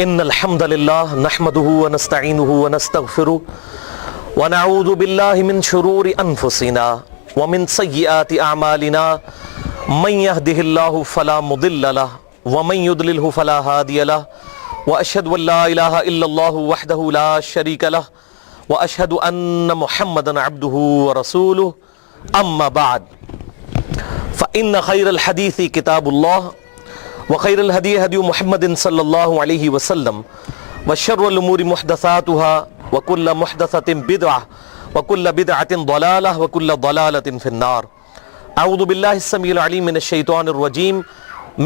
ان الحمد للہ نحمده ونستعینه ونستغفره ونعوذ باللہ من شرور انفسنا ومن سیئات اعمالنا من يهده الله فلا مضل له ومن يضلل فلا هادي له واشهد ان لا اله الا الله وحده لا شريك له واشهد ان محمدا عبده ورسوله اما بعد فان خير الحديث كتاب الله وخير الهدي هدي محمد صلى الله عليه وسلم وشر الأمور محدثاتها وكل محدثة بدعة وكل بدعة ضلالة وكل ضلالة في النار. أعوذ بالله السميع العليم من الشيطان الرجيم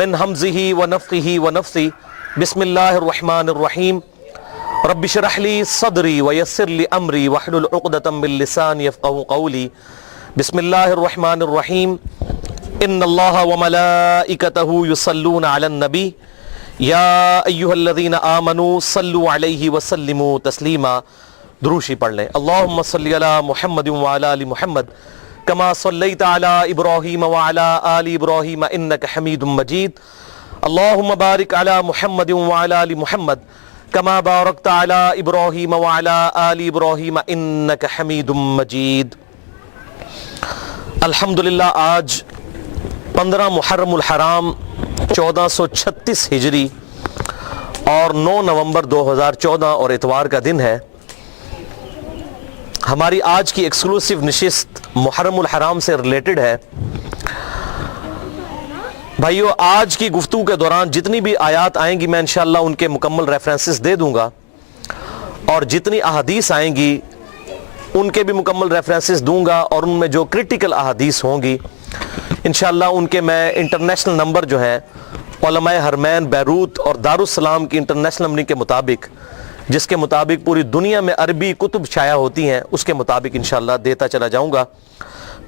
من همزه ونفخه ونفثه. بسم الله الرحمن الرحيم. رب اشرح لي صدري ويسر لي أمري واحلل عقدة من لساني يفقهوا قولي. بسم الله الرحمن الرحيم. ان اللہ وملائکتہ یصلون علی النبی یا ایہا الذین آمنوا صلوا علیہ وسلموا تسلیما. دروشی پڑھ لیں. اللہم صلی علی محمد وعلی آل محمد کما صلیت علی ابراہیم وعلی آل ابراہیم انک حمید مجید. اللہم بارک علی محمد وعلی آل محمد کما بارکت علی ابراہیم وعلی آل ابراہیم انک حمید مجید. الحمدللہ آج 15 محرم الحرام 1436 ہجری اور 9 نومبر 2014 اور اتوار کا دن ہے. ہماری آج کی ایکسکلوسیو نشست محرم الحرام سے ریلیٹڈ ہے. بھائیو، آج کی گفتگو کے دوران جتنی بھی آیات آئیں گی میں انشاءاللہ ان کے مکمل ریفرنسز دے دوں گا، اور جتنی احادیث آئیں گی ان کے بھی مکمل ریفرنسز دوں گا، اور ان میں جو کرٹیکل احادیث ہوں گی انشاءاللہ ان کے میں انٹرنیشنل نمبر جو ہیں علماء حرمین بیروت اور دارالسلام کی انٹرنیشنل نمبر کے مطابق، جس کے مطابق پوری دنیا میں عربی کتب شائع ہوتی ہیں، اس کے مطابق انشاءاللہ دیتا چلا جاؤں گا.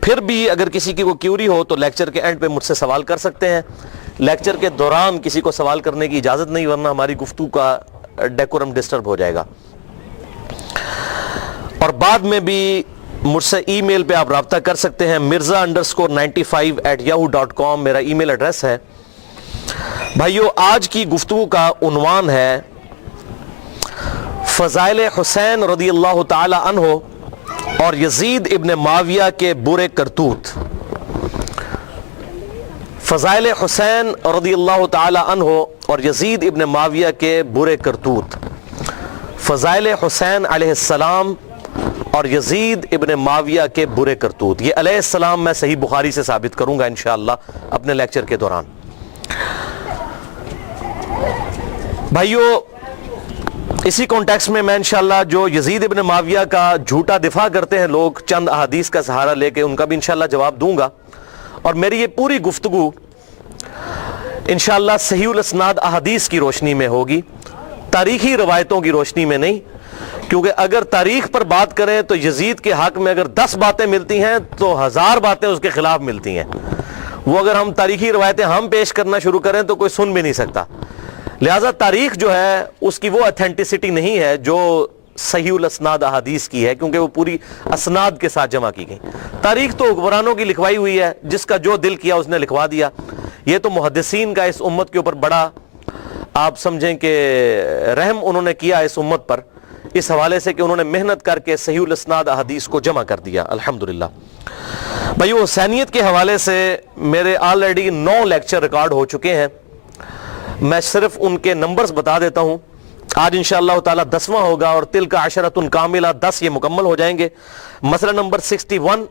پھر بھی اگر کسی کی کوئی کیوری ہو تو لیکچر کے اینڈ پہ مجھ سے سوال کر سکتے ہیں. لیکچر کے دوران کسی کو سوال کرنے کی اجازت نہیں، ورنہ ہماری گفتگو کا ڈیکورم ڈسٹرب ہو جائے گا. اور بعد میں بھی مجھ سے ای میل پہ آپ رابطہ کر سکتے ہیں. mirza_95@yahoo.com میرا ای میل ایڈریس ہے. بھائیو، آج کی گفتگو کا عنوان ہے فضائل حسین رضی اللہ تعالی عنہ اور یزید ابن معاویہ کے برے کرتوت. فضائل حسین رضی اللہ تعالی عنہ اور یزید ابن معاویہ کے برے کرتوت. فضائل حسین علیہ السلام اور یزید ابن معاویہ کے برے کرتوت. یہ علیہ السلام میں صحیح بخاری سے ثابت کروں گا انشاءاللہ اپنے لیکچر کے دوران. بھائیو، اسی کانٹیکس میں انشاءاللہ جو یزید ابن معاویہ کا جھوٹا دفاع کرتے ہیں لوگ چند احادیث کا سہارا لے کے، ان کا بھی انشاءاللہ جواب دوں گا. اور میری یہ پوری گفتگو انشاءاللہ صحیح الاسناد احادیث کی روشنی میں ہوگی، تاریخی روایتوں کی روشنی میں نہیں. کیونکہ اگر تاریخ پر بات کریں تو یزید کے حق میں اگر 10 باتیں ملتی ہیں تو 1000 باتیں اس کے خلاف ملتی ہیں. وہ اگر ہم تاریخی روایتیں ہم پیش کرنا شروع کریں تو کوئی سن بھی نہیں سکتا. لہٰذا تاریخ جو ہے اس کی وہ اتھینٹسٹی نہیں ہے جو صحیح الاسناد احادیث کی ہے، کیونکہ وہ پوری اسناد کے ساتھ جمع کی گئی. تاریخ تو حکمرانوں کی لکھوائی ہوئی ہے، جس کا جو دل کیا اس نے لکھوا دیا. یہ تو محدثین کا اس امت کے اوپر بڑا آپ سمجھیں کہ رحم انہوں نے کیا اس امت پر، اس حوالے سے کہ انہوں نے محنت کر کے صحیح الاسناد احادیث کو جمع کر دیا الحمدللہ. بھائی، حسینیت کے حوالے سے میرے آلریڈی 9 لیکچر ریکارڈ ہو چکے ہیں. میں صرف ان کے نمبرز بتا دیتا ہوں. آج انشاءاللہ تعالی 10واں ہوگا، اور تلک عشرۃ کاملہ 10 یہ مکمل ہو جائیں گے. مسئلہ نمبر 61،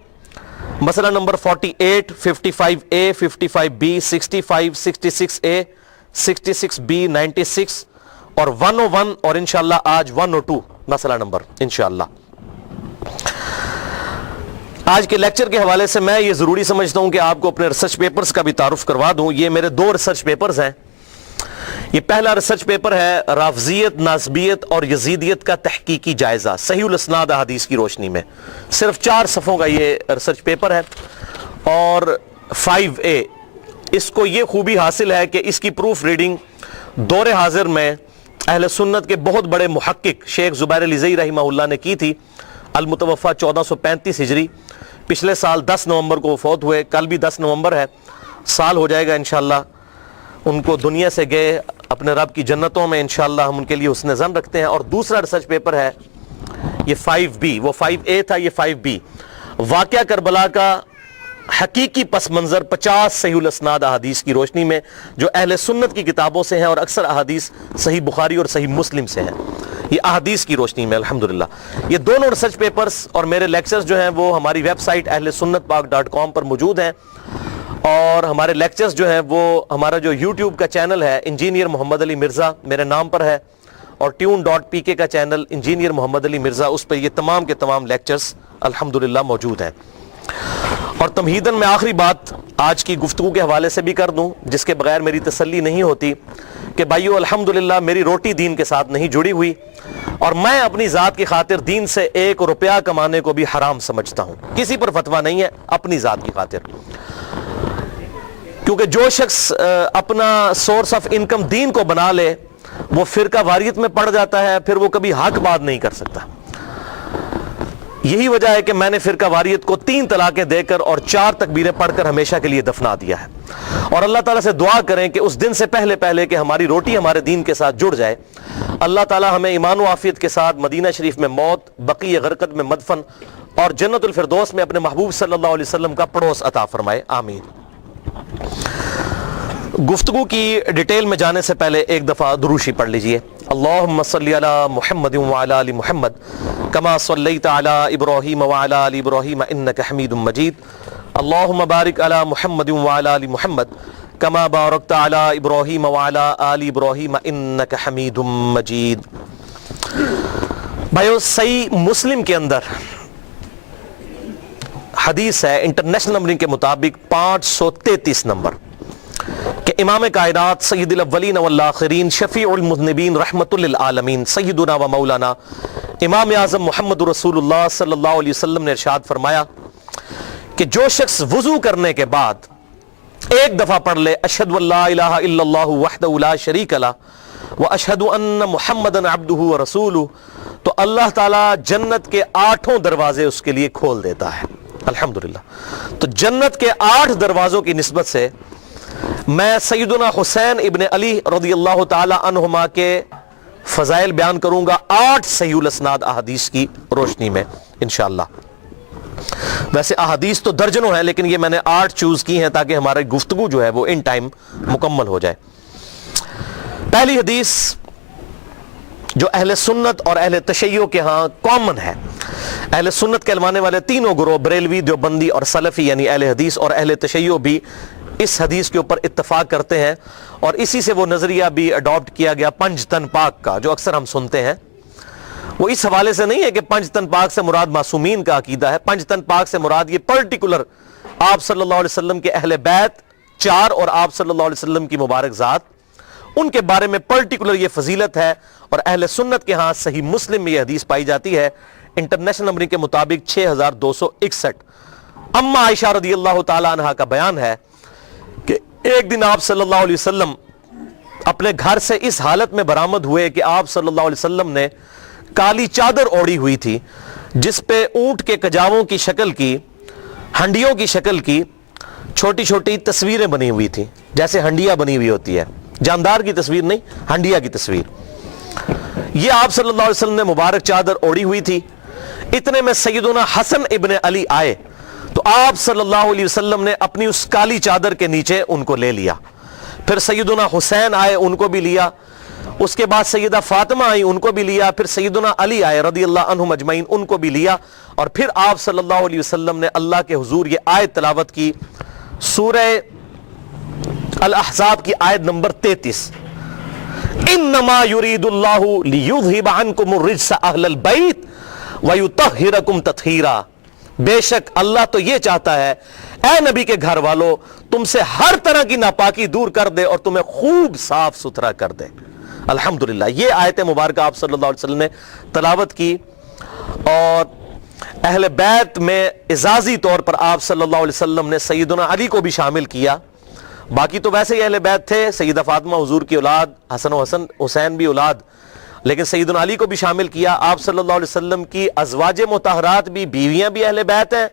مسئلہ number 48، 55A، 55B، 65، 66A، 66B، 96 اور 101، اور انشاءاللہ آج 102 مسئلہ نمبر انشاءاللہ. آج کے لیکچر کے حوالے سے میں یہ ضروری سمجھتا ہوں کہ آپ کو اپنے ریسرچ پیپرز کا بھی تعارف کروا دوں. یہ میرے 2 ریسرچ پیپرز ہیں. یہ پہلا ریسرچ پیپر ہے رافضیت، ناسبیت اور یزیدیت کا تحقیقی جائزہ صحیح الاسناد احادیث کی روشنی میں. صرف 4 صفحوں کا یہ ریسرچ پیپر ہے. اور 5A، اس کو یہ خوبی حاصل ہے کہ اس کی پروف ریڈنگ دور حاضر میں اہل سنت کے بہت بڑے محقق شیخ زبیر علیزئی رحمہ اللہ نے کی تھی. المتوفہ 1435 ہجری. پچھلے سال 10 نومبر کو فوت ہوئے. کل بھی 10 نومبر ہے، سال ہو جائے گا انشاءاللہ ان کو دنیا سے گئے. اپنے رب کی جنتوں میں انشاءاللہ ہم ان کے لیے حسن ظن رکھتے ہیں. اور دوسرا ریسرچ پیپر ہے یہ 5B، وہ 5A تھا، یہ 5B، واقعہ کربلا کا حقیقی پس منظر 50 صحیح الاسناد احادیث کی روشنی میں، جو اہل سنت کی کتابوں سے ہیں اور اکثر احادیث صحیح بخاری اور صحیح مسلم سے ہیں. یہ احادیث کی روشنی میں الحمدللہ. یہ دونوں ریسرچ پیپرز اور میرے لیکچرز جو ہیں وہ ہماری ویب سائٹ ahlsunnatpak.com پر موجود ہیں. اور ہمارے لیکچرز جو ہیں وہ ہمارا جو یوٹیوب کا چینل ہے انجینئر محمد علی مرزا میرے نام پر ہے، اور tune.pk کا چینل انجینئر محمد علی مرزا، اس پہ یہ تمام کے تمام لیکچرز الحمدللہ موجود ہیں. اور تمہیداً میں آخری بات آج کی گفتگو کے حوالے سے بھی کر دوں، جس کے بغیر میری تسلی نہیں ہوتی، کہ بھائیو الحمدللہ میری روٹی دین کے ساتھ نہیں جڑی ہوئی، اور میں اپنی ذات کی خاطر دین سے 1 روپیہ کمانے کو بھی حرام سمجھتا ہوں. کسی پر فتویٰ نہیں ہے، اپنی ذات کی خاطر. کیونکہ جو شخص اپنا سورس آف انکم دین کو بنا لے وہ فرقہ واریت میں پڑ جاتا ہے، پھر وہ کبھی حق بات نہیں کر سکتا. یہی وجہ ہے کہ میں نے فرقہ واریت کو 3 طلاقیں دے کر اور 4 تکبیریں پڑھ کر ہمیشہ کے لیے دفنا دیا ہے. اور اللہ تعالیٰ سے دعا کریں کہ اس دن سے پہلے کہ ہماری روٹی ہمارے دین کے ساتھ جڑ جائے، اللہ تعالیٰ ہمیں ایمان و عافیت کے ساتھ مدینہ شریف میں موت، بقیع غرقد میں مدفن، اور جنت الفردوس میں اپنے محبوب صلی اللہ علیہ وسلم کا پڑوس عطا فرمائے. آمین. گفتگو کی ڈیٹیل میں جانے سے پہلے ایک دفعہ دروشی پڑھ لیجئے. اللہم صلی علی محمد وعلی آل محمد کما صلیت علی ابراہیم وعلی آل ابراہیم انک حمید مجید. اللہم بارک علی محمد وعلی آل محمد کما بارکت علی ابراہیم وعلی آل ابراہیم انک حمید مجید. بھائیو، صحیح مسلم کے اندر حدیث ہے انٹرنیشنل نمبرنگ کے مطابق 533 نمبر، کہ امام کائنات سید الاولین والآخرین شفیع المذنبین رحمت للعالمین سیدنا و مولانا امام اعظم محمد رسول اللہ صلی اللہ علیہ وسلم نے ارشاد فرمایا کہ جو شخص وضو کرنے کے بعد ایک دفعہ پڑھ لے اشہد ان لا الہ الا اللہ وحدہ لا شریک لہ واشہد ان محمدا عبدہ ورسولہ، تو اللہ تعالیٰ جنت کے 8 دروازے اس کے لیے کھول دیتا ہے. الحمدللہ. تو جنت کے 8 دروازوں کی نسبت سے میں سیدنا حسین ابن علی رضی اللہ تعالی عنہما کے فضائل بیان کروں گا 8 صحیح الاسناد احادیث کی روشنی میں انشاءاللہ. ویسے احادیث تو درجنوں ہیں، لیکن یہ میں نے 8 چوز کی ہیں تاکہ ہماری گفتگو جو ہے وہ ان ٹائم مکمل ہو جائے. پہلی حدیث جو اہل سنت اور اہل تشیع کے ہاں کامن ہے. اہل سنت کہلوانے والے تینوں گروہ بریلوی، دیوبندی اور سلفی یعنی اہل حدیث، اور اہل تشیع بھی اس حدیث کے اوپر اتفاق کرتے ہیں، اور اسی سے وہ نظریہ بھی اڈاپٹ کیا گیا 5 تن پاک کا جو اکثر ہم سنتے ہیں. وہ اس حوالے سے نہیں ہے کہ 5 تن پاک سے مراد معصومین کا عقیدہ ہے. 5 تن پاک سے مراد یہ پرٹیکولر آپ صلی اللہ علیہ وسلم کے اہل بیت 4 اور آپ صلی اللہ علیہ وسلم کی مبارک ذات، ان کے بارے میں پرٹیکولر یہ فضیلت ہے. اور اہل سنت کے ہاں صحیح مسلم میں یہ حدیث پائی جاتی ہے انٹرنیشنل نمبرنگ کے مطابق 6261. اما عائشہ رضی اللہ تعالی عنہا کا بیان ہے کہ ایک دن آپ صلی اللہ علیہ وسلم اپنے گھر سے اس حالت میں برآمد ہوئے کہ آپ صلی اللہ علیہ وسلم نے کالی چادر اوڑھی ہوئی تھی جس پہ اونٹ کے کجاووں کی شکل کی، ہنڈیوں کی شکل کی چھوٹی چھوٹی تصویریں بنی ہوئی تھی، جیسے ہنڈیا بنی ہوئی ہوتی ہے، جاندار کی تصویر نہیں، ہنڈیا کی تصویر. یہ آپ صلی اللہ علیہ وسلم نے مبارک چادر اوڑھی ہوئی تھی. اتنے میں سیدنا حسن ابن علی آئے تو آپ صلی اللہ علیہ وسلم نے اپنی اس کالی چادر کے نیچے ان کو لے لیا. پھر سیدنا حسین آئے، ان کو بھی لیا. اس کے بعد سیدہ فاطمہ آئی، ان کو بھی لیا. پھر سیدنا علی آئے رضی اللہ عنہم اجمعین، ان کو بھی لیا. اور پھر آپ صلی اللہ علیہ وسلم نے اللہ کے حضور یہ آیت تلاوت کی، سورہ الاحزاب کی آیت نمبر 33، انما یرید اللہ لیذھب عنکم الرجس اہل البیت ویطہرکم تطہیرا. بے شک اللہ تو یہ چاہتا ہے اے نبی کے گھر والو تم سے ہر طرح کی ناپاکی دور کر دے اور تمہیں خوب صاف ستھرا کر دے. الحمدللہ یہ آیت مبارکہ آپ صلی اللہ علیہ وسلم نے تلاوت کی. اور اہل بیت میں اعزازی طور پر آپ صلی اللہ علیہ وسلم نے سیدنا علی کو بھی شامل کیا. باقی تو ویسے ہی اہل بیت تھے، سیدہ فاطمہ حضور کی اولاد، حسن و حسین بھی اولاد، لیکن سیدنا علی کو بھی شامل کیا. آپ صلی اللہ علیہ وسلم کی ازواج مطہرات بھی، بیویاں بھی اہل بیت ہیں،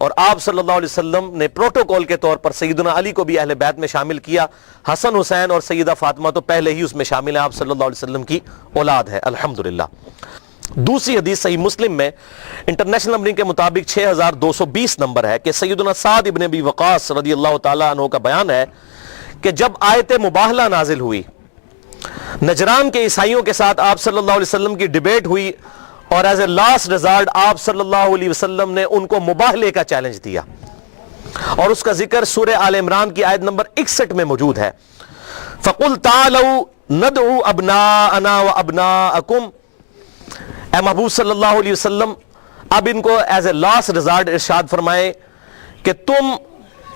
اور آپ صلی اللہ علیہ وسلم نے پروٹوکول کے طور پر سیدنا علی کو بھی اہل بیت میں شامل کیا. حسن حسین اور سیدہ فاطمہ تو پہلے ہی اس میں شامل ہیں, آپ صلی اللہ علیہ وسلم کی اولاد ہے الحمدللہ. دوسری حدیث صحیح مسلم میں انٹرنیشنل نمبرنگ کے مطابق 6220 نمبر ہے کہ سیدنا سعد ابن ابی وقاص رضی اللہ تعالیٰ عنہ کا بیان ہے کہ جب آیت مباہلہ نازل ہوئی, نجران کے عیسائیوں کے ساتھ آپ صلی اللہ علیہ وسلم کی ڈیبیٹ ہوئی, اور ایز اے لاسٹ ریزارٹ آپ صلی اللہ علیہ وسلم نے ان کو مباہلے کا چیلنج دیا, اور اس کا ذکر سورہ آل عمران کی آیت نمبر 61 میں موجود ہے. فَقُلْ تَعَالَوْا نَدْعُوا أَبْنَاءَنَا وَأَبْنَاءَكُمْ, اے محبوب صلی اللہ علیہ وسلم اب ان کو ایز اے لاسٹ ریزارٹ ارشاد فرمائے کہ تم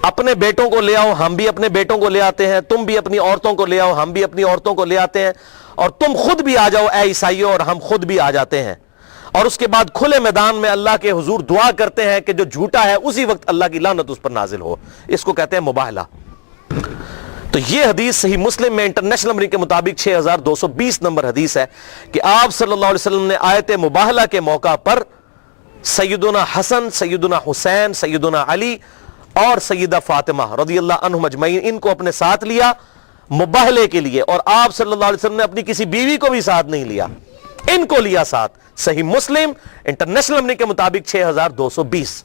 اپنے بیٹوں کو لے آؤ, ہم بھی اپنے بیٹوں کو لے آتے ہیں, تم بھی اپنی عورتوں کو لے آؤ, ہم بھی اپنی عورتوں کو لے آتے ہیں, اور تم خود بھی آ جاؤ اے عیسائیوں, اور ہم خود بھی آ جاتے ہیں. اور اس کے بعد کھلے میدان میں اللہ کے حضور دعا کرتے ہیں کہ جو جھوٹا ہے اسی وقت اللہ کی لعنت اس پر نازل ہو. اس کو کہتے ہیں مباہلہ. تو یہ حدیث صحیح مسلم میں انٹرنیشنل نمبر کے مطابق 6220 نمبر حدیث ہے کہ آپ صلی اللہ علیہ وسلم نے آیت مباہلہ کے موقع پر سیدنا حسن, سیدنا حسین, سیدنا علی اور سیدہ فاطمہ رضی اللہ عنہم اجمعین ان کو اپنے ساتھ لیا مباہلے کے لیے, اور آپ صلی اللہ علیہ وسلم نے اپنی کسی بیوی کو بھی ساتھ نہیں لیا, ان کو لیا ساتھ. صحیح مسلم انٹرنیشنل نمبر کے مطابق 6220.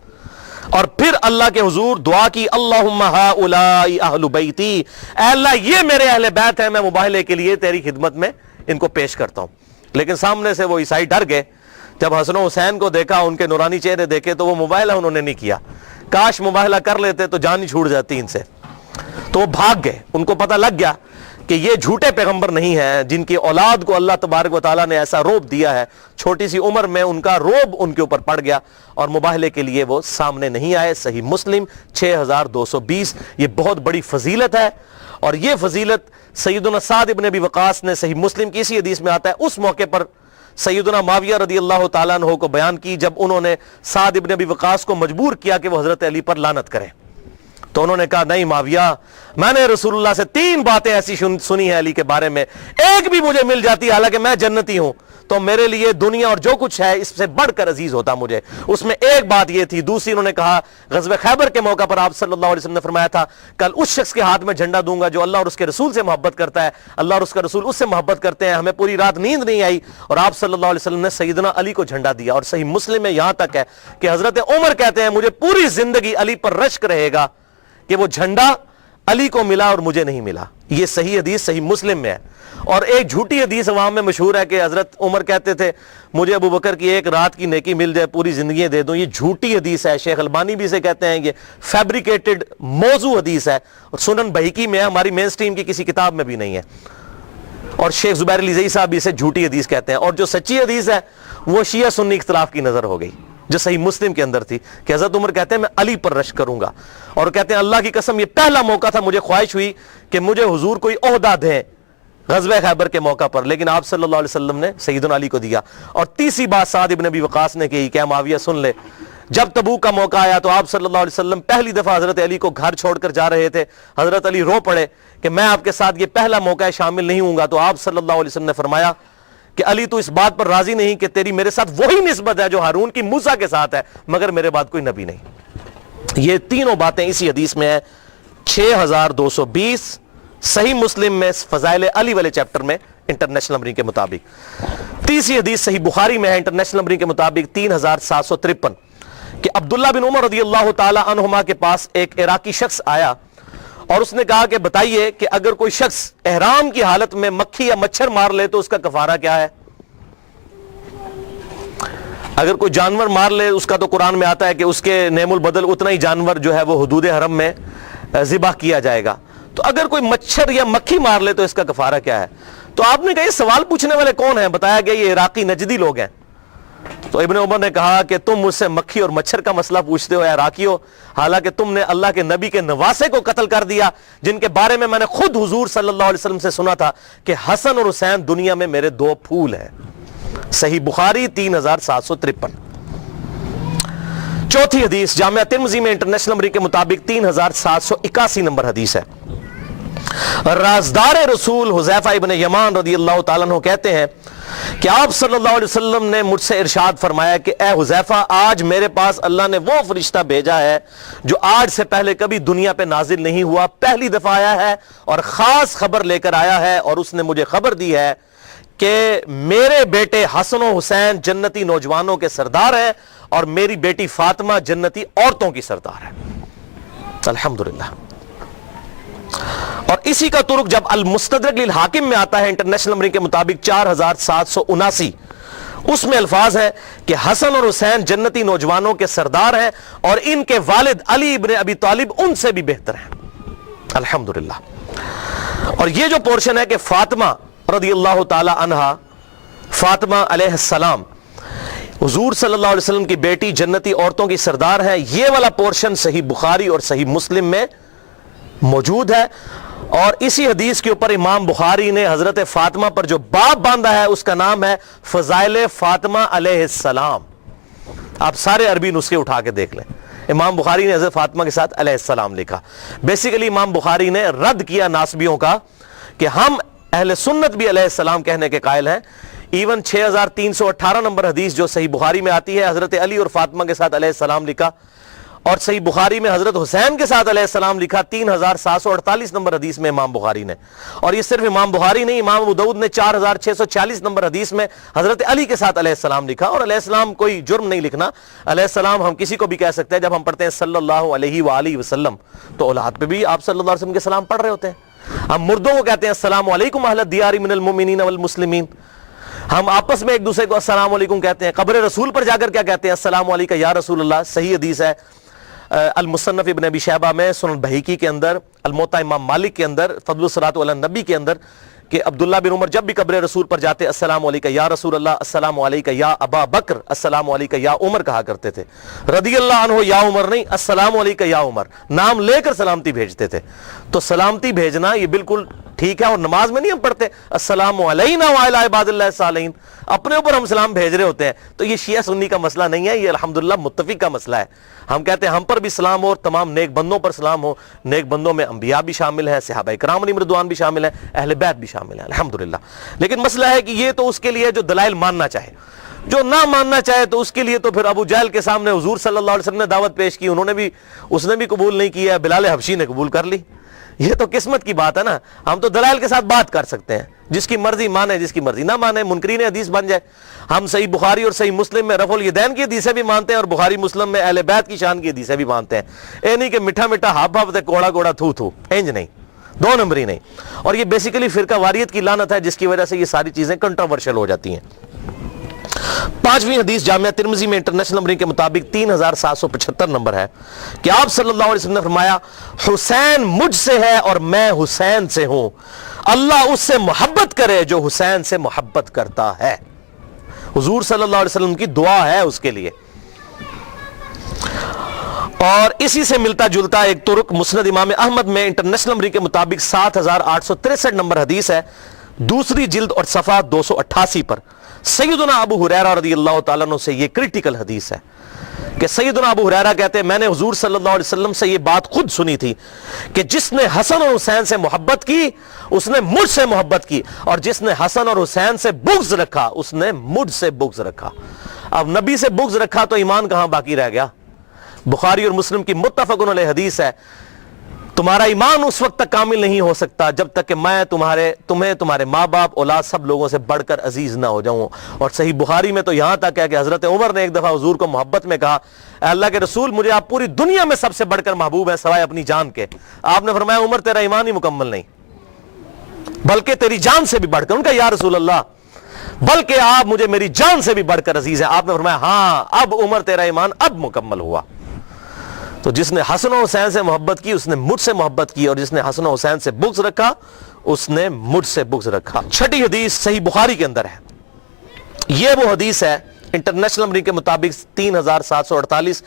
اور پھر اللہ کے حضور دعا کی, اللہم ہؤلاء اہل بیتی, اے اللہ یہ میرے اہل بیت ہیں, میں مباہلے کے لیے تیری خدمت میں ان کو پیش کرتا ہوں. لیکن سامنے سے وہ عیسائی ڈر گئے, جب حسن و حسین کو دیکھا, ان کے نورانی چہرے دیکھے, تو وہ مباہلہ انہوں نے نہیں کیا. کاش مباہلہ کر لیتے تو جان ہی چھوٹ جاتی ان سے. تو وہ بھاگ گئے, ان کو پتہ لگ گیا کہ یہ جھوٹے پیغمبر نہیں ہیں جن کی اولاد کو اللہ تبارک و تعالیٰ نے ایسا روب دیا ہے. چھوٹی سی عمر میں ان کا روب ان کے اوپر پڑ گیا اور مباہلے کے لیے وہ سامنے نہیں آئے. صحیح مسلم 6220. یہ بہت بڑی فضیلت ہے, اور یہ فضیلت سیدنا سعد ابن ابی وقاص نے صحیح مسلم کی اسی حدیث میں آتا ہے, اس موقع پر سیدنا معاویہ رضی اللہ تعالیٰ عنہ کو بیان کی جب انہوں نے سعد ابن ابی وقاص کو مجبور کیا کہ وہ حضرت علی پر لعنت کریں. تو انہوں نے کہا نہیں معاویہ, میں نے رسول اللہ سے 3 باتیں ایسی سنی ہیں علی کے بارے میں, ایک بھی مجھے مل جاتی حالانکہ میں جنتی ہوں تو میرے لیے دنیا اور جو کچھ ہے اس سے بڑھ کر عزیز ہوتا مجھے. اس میں ایک بات یہ تھی. دوسری انہوں نے کہا غزوہ خیبر کے موقع پر آپ صلی اللہ علیہ وسلم نے فرمایا تھا کل اس شخص کے ہاتھ میں جھنڈا دوں گا جو اللہ اور اس کے رسول سے محبت کرتا ہے, اللہ اور اس کا رسول اس سے محبت کرتے ہیں. ہمیں پوری رات نیند نہیں آئی اور آپ صلی اللہ علیہ وسلم نے سیدنا علی کو جھنڈا دیا. اور صحیح مسلم میں یہاں تک ہے کہ حضرت عمر کہتے ہیں مجھے پوری زندگی علی پر رشک رہے گا کہ وہ جھنڈا علی کو ملا اور مجھے نہیں ملا. یہ صحیح حدیث صحیح مسلم میں ہے. اور ایک جھوٹی حدیث عوام میں مشہور ہے کہ حضرت عمر کہتے تھے مجھے ابو بکر کی ایک رات کی نیکی مل جائے پوری زندگی دے دوں. یہ جھوٹی حدیث ہے. شیخ البانی بھی اسے کہتے ہیں یہ فیبریکیٹڈ موضوع حدیث ہے, اور سنن بہیقی میں ہے, ہماری مین سٹریم کی کسی کتاب میں بھی نہیں ہے. اور شیخ زبیر علی زئی صاحب بھی اسے جھوٹی حدیث کہتے ہیں. اور جو سچی حدیث ہے وہ شیعہ سنی اختلاف کی نظر ہو گئی جو صحیح مسلم کے اندر تھی کہ حضرت عمر کہتے ہیں میں علی پر رشک کروں گا, اور کہتے ہیں اللہ کی قسم یہ پہلا موقع تھا مجھے خواہش ہوئی کہ مجھے حضور کوئی عہدہ دیں غزوہ خیبر کے موقع پر, لیکن آپ صلی اللہ علیہ وسلم نے سیدنا علی کو دیا. اور تیسری بات سعد ابن ابی وقاص نے کہی کہ معاویہ سن لے, جب تبوک کا موقع آیا تو آپ صلی اللہ علیہ وسلم پہلی دفعہ حضرت علی کو گھر چھوڑ کر جا رہے تھے. حضرت علی رو پڑے کہ میں آپ کے ساتھ یہ پہلا موقع ہے شامل نہیں ہوں گا. تو آپ صلی اللہ علیہ وسلم نے فرمایا کہ علی تو اس بات پر راضی نہیں کہ تیری میرے ساتھ وہی نسبت ہے جو ہارون کی موسیٰ کے ساتھ ہے, مگر میرے بعد کوئی نبی نہیں. یہ تینوں باتیں اسی حدیث میں ہیں 6220 صحیح مسلم میں فضائل علی والے چیپٹر میں انٹرنیشنل نمبرنگ کے مطابق. تیسری حدیث صحیح بخاری میں ہے انٹرنیشنل نمبرنگ کے مطابق 3753 کہ عبداللہ بن عمر رضی اللہ تعالی عنہما کے پاس ایک عراقی شخص آیا اور اس نے کہا کہ بتائیے کہ اگر کوئی شخص احرام کی حالت میں مکھی یا مچھر مار لے تو اس کا کفارہ کیا ہے. اگر کوئی جانور مار لے اس کا تو قرآن میں آتا ہے کہ اس کے نعم البدل اتنا ہی جانور جو ہے وہ حدود حرم میں ذبح کیا جائے گا. تو اگر کوئی مچھر یا مکھی مار لے تو اس کا کفارہ کیا ہے. تو آپ نے کہا یہ سوال پوچھنے والے کون ہیں, بتایا گیا یہ عراقی نجدی لوگ ہیں. تو ابن عمر نے کہا کہ تم مجھ سے مکھی اور مچھر کا مسئلہ پوچھتے ہو عراقیوں, حالانکہ تم نے اللہ کے نبی کے نواسے کو قتل کر دیا جن کے بارے میں میں نے خود حضور صلی اللہ علیہ وسلم سے سنا تھا کہ حسن اور حسین دنیا میں میرے 2 پھول ہیں. صحیح بخاری 3753. چوتھی حدیث جامعہ ترمذی میں انٹرنیشنل نمبر کے مطابق 3781 نمبر حدیث ہے. رازدار رسول حذیفہ ابن یمان رضی اللہ تعالیٰ عنہ کہتے ہیں کہ آپ صلی اللہ علیہ وسلم نے مجھ سے ارشاد فرمایا کہ اے حذیفہ، آج میرے پاس اللہ نے وہ فرشتہ بھیجا ہے جو آج سے پہلے کبھی دنیا پہ نازل نہیں ہوا، پہلی دفعہ آیا ہے اور خاص خبر لے کر آیا ہے، اور اس نے مجھے خبر دی ہے کہ میرے بیٹے حسن و حسین جنتی نوجوانوں کے سردار ہیں اور میری بیٹی فاطمہ جنتی عورتوں کی سردار ہے۔ الحمدللہ۔ اور اسی کا ترک جب المستدرک للحاکم میں آتا ہے انٹرنیشنل نمبرنگ کے مطابق 4779، اس میں الفاظ ہے کہ حسن اور حسین جنتی نوجوانوں کے سردار ہیں اور ان کے والد علی ابن ابی طالب ان سے بھی بہتر ہیں۔ الحمدللہ۔ اور یہ جو پورشن ہے کہ فاطمہ رضی اللہ تعالی عنہا، فاطمہ علیہ السلام حضور صلی اللہ علیہ وسلم کی بیٹی جنتی عورتوں کی سردار ہے، یہ والا پورشن صحیح بخاری اور صحیح مسلم میں موجود ہے۔ اور اسی حدیث کے اوپر امام بخاری نے حضرت فاطمہ پر جو باب باندھا ہے اس کا نام ہے فضائل فاطمہ علیہ السلام۔ آپ سارے عربی نسخے اٹھا کے دیکھ لیں، امام بخاری نے حضرت فاطمہ کے ساتھ علیہ السلام لکھا۔ بیسیکلی امام بخاری نے رد کیا ناسبیوں کا کہ ہم اہل سنت بھی علیہ السلام کہنے کے قائل ہیں۔ ایون 6318 نمبر حدیث جو صحیح بخاری میں آتی ہے، حضرت علی اور فاطمہ کے ساتھ علیہ السلام لکھا، اور صحیح بخاری میں حضرت حسین کے ساتھ علیہ السلام لکھا 3748 نمبر حدیث میں امام بخاری نے۔ اور یہ صرف امام بخاری نہیں، امام ابو داؤد نے 4640 نمبر حدیث میں حضرت علی کے ساتھ علیہ السلام لکھا۔ اور علیہ السلام کوئی جرم نہیں لکھنا، علیہ السلام ہم کسی کو بھی کہہ سکتے ہیں۔ جب ہم پڑھتے ہیں صلی اللہ علیہ وآلہ وسلم تو اولاد پہ بھی آپ صلی اللہ علیہ وسلم کے سلام پڑھ رہے ہوتے ہیں۔ ہم مردوں کو کہتے ہیں السلام علیکم اہل الدیار من المؤمنین والمسلمین، ہم آپس میں ایک دوسرے کو السلام علیکم کہتے ہیں۔ قبر رسول پر جا کر کیا کہتے ہیں؟ السلام علیکم یا رسول اللہ۔ صحیح حدیث ہے المصنف ابن ابی شیبہ میں، سنن بہیقی کے اندر، الموطا امام مالک کے اندر، فضل الصلاۃ علی النبی کے اندر، کہ عبداللہ بن عمر جب بھی قبر رسول پر جاتے السلام علیکم یا رسول اللہ، السلام علیکم یا ابا بکر، السلام علیکم یا عمر کہا کرتے تھے۔ رضی اللہ عنہ یا عمر نہیں، السلام علیکم یا عمر، نام لے کر سلامتی بھیجتے تھے۔ تو سلامتی بھیجنا یہ بالکل ٹھیک ہے، اور نماز میں نہیں ہم پڑھتے السلام علینا وعلی عباد اللہ الصالحین، اپنے اوپر ہم سلام بھیج رہے ہوتے ہیں۔ تو یہ شیعہ سنی کا مسئلہ نہیں ہے، یہ الحمدللہ متفق کا مسئلہ ہے۔ ہم کہتے ہیں ہم پر بھی سلام ہو اور تمام نیک بندوں پر سلام ہو۔ نیک بندوں میں انبیاء بھی شامل ہیں، صحابہ کرام علیہم رضوان بھی شامل ہیں، اہل بیت بھی شامل ہیں الحمدللہ۔ لیکن مسئلہ ہے کہ یہ تو اس کے لیے جو دلائل ماننا چاہے، جو نہ ماننا چاہے تو اس کے لیے تو پھر ابو جہل کے سامنے حضور صلی اللہ علیہ وسلم نے دعوت پیش کی، اس نے بھی قبول نہیں کیا، بلال حبشی نے قبول کر لی۔ یہ تو قسمت کی بات ہے نا، ہم تو دلائل کے ساتھ بات کر سکتے ہیں، جس کی مرضی مانے جس کی مرضی نہ مانے، منکرین حدیث بن جائے۔ ہم صحیح بخاری اور صحیح مسلم میں رفع الیدین کی حدیثیں بھی مانتے ہیں اور بخاری مسلم میں اہل بیت کی شان کی حدیثیں بھی مانتے ہیں۔ اے نہیں کہ میٹھا میٹھا ہاپ ہاپ تے کوڑا کوڑا تھو تھو، انج نہیں، دو نمبری نہیں۔ اور یہ بیسیکلی فرقہ واریت کی لعنت ہے، جس کی وجہ سے یہ ساری چیزیں کنٹروورشل ہو جاتی ہیں۔ 5ویں حدیث جامعہ ترمذی میں انٹرنیشنل نمبرنگ کے مطابق 3775 نمبر ہے کہ آپ صلی اللہ علیہ وسلم نے فرمایا حسین مجھ سے ہے اور میں حسین سے ہوں، اللہ اس سے محبت کرے جو حسین سے محبت کرتا ہے۔ حضور صلی اللہ علیہ وسلم کی دعا ہے اس کے لیے۔ اور اسی سے ملتا جلتا ایک ترک مسند امام احمد میں انٹرنیشنل نمبرنگ کے مطابق 7863 نمبر حدیث ہے، دوسری جلد اور صفحہ 288 پر سیدنا ابو ہریرہ رضی اللہ تعالیٰ عنہ سے یہ کریٹیکل حدیث ہے کہ سیدنا ابو ہریرہ کہتے ہیں میں نے حضور صلی اللہ علیہ وسلم سے یہ بات خود سنی تھی کہ جس نے حسن اور حسین سے محبت کی اس نے مجھ سے محبت کی، اور جس نے حسن اور حسین سے بغض رکھا اس نے مجھ سے بغض رکھا۔ اب نبی سے بغض رکھا تو ایمان کہاں باقی رہ گیا؟ بخاری اور مسلم کی متفق علیہ حدیث ہے، تمہارا ایمان اس وقت تک کامل نہیں ہو سکتا جب تک کہ میں تمہیں تمہارے ماں باپ اولاد سب لوگوں سے بڑھ کر عزیز نہ ہو جاؤں۔ اور صحیح بخاری میں تو یہاں تک ہے کہ حضرت عمر نے ایک دفعہ حضور کو محبت میں کہا اے اللہ کے رسول مجھے آپ پوری دنیا میں سب سے بڑھ کر محبوب ہیں سوائے اپنی جان کے۔ آپ نے فرمایا عمر تیرا ایمان ہی مکمل نہیں، بلکہ تیری جان سے بھی بڑھ کر۔ ان کا یا رسول اللہ بلکہ آپ مجھے میری جان سے بھی بڑھ کر عزیز ہیں۔ آپ نے فرمایا ہاں اب عمر تیرا ایمان اب مکمل ہوا۔ تو جس نے حسن و حسین سے محبت کی اس نے مجھ سے محبت کی، اور جس نے حسن و حسین سے بغض رکھا اس نے مجھ سے بغض رکھا۔ 6 حدیث صحیح بخاری کے اندر ہے، یہ وہ حدیث ہے انٹرنیشنل نمبرنگ کے مطابق 3748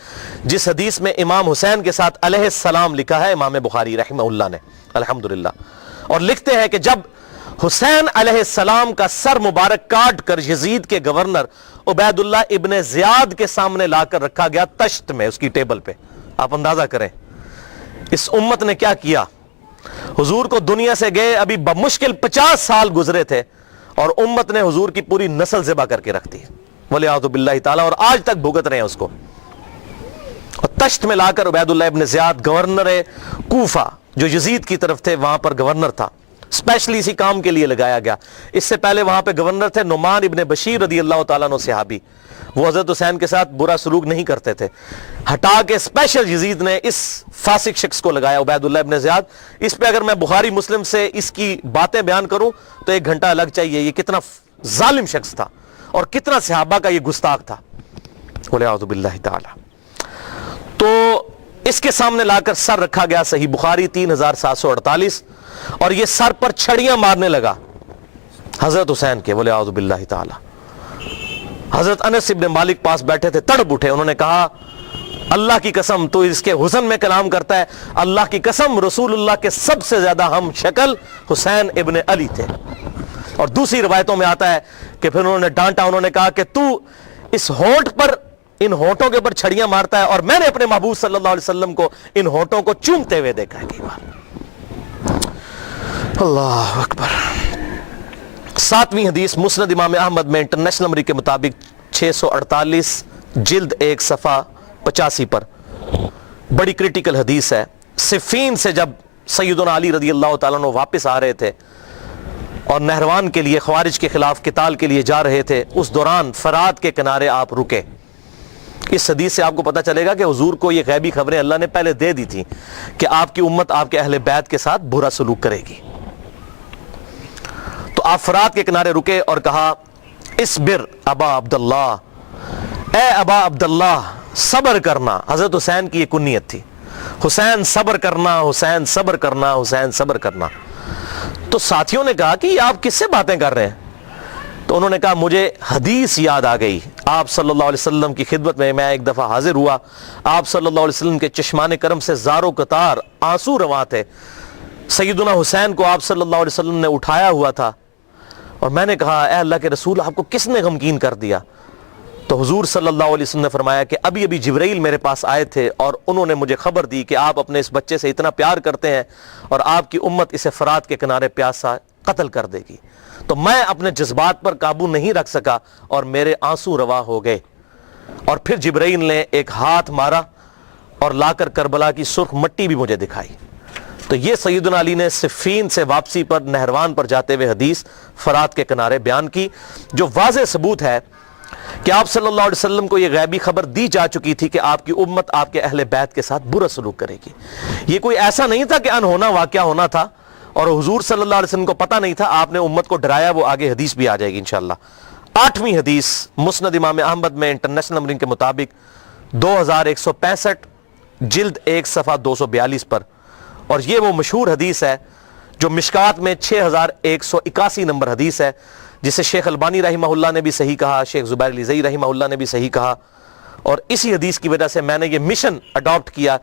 جس حدیث میں امام حسین کے ساتھ علیہ السلام لکھا ہے امام بخاری رحمہ اللہ نے الحمدللہ۔ اور لکھتے ہیں کہ جب حسین علیہ السلام کا سر مبارک کاٹ کر یزید کے گورنر عبید اللہ ابن زیاد کے سامنے لا کر رکھا گیا تشت میں، اس کی ٹیبل پہ، آپ اندازہ کریں اس امت نے کیا کیا۔ حضور کو دنیا سے گئے ابھی بمشکل 50 سال گزرے تھے، اور امت نے حضور کی پوری نسل ذبح کر کے رکھ دی ولیعوذ باللہ تعالی، اور آج تک بھگت رہے ہیں اس کو۔ اور تشت میں لا کر عبید اللہ ابن زیاد گورنر کوفہ جو یزید کی طرف تھے وہاں پر گورنر تھا، اسپیشلی اسی کام کے لیے لگایا گیا۔ اس سے پہلے وہاں پہ گورنر تھے نعمان ابن بشیر رضی اللہ تعالیٰ عنہ صحابی، وہ حضرت حسین کے ساتھ برا سلوک نہیں کرتے تھے، ہٹا کے اسپیشل یزید نے اس فاسق شخص کو لگایا عبید اللہ ابن زیاد۔ اس پہ اگر میں بخاری مسلم سے اس کی باتیں بیان کروں تو 1 گھنٹہ لگ چاہیے، یہ کتنا ظالم شخص تھا اور کتنا صحابہ کا یہ گستاخ تھا ولیعوذ باللہ تعالی۔ تو اس کے سامنے لا کر سر رکھا گیا، صحیح بخاری 3748، اور یہ سر پر چھڑیاں مارنے لگا حضرت حسین کے ولیعوذ باللہ تعالی۔ حضرت انس ابن مالک پاس بیٹھے تھے، تڑپ اٹھے، انہوں نے کہا اللہ کی قسم تو اس کے حسن میں کلام کرتا ہے، اللہ کی قسم رسول اللہ کے سب سے زیادہ ہم شکل حسین ابن علی تھے۔ اور دوسری روایتوں میں آتا ہے کہ پھر انہوں نے ڈانٹا، انہوں نے کہا کہ تو اس ہونٹ پر، ان ہونٹوں کے اوپر چھڑیاں مارتا ہے، اور میں نے اپنے محبوب صلی اللہ علیہ وسلم کو ان ہونٹوں کو چومتے ہوئے دیکھا ہے کئی بار۔ اللہ اکبر۔ 7ویں حدیث مسند امام احمد میں انٹرنیشنل نمبر کے مطابق 648 جلد 1 صفحہ 85 پر بڑی کریٹیکل حدیث ہے۔ صفین سے جب سیدنا علی رضی اللہ تعالیٰ عنہ واپس آ رہے تھے اور نہروان کے لیے خوارج کے خلاف قتال کے لیے جا رہے تھے، اس دوران فرات کے کنارے آپ رکے۔ اس حدیث سے آپ کو پتہ چلے گا کہ حضور کو یہ غیبی خبریں اللہ نے پہلے دے دی تھی کہ آپ کی امت آپ کے اہل بیت کے ساتھ برا سلوک کرے گی۔ تو آپ فرات کے کنارے رکے اور کہا اصبر ابا عبداللہ، اے ابا عبداللہ صبر کرنا۔ حضرت حسین کی یہ کنیت تھی، حسین صبر کرنا، حسین صبر کرنا، حسین صبر کرنا۔ تو ساتھیوں نے کہا کہ یہ آپ کس سے باتیں کر رہے ہیں؟ تو انہوں نے کہا مجھے حدیث یاد آ گئی، آپ صلی اللہ علیہ وسلم کی خدمت میں ایک دفعہ حاضر ہوا، آپ صلی اللہ علیہ وسلم کے چشمان کرم سے زار و قطار آنسو رواں تھے، سیدنا حسین کو آپ صلی اللہ علیہ وسلم نے اٹھایا ہوا تھا، اور میں نے کہا اے اللہ کے رسول آپ کو کس نے غمگین کر دیا؟ تو حضور صلی اللہ علیہ وسلم نے فرمایا کہ ابھی ابھی جبرائیل میرے پاس آئے تھے اور انہوں نے مجھے خبر دی کہ آپ اپنے اس بچے سے اتنا پیار کرتے ہیں اور آپ کی امت اسے فرات کے کنارے پیاسا قتل کر دے گی۔ تو میں اپنے جذبات پر قابو نہیں رکھ سکا اور میرے آنسو روا ہو گئے، اور پھر جبرائیل نے ایک ہاتھ مارا اور لا کر کربلا کی سرخ مٹی بھی مجھے دکھائی۔ تو یہ سیدنا علی نے صفین سے واپسی پر نہروان پر جاتے ہوئے حدیث فرات کے کنارے بیان کی، جو واضح ثبوت ہے کہ آپ صلی اللہ علیہ وسلم کو یہ غیبی خبر دی جا چکی تھی کہ آپ کی امت آپ کے اہل بیت کے ساتھ برا سلوک کرے گی۔ یہ کوئی ایسا نہیں تھا کہ انہونا واقعہ ہونا تھا اور حضور صلی اللہ علیہ وسلم کو پتہ نہیں تھا، آپ نے امت کو ڈرایا، وہ آگے حدیث بھی آ جائے گی انشاءاللہ۔ 8ویں حدیث مسند امام احمد میں انٹرنیشنل نمبرنگ کے مطابق 2165 جلد 1 صفحہ 242 پر، اور یہ وہ مشہور حدیث ہے جو مشکات میں 6181 نمبر حدیث ہے، جسے شیخ البانی رحمہ اللہ نے بھی صحیح کہا، شیخ زبیر علیزئی رحمہ اللہ نے بھی صحیح کہا، اور اسی حدیث کی وجہ سے میں نے یہ مشن اڈاپٹ کیا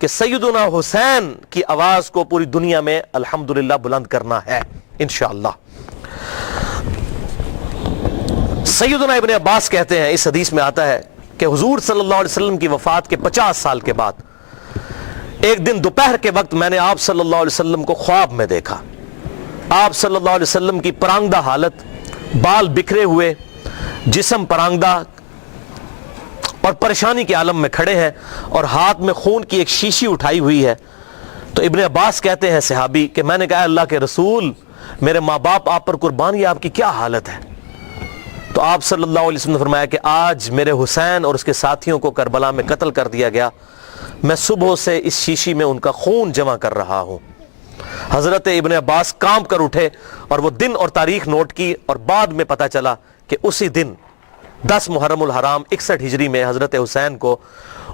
کہ سیدنا حسین کی آواز کو پوری دنیا میں الحمدللہ بلند کرنا ہے انشاءاللہ۔ سیدنا ابن عباس کہتے ہیں، اس حدیث میں آتا ہے کہ حضور صلی اللہ علیہ وسلم کی وفات کے 50 سال کے بعد ایک دن دوپہر کے وقت میں نے آپ صلی اللہ علیہ وسلم کو خواب میں دیکھا۔ آپ صلی اللہ علیہ وسلم کی پرانگدہ حالت، بال بکھرے ہوئے، جسم پرانگدہ اور پریشانی کے عالم میں کھڑے ہیں، اور ہاتھ میں خون کی ایک شیشی اٹھائی ہوئی ہے۔ تو ابن عباس کہتے ہیں صحابی کہ میں نے کہا اللہ کے رسول میرے ماں باپ آپ پر قربان، یہ آپ کی کیا حالت ہے؟ تو آپ صلی اللہ علیہ وسلم نے فرمایا کہ آج میرے حسین اور اس کے ساتھیوں کو کربلا میں قتل کر دیا گیا، میں صبح سے اس شیشی میں ان کا خون جمع کر رہا ہوں۔ حضرت ابن عباس کانپ کر اٹھے اور وہ دن اور تاریخ نوٹ کی، اور بعد میں پتہ چلا کہ اسی دن 10 محرم الحرام 61 ہجری میں حضرت حسین کو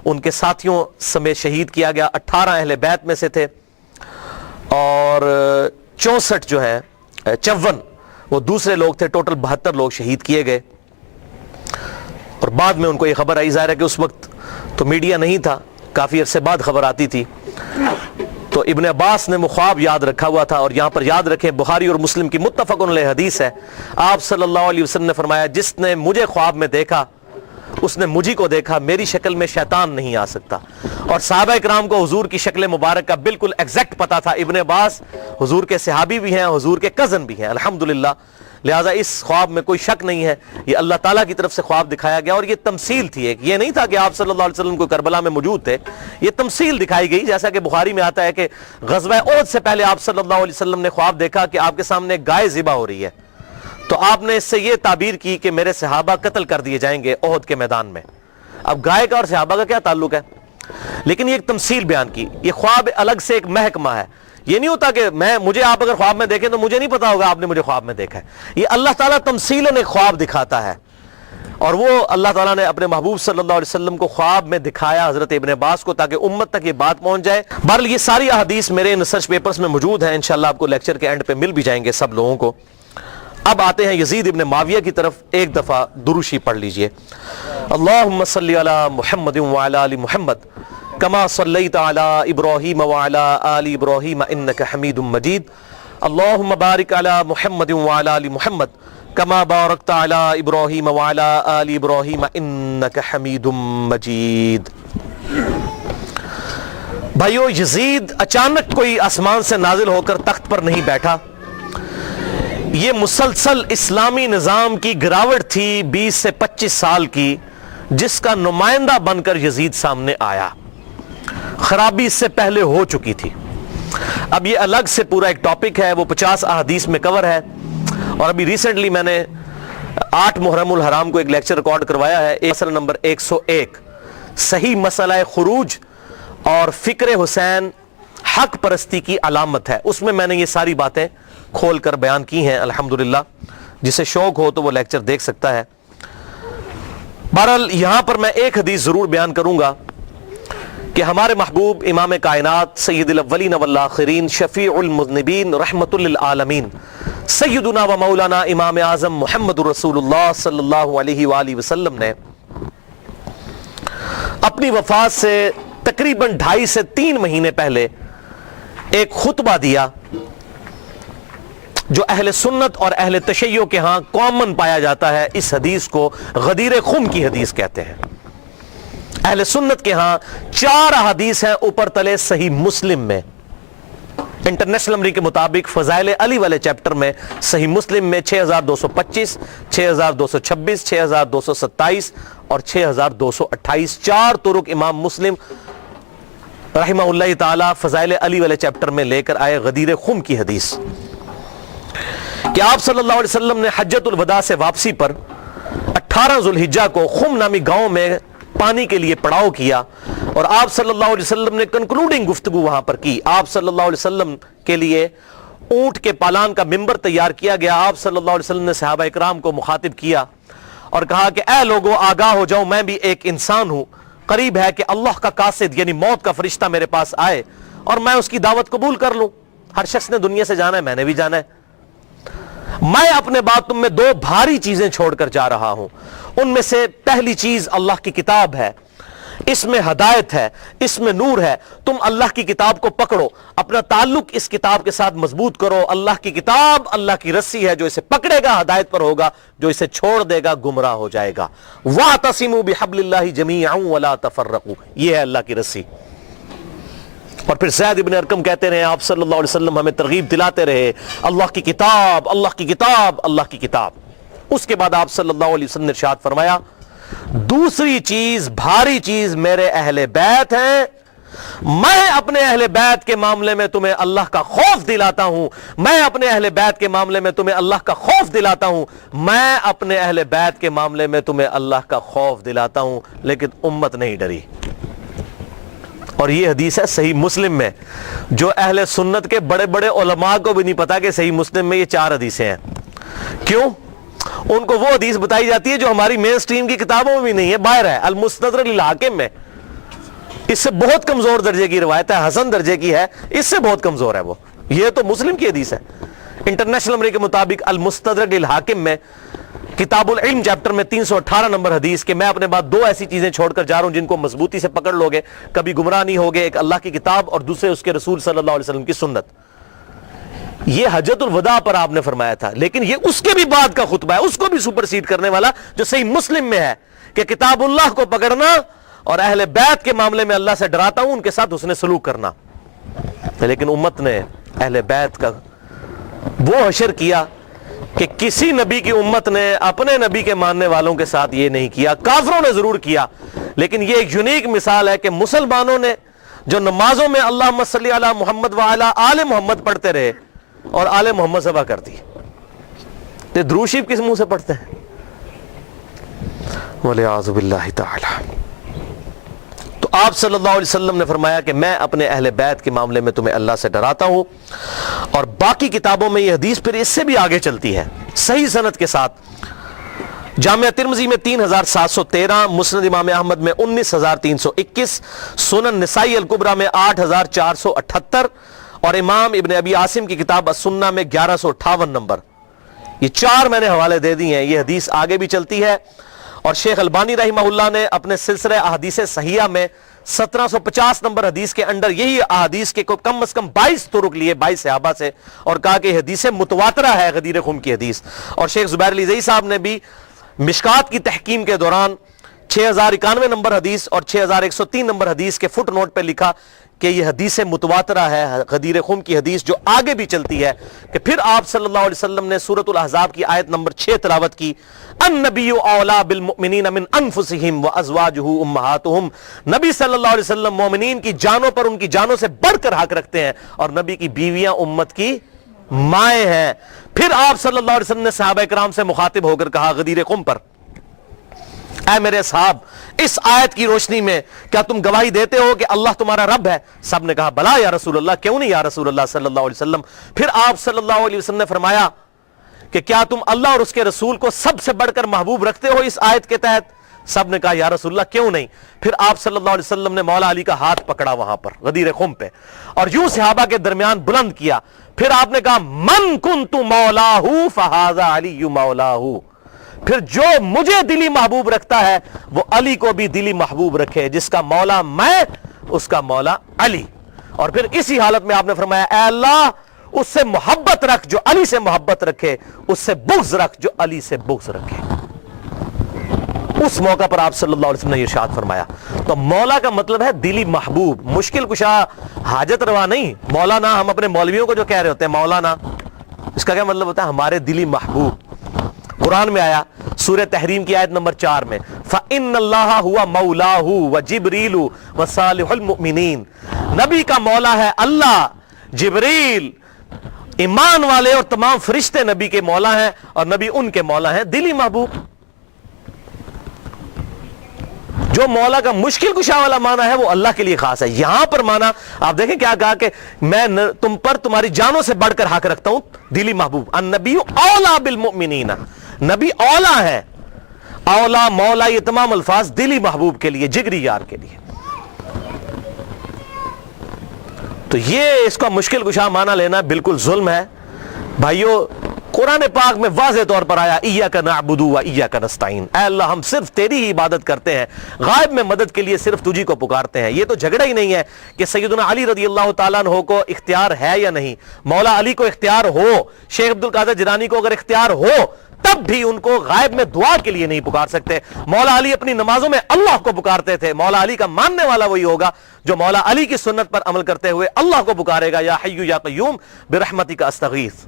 ان کے ساتھیوں سمیت شہید کیا گیا۔ 18 اہل بیت میں سے تھے، اور 64 جو ہیں 54 وہ دوسرے لوگ تھے، ٹوٹل 72 لوگ شہید کیے گئے۔ اور بعد میں ان کو یہ خبر آئی، ظاہر ہے کہ اس وقت تو میڈیا نہیں تھا، کافی عرصے بعد خبر آتی تھی، تو ابن عباس نے وہ خواب یاد رکھا ہوا تھا۔ اور یہاں پر یاد رکھیں بخاری اور مسلم کی متفق علیہ حدیث ہے، آپ صلی اللہ علیہ وسلم نے فرمایا جس نے مجھے خواب میں دیکھا اس نے مجھی کو دیکھا، میری شکل میں شیطان نہیں آ سکتا۔ اور صحابہ اکرام کو حضور کی شکل مبارک کا بالکل ایگزیکٹ پتا تھا۔ ابن عباس حضور کے صحابی بھی ہیں، حضور کے کزن بھی ہیں الحمدللہ، لہٰذا اس خواب میں کوئی شک نہیں ہے یہ اللہ تعالیٰ کی طرف سے خواب دکھایا گیا، اور یہ تمثیل تھی ایک، یہ نہیں تھا کہ آپ صلی اللہ علیہ وسلم کو کربلا میں موجود تھے، یہ تمثیل دکھائی گئی، جیسا کہ بخاری میں آتا ہے کہ غزوہ احد سے پہلے آپ صلی اللہ علیہ وسلم نے خواب دیکھا کہ آپ کے سامنے گائے ذبح ہو رہی ہے، تو آپ نے اس سے یہ تعبیر کی کہ میرے صحابہ قتل کر دیے جائیں گے احد کے میدان میں۔ اب گائے کا اور صحابہ کا کیا تعلق ہے؟ لیکن یہ ایک تمثیل بیان کی، یہ خواب الگ سے ایک محکمہ ہے، یہ نہیں ہوتا کہ مجھے آپ اگر خواب میں دیکھیں تو مجھے نہیں پتا ہوگا آپ نے مجھے خواب میں دیکھا ہے، یہ اللہ تعالیٰ تمثیلاً ایک خواب دکھاتا ہے، اور وہ اللہ تعالیٰ نے اپنے محبوب صلی اللہ علیہ وسلم کو خواب میں دکھایا حضرت ابن عباس کو، تاکہ امت تک یہ بات پہنچ جائے۔ بہرحال یہ ساری احادیث میرے ان ریسرچ پیپرز میں موجود ہیں، انشاءاللہ آپ کو لیکچر کے اینڈ پہ مل بھی جائیں گے سب لوگوں کو۔ اب آتے ہیں یزید ابن معاویہ کی طرف، ایک دفعہ دروشی پڑھ لیجئے۔ اللہم صلی علی محمد وعلی آل محمد کما صلیت علی ابراہیم وعلی آل ابراہیم انک حمید مجید، اللہم بارک علی محمد وعلی آل محمد کما بارکت علی ابراہیم وعلی آل ابراہیم انک حمید مجید۔ بھائیو، یزید اچانک کوئی آسمان سے نازل ہو کر تخت پر نہیں بیٹھا، یہ مسلسل اسلامی نظام کی گراوٹ تھی 20 سے 25 سال کی، جس کا نمائندہ بن کر یزید سامنے آیا۔ خرابی اس سے پہلے ہو چکی تھی، اب یہ الگ سے پورا ایک ٹاپک ہے، وہ 50 احادیث میں کور ہے، اور ابھی ریسنٹلی میں نے 8 محرم الحرام کو ایک لیکچر ریکارڈ کروایا ہے، مسئلہ نمبر 101، صحیح مسئلہ خروج اور فکر حسین حق پرستی کی علامت ہے، اس میں نے یہ ساری باتیں کھول کر بیان کی ہیں الحمدللہ، جسے شوق ہو تو وہ لیکچر دیکھ سکتا ہے۔ بہرحال یہاں پر میں ایک حدیث ضرور بیان کروں گا کہ ہمارے محبوب امام کائنات سید الاولین والآخرین شفیع المذنبین رحمت للعالمین سیدنا و مولانا امام اعظم محمد رسول اللہ صلی اللہ علیہ وآلہ وسلم نے اپنی وفات سے تقریباً 2.5 سے 3 مہینے پہلے ایک خطبہ دیا، جو اہل سنت اور اہل تشیع کے ہاں کامن پایا جاتا ہے۔ اس حدیث کو غدیر خم کی حدیث کہتے ہیں۔ اہل سنت کے ہاں 4 احادیث ہیں اوپر تلے صحیح مسلم میں، انٹرنیشنل نمبر کے مطابق فضائل علی والے چیپٹر میں صحیح مسلم میں 6225، 6226، 6227 اور 6228، 4 طرق امام مسلم رحمہ اللہ تعالی فضائل علی والے چیپٹر میں لے کر آئے غدیر خم کی حدیث، کہ آپ صلی اللہ علیہ وسلم نے حجۃ الوداع سے واپسی پر 18 ذوالحجہ کو خم نامی گاؤں میں پانی کے لیے پڑاؤ کیا، اور آپ صلی اللہ علیہ وسلم نے کنکلوڈنگ گفتگو وہاں پر کی۔ آپ صلی اللہ علیہ وسلم کے لیے اونٹ کے پالان کا ممبر تیار کیا گیا، آپ صلی اللہ علیہ وسلم نے صحابہ اکرام کو مخاطب کیا اور کہا کہ اے لوگو آگاہ ہو جاؤ، میں بھی ایک انسان ہوں، قریب ہے کہ اللہ کا قاصد یعنی موت کا فرشتہ میرے پاس آئے اور میں اس کی دعوت قبول کر لوں۔ ہر شخص نے دنیا سے جانا ہے، میں نے بھی جانا ہے۔ میں اپنے بعد تم میں 2 بھاری چیزیں چھوڑ کر جا رہا ہوں، ان میں سے پہلی چیز اللہ کی کتاب ہے، اس میں ہدایت ہے، اس میں نور ہے، تم اللہ کی کتاب کو پکڑو، اپنا تعلق اس کتاب کے ساتھ مضبوط کرو۔ اللہ کی کتاب اللہ کی رسی ہے، جو اسے پکڑے گا ہدایت پر ہوگا، جو اسے چھوڑ دے گا گمراہ ہو جائے گا۔ وَاعْتَصِمُوا بِحَبْلِ اللَّهِ جَمِيعًا وَلَا تَفَرَّقُوا، یہ ہے اللہ کی رسی۔ اور پھر زید ابن ارقم کہتے رہے آپ صلی اللہ علیہ وسلم ہمیں ترغیب دلاتے رہے، اللہ کی کتاب، اللہ کی کتاب، اللہ کی کتاب۔ اس کے بعد آپ صلی اللہ علیہ وسلم نے ارشاد فرمایا، دوسری چیز، بھاری چیز میرے اہل بیت ہیں، میں اپنے اہل بیت کے معاملے میں تمہیں اللہ کا خوف دلاتا ہوں، میں اپنے اہل بیت کے معاملے میں تمہیں اللہ کا خوف دلاتا ہوں، میں اپنے اہل بیت کے معاملے میں تمہیں اللہ کا خوف دلاتا ہوں۔ لیکن امت نہیں ڈری، اور یہ حدیث ہے صحیح مسلم میں، جو اہل سنت کے بڑے بڑے علماء کو بھی نہیں پتا کہ صحیح مسلم میں یہ 4 حدیثیں ہیں۔ کیوں؟ ان کو وہ حدیث بتائی جاتی ہے جو ہماری مین سٹریم کی کتابوں میں بھی نہیں ہے، باہر ہے، المستدرک للحاکم میں۔ اس سے بہت کمزور درجے کی روایت ہے، حسن درجے کی ہے، اس سے بہت کمزور ہے وہ، یہ تو مسلم کی حدیث ہے۔ انٹرنیشنل نمبر کے مطابق المستدرک للحاکم میں کتاب العلم چیپٹر میں 318 نمبر حدیث، کہ میں اپنے بعد 2 ایسی چیزیں چھوڑ کر جا رہا ہوں جن کو مضبوطی سے پکڑ لوگے کبھی گمراہ نہیں ہوگے، ایک اللہ کی کتاب اور دوسرے اس کے رسول صلی اللہ علیہ وسلم کی سنت۔ یہ حجۃ الوداع پر آپ نے فرمایا تھا، لیکن یہ اس کے بھی بعد کا خطبہ ہے، اس کو بھی سپرسیڈ کرنے والا، جو صحیح مسلم میں ہے کہ کتاب اللہ کو پکڑنا اور اہل بیت کے معاملے میں اللہ سے ڈراتا ہوں، ان کے ساتھ حسن سلوک کرنا۔ لیکن امت نے اہل بیت کا وہ حشر کیا کہ کسی نبی کی امت نے اپنے نبی کے ماننے والوں کے ساتھ یہ نہیں کیا. کافروں نے ضرور کیا, لیکن یہ ایک یونیک مثال ہے کہ مسلمانوں نے جو نمازوں میں اللہم صلی علی محمد وعلی آل محمد پڑھتے رہے اور آل محمد ذبح کر دی. تو درود شریف کس منہ سے پڑھتے ہیں؟ وَلِعَاذُ بِاللَّهِ تَعَالَى. تو آپ صلی اللہ علیہ وسلم نے فرمایا کہ میں اپنے اہل بیت کے معاملے میں تمہیں اللہ سے ڈراتا ہوں. اور باقی کتابوں میں یہ حدیث پھر اس سے بھی آگے چلتی ہے صحیح سند کے ساتھ. جامعہ ترمذی میں 3713, مسند امام احمد میں 19321, سنن نسائی الکبریٰ میں 8478 اور امام ابن ابی عاصم کی کتاب السنہ میں 1158 نمبر. یہ 4 میں نے حوالے دے دی ہیں. یہ حدیث آگے بھی چلتی ہے اور شیخ البانی رحمہ اللہ نے اپنے سلسلہ احادیث صحیحہ میں 1750 نمبر حدیث کے اندر یہی احادیث کے کم از کم 22 طرق لیے 22 صحابہ سے اور کہا کہ حدیث متواترہ ہے غدیر خم کی حدیث. اور شیخ زبیر علی زئی صاحب نے بھی مشکات کی تحکیم کے دوران 6091 نمبر حدیث اور 6103 نمبر حدیث کے فٹ نوٹ پہ لکھا کہ یہ حدیث متواترہ ہے غدیر خم کی حدیث, جو آگے بھی چلتی ہے کہ پھر آپ صلی اللہ علیہ وسلم نے سورۃ الاحزاب کی آیت نمبر 6 تلاوت کی. النبی اولا بالمؤمنین من انفسہم وازواجہ امہاتہم. نبی صلی اللہ علیہ وسلم مومنین کی جانوں پر ان کی جانوں سے بڑھ کر حق رکھتے ہیں اور نبی کی بیویاں امت کی مائیں ہیں. پھر آپ صلی اللہ علیہ وسلم نے صحابہ کرام سے مخاطب ہو کر کہا غدیر خم پر, اے میرے صحاب اس آیت کی روشنی میں کیا تم گواہی دیتے ہو کہ اللہ تمہارا رب ہے؟ سب نے کہا بلا یا رسول اللہ, کیوں نہیں یا رسول اللہ صلی اللہ علیہ وسلم. پھر آپ صلی اللہ علیہ وسلم نے فرمایا کہ کیا تم اللہ اور اس کے رسول کو سب سے بڑھ کر محبوب رکھتے ہو اس آیت کے تحت؟ سب نے کہا یا رسول اللہ کیوں نہیں. پھر آپ صلی اللہ علیہ وسلم نے مولا علی کا ہاتھ پکڑا وہاں پر غدیر خم پہ اور یوں صحابہ کے درمیان بلند کیا. پھر آپ نے کہا من کنت مولاہ فہذا علی مولاہ. پھر جو مجھے دلی محبوب رکھتا ہے وہ علی کو بھی دلی محبوب رکھے, جس کا مولا میں اس کا مولا علی. اور پھر اسی حالت میں آپ نے فرمایا اے اللہ اس سے محبت رکھ جو علی سے محبت رکھے, اس سے بغض رکھ جو علی سے بغض رکھے. اس موقع پر آپ صلی اللہ علیہ وسلم نے ارشاد فرمایا. تو مولا کا مطلب ہے دلی محبوب, مشکل کشا, حاجت روا نہیں. مولانا ہم اپنے مولویوں کو جو کہہ رہے ہوتے ہیں مولانا, اس کا کیا مطلب ہوتا ہے؟ ہمارے دلی محبوب. قرآن میں آیا سورہ تحریم کی آیت نمبر 4 میں فَإِنَّ اللَّهَ هُوَ مَوْلَاهُ وَجِبْرِيلُ وَصَالِحُ الْمُؤْمِنِينَ. نبی کا مولا ہے اللہ, جبریل, ایمان والے اور تمام فرشتے نبی کے مولا ہیں اور نبی ان کے مولا ہیں دلی محبوب. جو مولا کا مشکل کشا والا معنی ہے وہ اللہ کے لیے خاص ہے. یہاں پر معنی آپ دیکھیں کیا کہا کہ میں تم پر تمہاری جانوں سے بڑھ کر حق رکھتا ہوں, دلی محبوب. النبی اولا بالمؤمنین, نبی اولا ہے. اولا مولا یہ تمام الفاظ دلی محبوب کے لیے, جگری یار کے لیے. تو یہ اس کا مشکل کشا معنی لینا بالکل ظلم ہے بھائیو. قرآن پاک میں واضح طور پر آیا ایاک نعبد و ایاک نستعین, اے اللہ ہم صرف تیری ہی عبادت کرتے ہیں, غائب میں مدد کے لیے صرف تجھی کو پکارتے ہیں. یہ تو جھگڑا ہی نہیں ہے کہ سیدنا علی رضی اللہ تعالیٰ عنہ کو اختیار ہے یا نہیں. مولا علی کو اختیار ہو, شیخ عبد القادر جیلانی کو اگر اختیار ہو تب بھی ان کو غائب میں دعا کے لیے نہیں پکار سکتے. مولا علی اپنی نمازوں میں اللہ کو پکارتے تھے. مولا علی کا ماننے والا وہی ہوگا جو مولا علی کی سنت پر عمل کرتے ہوئے اللہ کو پکارے گا, یا حی یا قیوم برحمتک استغیث,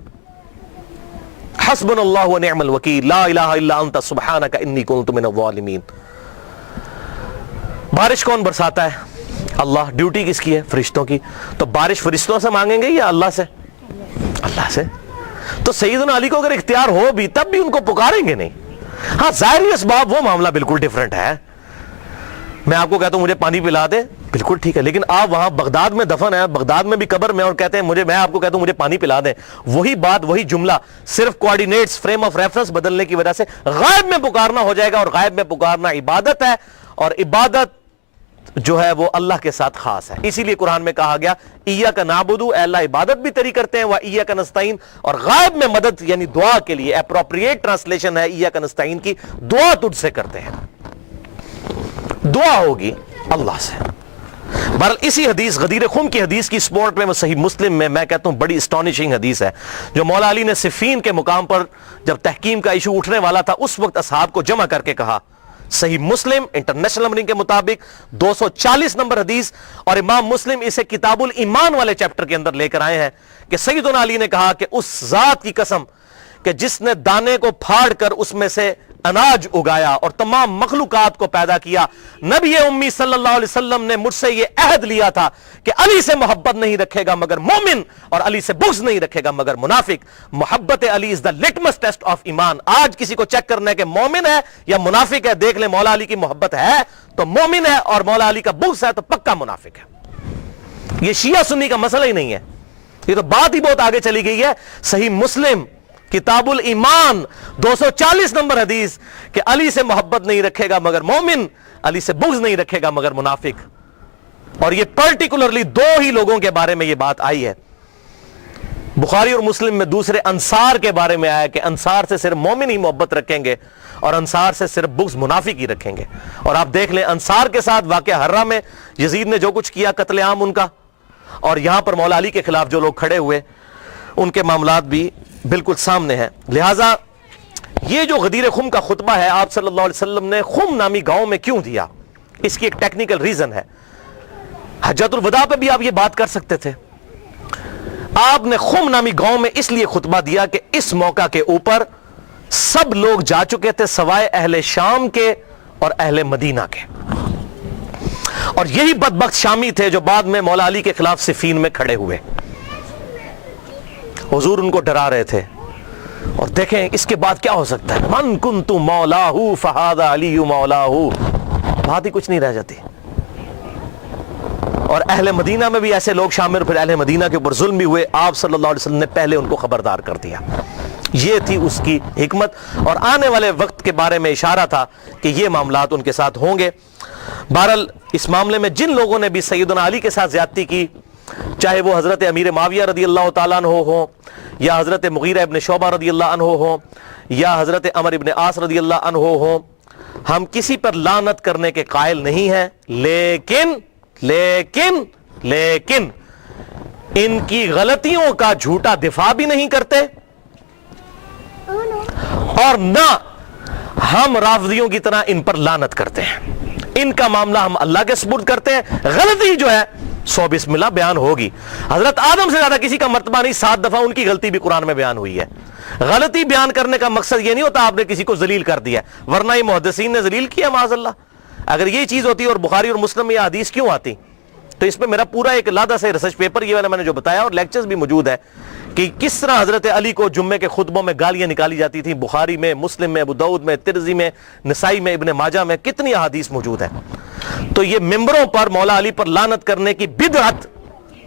حسبنا اللہ ونعم الوکیل, لا الہ الا انت سبحانک انی کنت من الظالمین. بارش کون برساتا ہے؟ اللہ. ڈیوٹی کس کی ہے؟ فرشتوں کی. تو بارش فرشتوں سے مانگیں گے یا اللہ سے؟ اللہ سے. تو سیدنا علی کو اگر اختیار ہو بھی تب بھی ان کو پکاریں گے نہیں. ہاں ظاہری اسباب وہ معاملہ بالکل ڈیفرنٹ ہے. میں آپ کو کہتا ہوں مجھے پانی پلا دے, بالکل ٹھیک ہے, لیکن آپ وہاں بغداد میں دفن ہے, بغداد میں بھی قبر میں, اور کہتے ہیں میں آپ کو کہتا ہوں مجھے پانی پلا دیں, وہی بات وہی جملہ صرف کوارڈینیٹس فریم آف ریفرنس بدلنے کی وجہ سے غائب میں پکارنا ہو جائے گا. اور غائب میں پکارنا عبادت ہے, اور عبادت جو ہے وہ اللہ کے ساتھ خاص ہے. اسی لیے قرآن میں کہا گیا ایاک نعبد, اے اللہ عبادت بھی تیری کرتے ہیں, و ایاک نستعین, اور غائب میں مدد یعنی دعا کے لیے اپروپریٹ ٹرانسلیشن ہے ایاک نستعین کی, دعا تجھ سے کرتے ہیں. دعا ہوگی اللہ سے. بہرحال اسی حدیث غدیر خم کی حدیث کی سپورٹ میں صحیح مسلم میں کہتا ہوں بڑی اسٹانشنگ حدیث ہے, جو مولا علی نے صفین کے مقام پر جب تحکیم کا ایشو اٹھنے والا تھا اس وقت اصحاب کو جمع کر کے کہا. صحیح مسلم انٹرنیشنل نمبرنگ کے مطابق 240 نمبر حدیث, اور امام مسلم اسے کتاب الایمان والے چیپٹر کے اندر لے کر آئے ہیں کہ سیدنا علی نے کہا کہ اس ذات کی قسم کہ جس نے دانے کو پھاڑ کر اس میں سے اناج اگایا اور تمام مخلوقات کو پیدا کیا. نبی امی صلی اللہ علیہ وسلم نے مجھ سے یہ عہد لیا تھا کہ علی سے محبت نہیں رکھے گا مگر مومن اور علی سے بغض نہیں رکھے گا مگر منافق. محبت علی از دا لٹمس ٹیسٹ آف ایمان. آج کسی کو چیک کرنا ہے کہ مومن ہے یا منافق ہے, دیکھ لیں مولا علی کی محبت ہے تو مومن ہے, اور مولا علی کا بغض ہے تو پکا منافق ہے. یہ شیعہ سنی کا مسئلہ ہی نہیں ہے, یہ تو بات ہی بہت آگے چلی گئی ہے. صحیح مسلم کتاب الایمان 240 نمبر حدیث کہ علی سے محبت نہیں رکھے گا مگر مومن, علی سے بغض نہیں رکھے گا مگر منافق. اور یہ پرٹیکولرلی دو ہی لوگوں کے بارے میں یہ بات آئی ہے. بخاری اور مسلم میں دوسرے انصار کے بارے میں آیا کہ انصار سے صرف مومن ہی محبت رکھیں گے اور انصار سے صرف بغض منافق ہی رکھیں گے. اور آپ دیکھ لیں انصار کے ساتھ واقعہ ہرہ میں یزید نے جو کچھ کیا, قتل عام ان کا, اور یہاں پر مولا علی کے خلاف جو لوگ کھڑے ہوئے ان کے معاملات بھی بالکل سامنے ہیں. لہٰذا یہ جو غدیر خم کا خطبہ ہے آپ صلی اللہ علیہ وسلم نے خم نامی گاؤں میں کیوں دیا, اس کی ایک ٹیکنیکل ریزن ہے. حجۃ الوداع پہ بھی آپ یہ بات کر سکتے تھے. آپ نے خم نامی گاؤں میں اس لیے خطبہ دیا کہ اس موقع کے اوپر سب لوگ جا چکے تھے سوائے اہل شام کے اور اہل مدینہ کے, اور یہی بدبخت شامی تھے جو بعد میں مولا علی کے خلاف صفین میں کھڑے ہوئے. حضور ان کو ڈرا رہے تھے. اور دیکھیں اس کے بعد کیا ہو سکتا ہے, من کنت مولاہ فہذا علی مولاہ, بات ہی کچھ نہیں رہ جاتی. اور اہل مدینہ میں بھی ایسے لوگ شامل, پھر اہل مدینہ کے اوپر ظلم بھی ہوئے. آپ صلی اللہ علیہ وسلم نے پہلے ان کو خبردار کر دیا. یہ تھی اس کی حکمت, اور آنے والے وقت کے بارے میں اشارہ تھا کہ یہ معاملات ان کے ساتھ ہوں گے. بہرحال اس معاملے میں جن لوگوں نے بھی سیدنا علی کے ساتھ زیادتی کی, چاہے وہ حضرت امیر معاویہ رضی اللہ تعالیٰ عنہ ہوں, یا حضرت مغیرہ ابن شعبہ رضی اللہ عنہ ہوں, یا حضرت عمر ابن عاص رضی اللہ عنہ ہوں, ہم کسی پر لعنت کرنے کے قائل نہیں ہیں. لیکن لیکن لیکن ان کی غلطیوں کا جھوٹا دفاع بھی نہیں کرتے, اور نہ ہم رافضیوں کی طرح ان پر لعنت کرتے ہیں. ان کا معاملہ ہم اللہ کے سپرد کرتے ہیں. غلطی جو ہے 100 بسم اللہ بیان ہوگی. حضرت آدم سے زیادہ کسی کا مرتبہ نہیں, 7 دفعہ ان کی غلطی بھی قرآن میں بیان ہوئی ہے. غلطی بیان کرنے کا مقصد یہ نہیں ہوتا آپ نے کسی کو ذلیل کر دیا, ورنہ یہ محدثین نے ذلیل کیا معاذ اللہ. اگر یہ چیز ہوتی اور بخاری اور مسلم میں یہ حدیث کیوں آتی, تو اس پہ میرا پورا ایک علیحدہ سے ریسرچ پیپر یہ والا میں نے جو بتایا, اور لیکچرز بھی موجود ہے کہ کس طرح حضرت علی کو جمعے کے خطبوں میں گالیاں نکالی جاتی تھیں. بخاری میں, مسلم میں, ابو داؤد میں, ترمذی میں, نسائی میں, ابن ماجہ میں کتنی احادیث موجود ہیں. تو یہ ممبروں پر مولا علی پر لعنت کرنے کی بدعت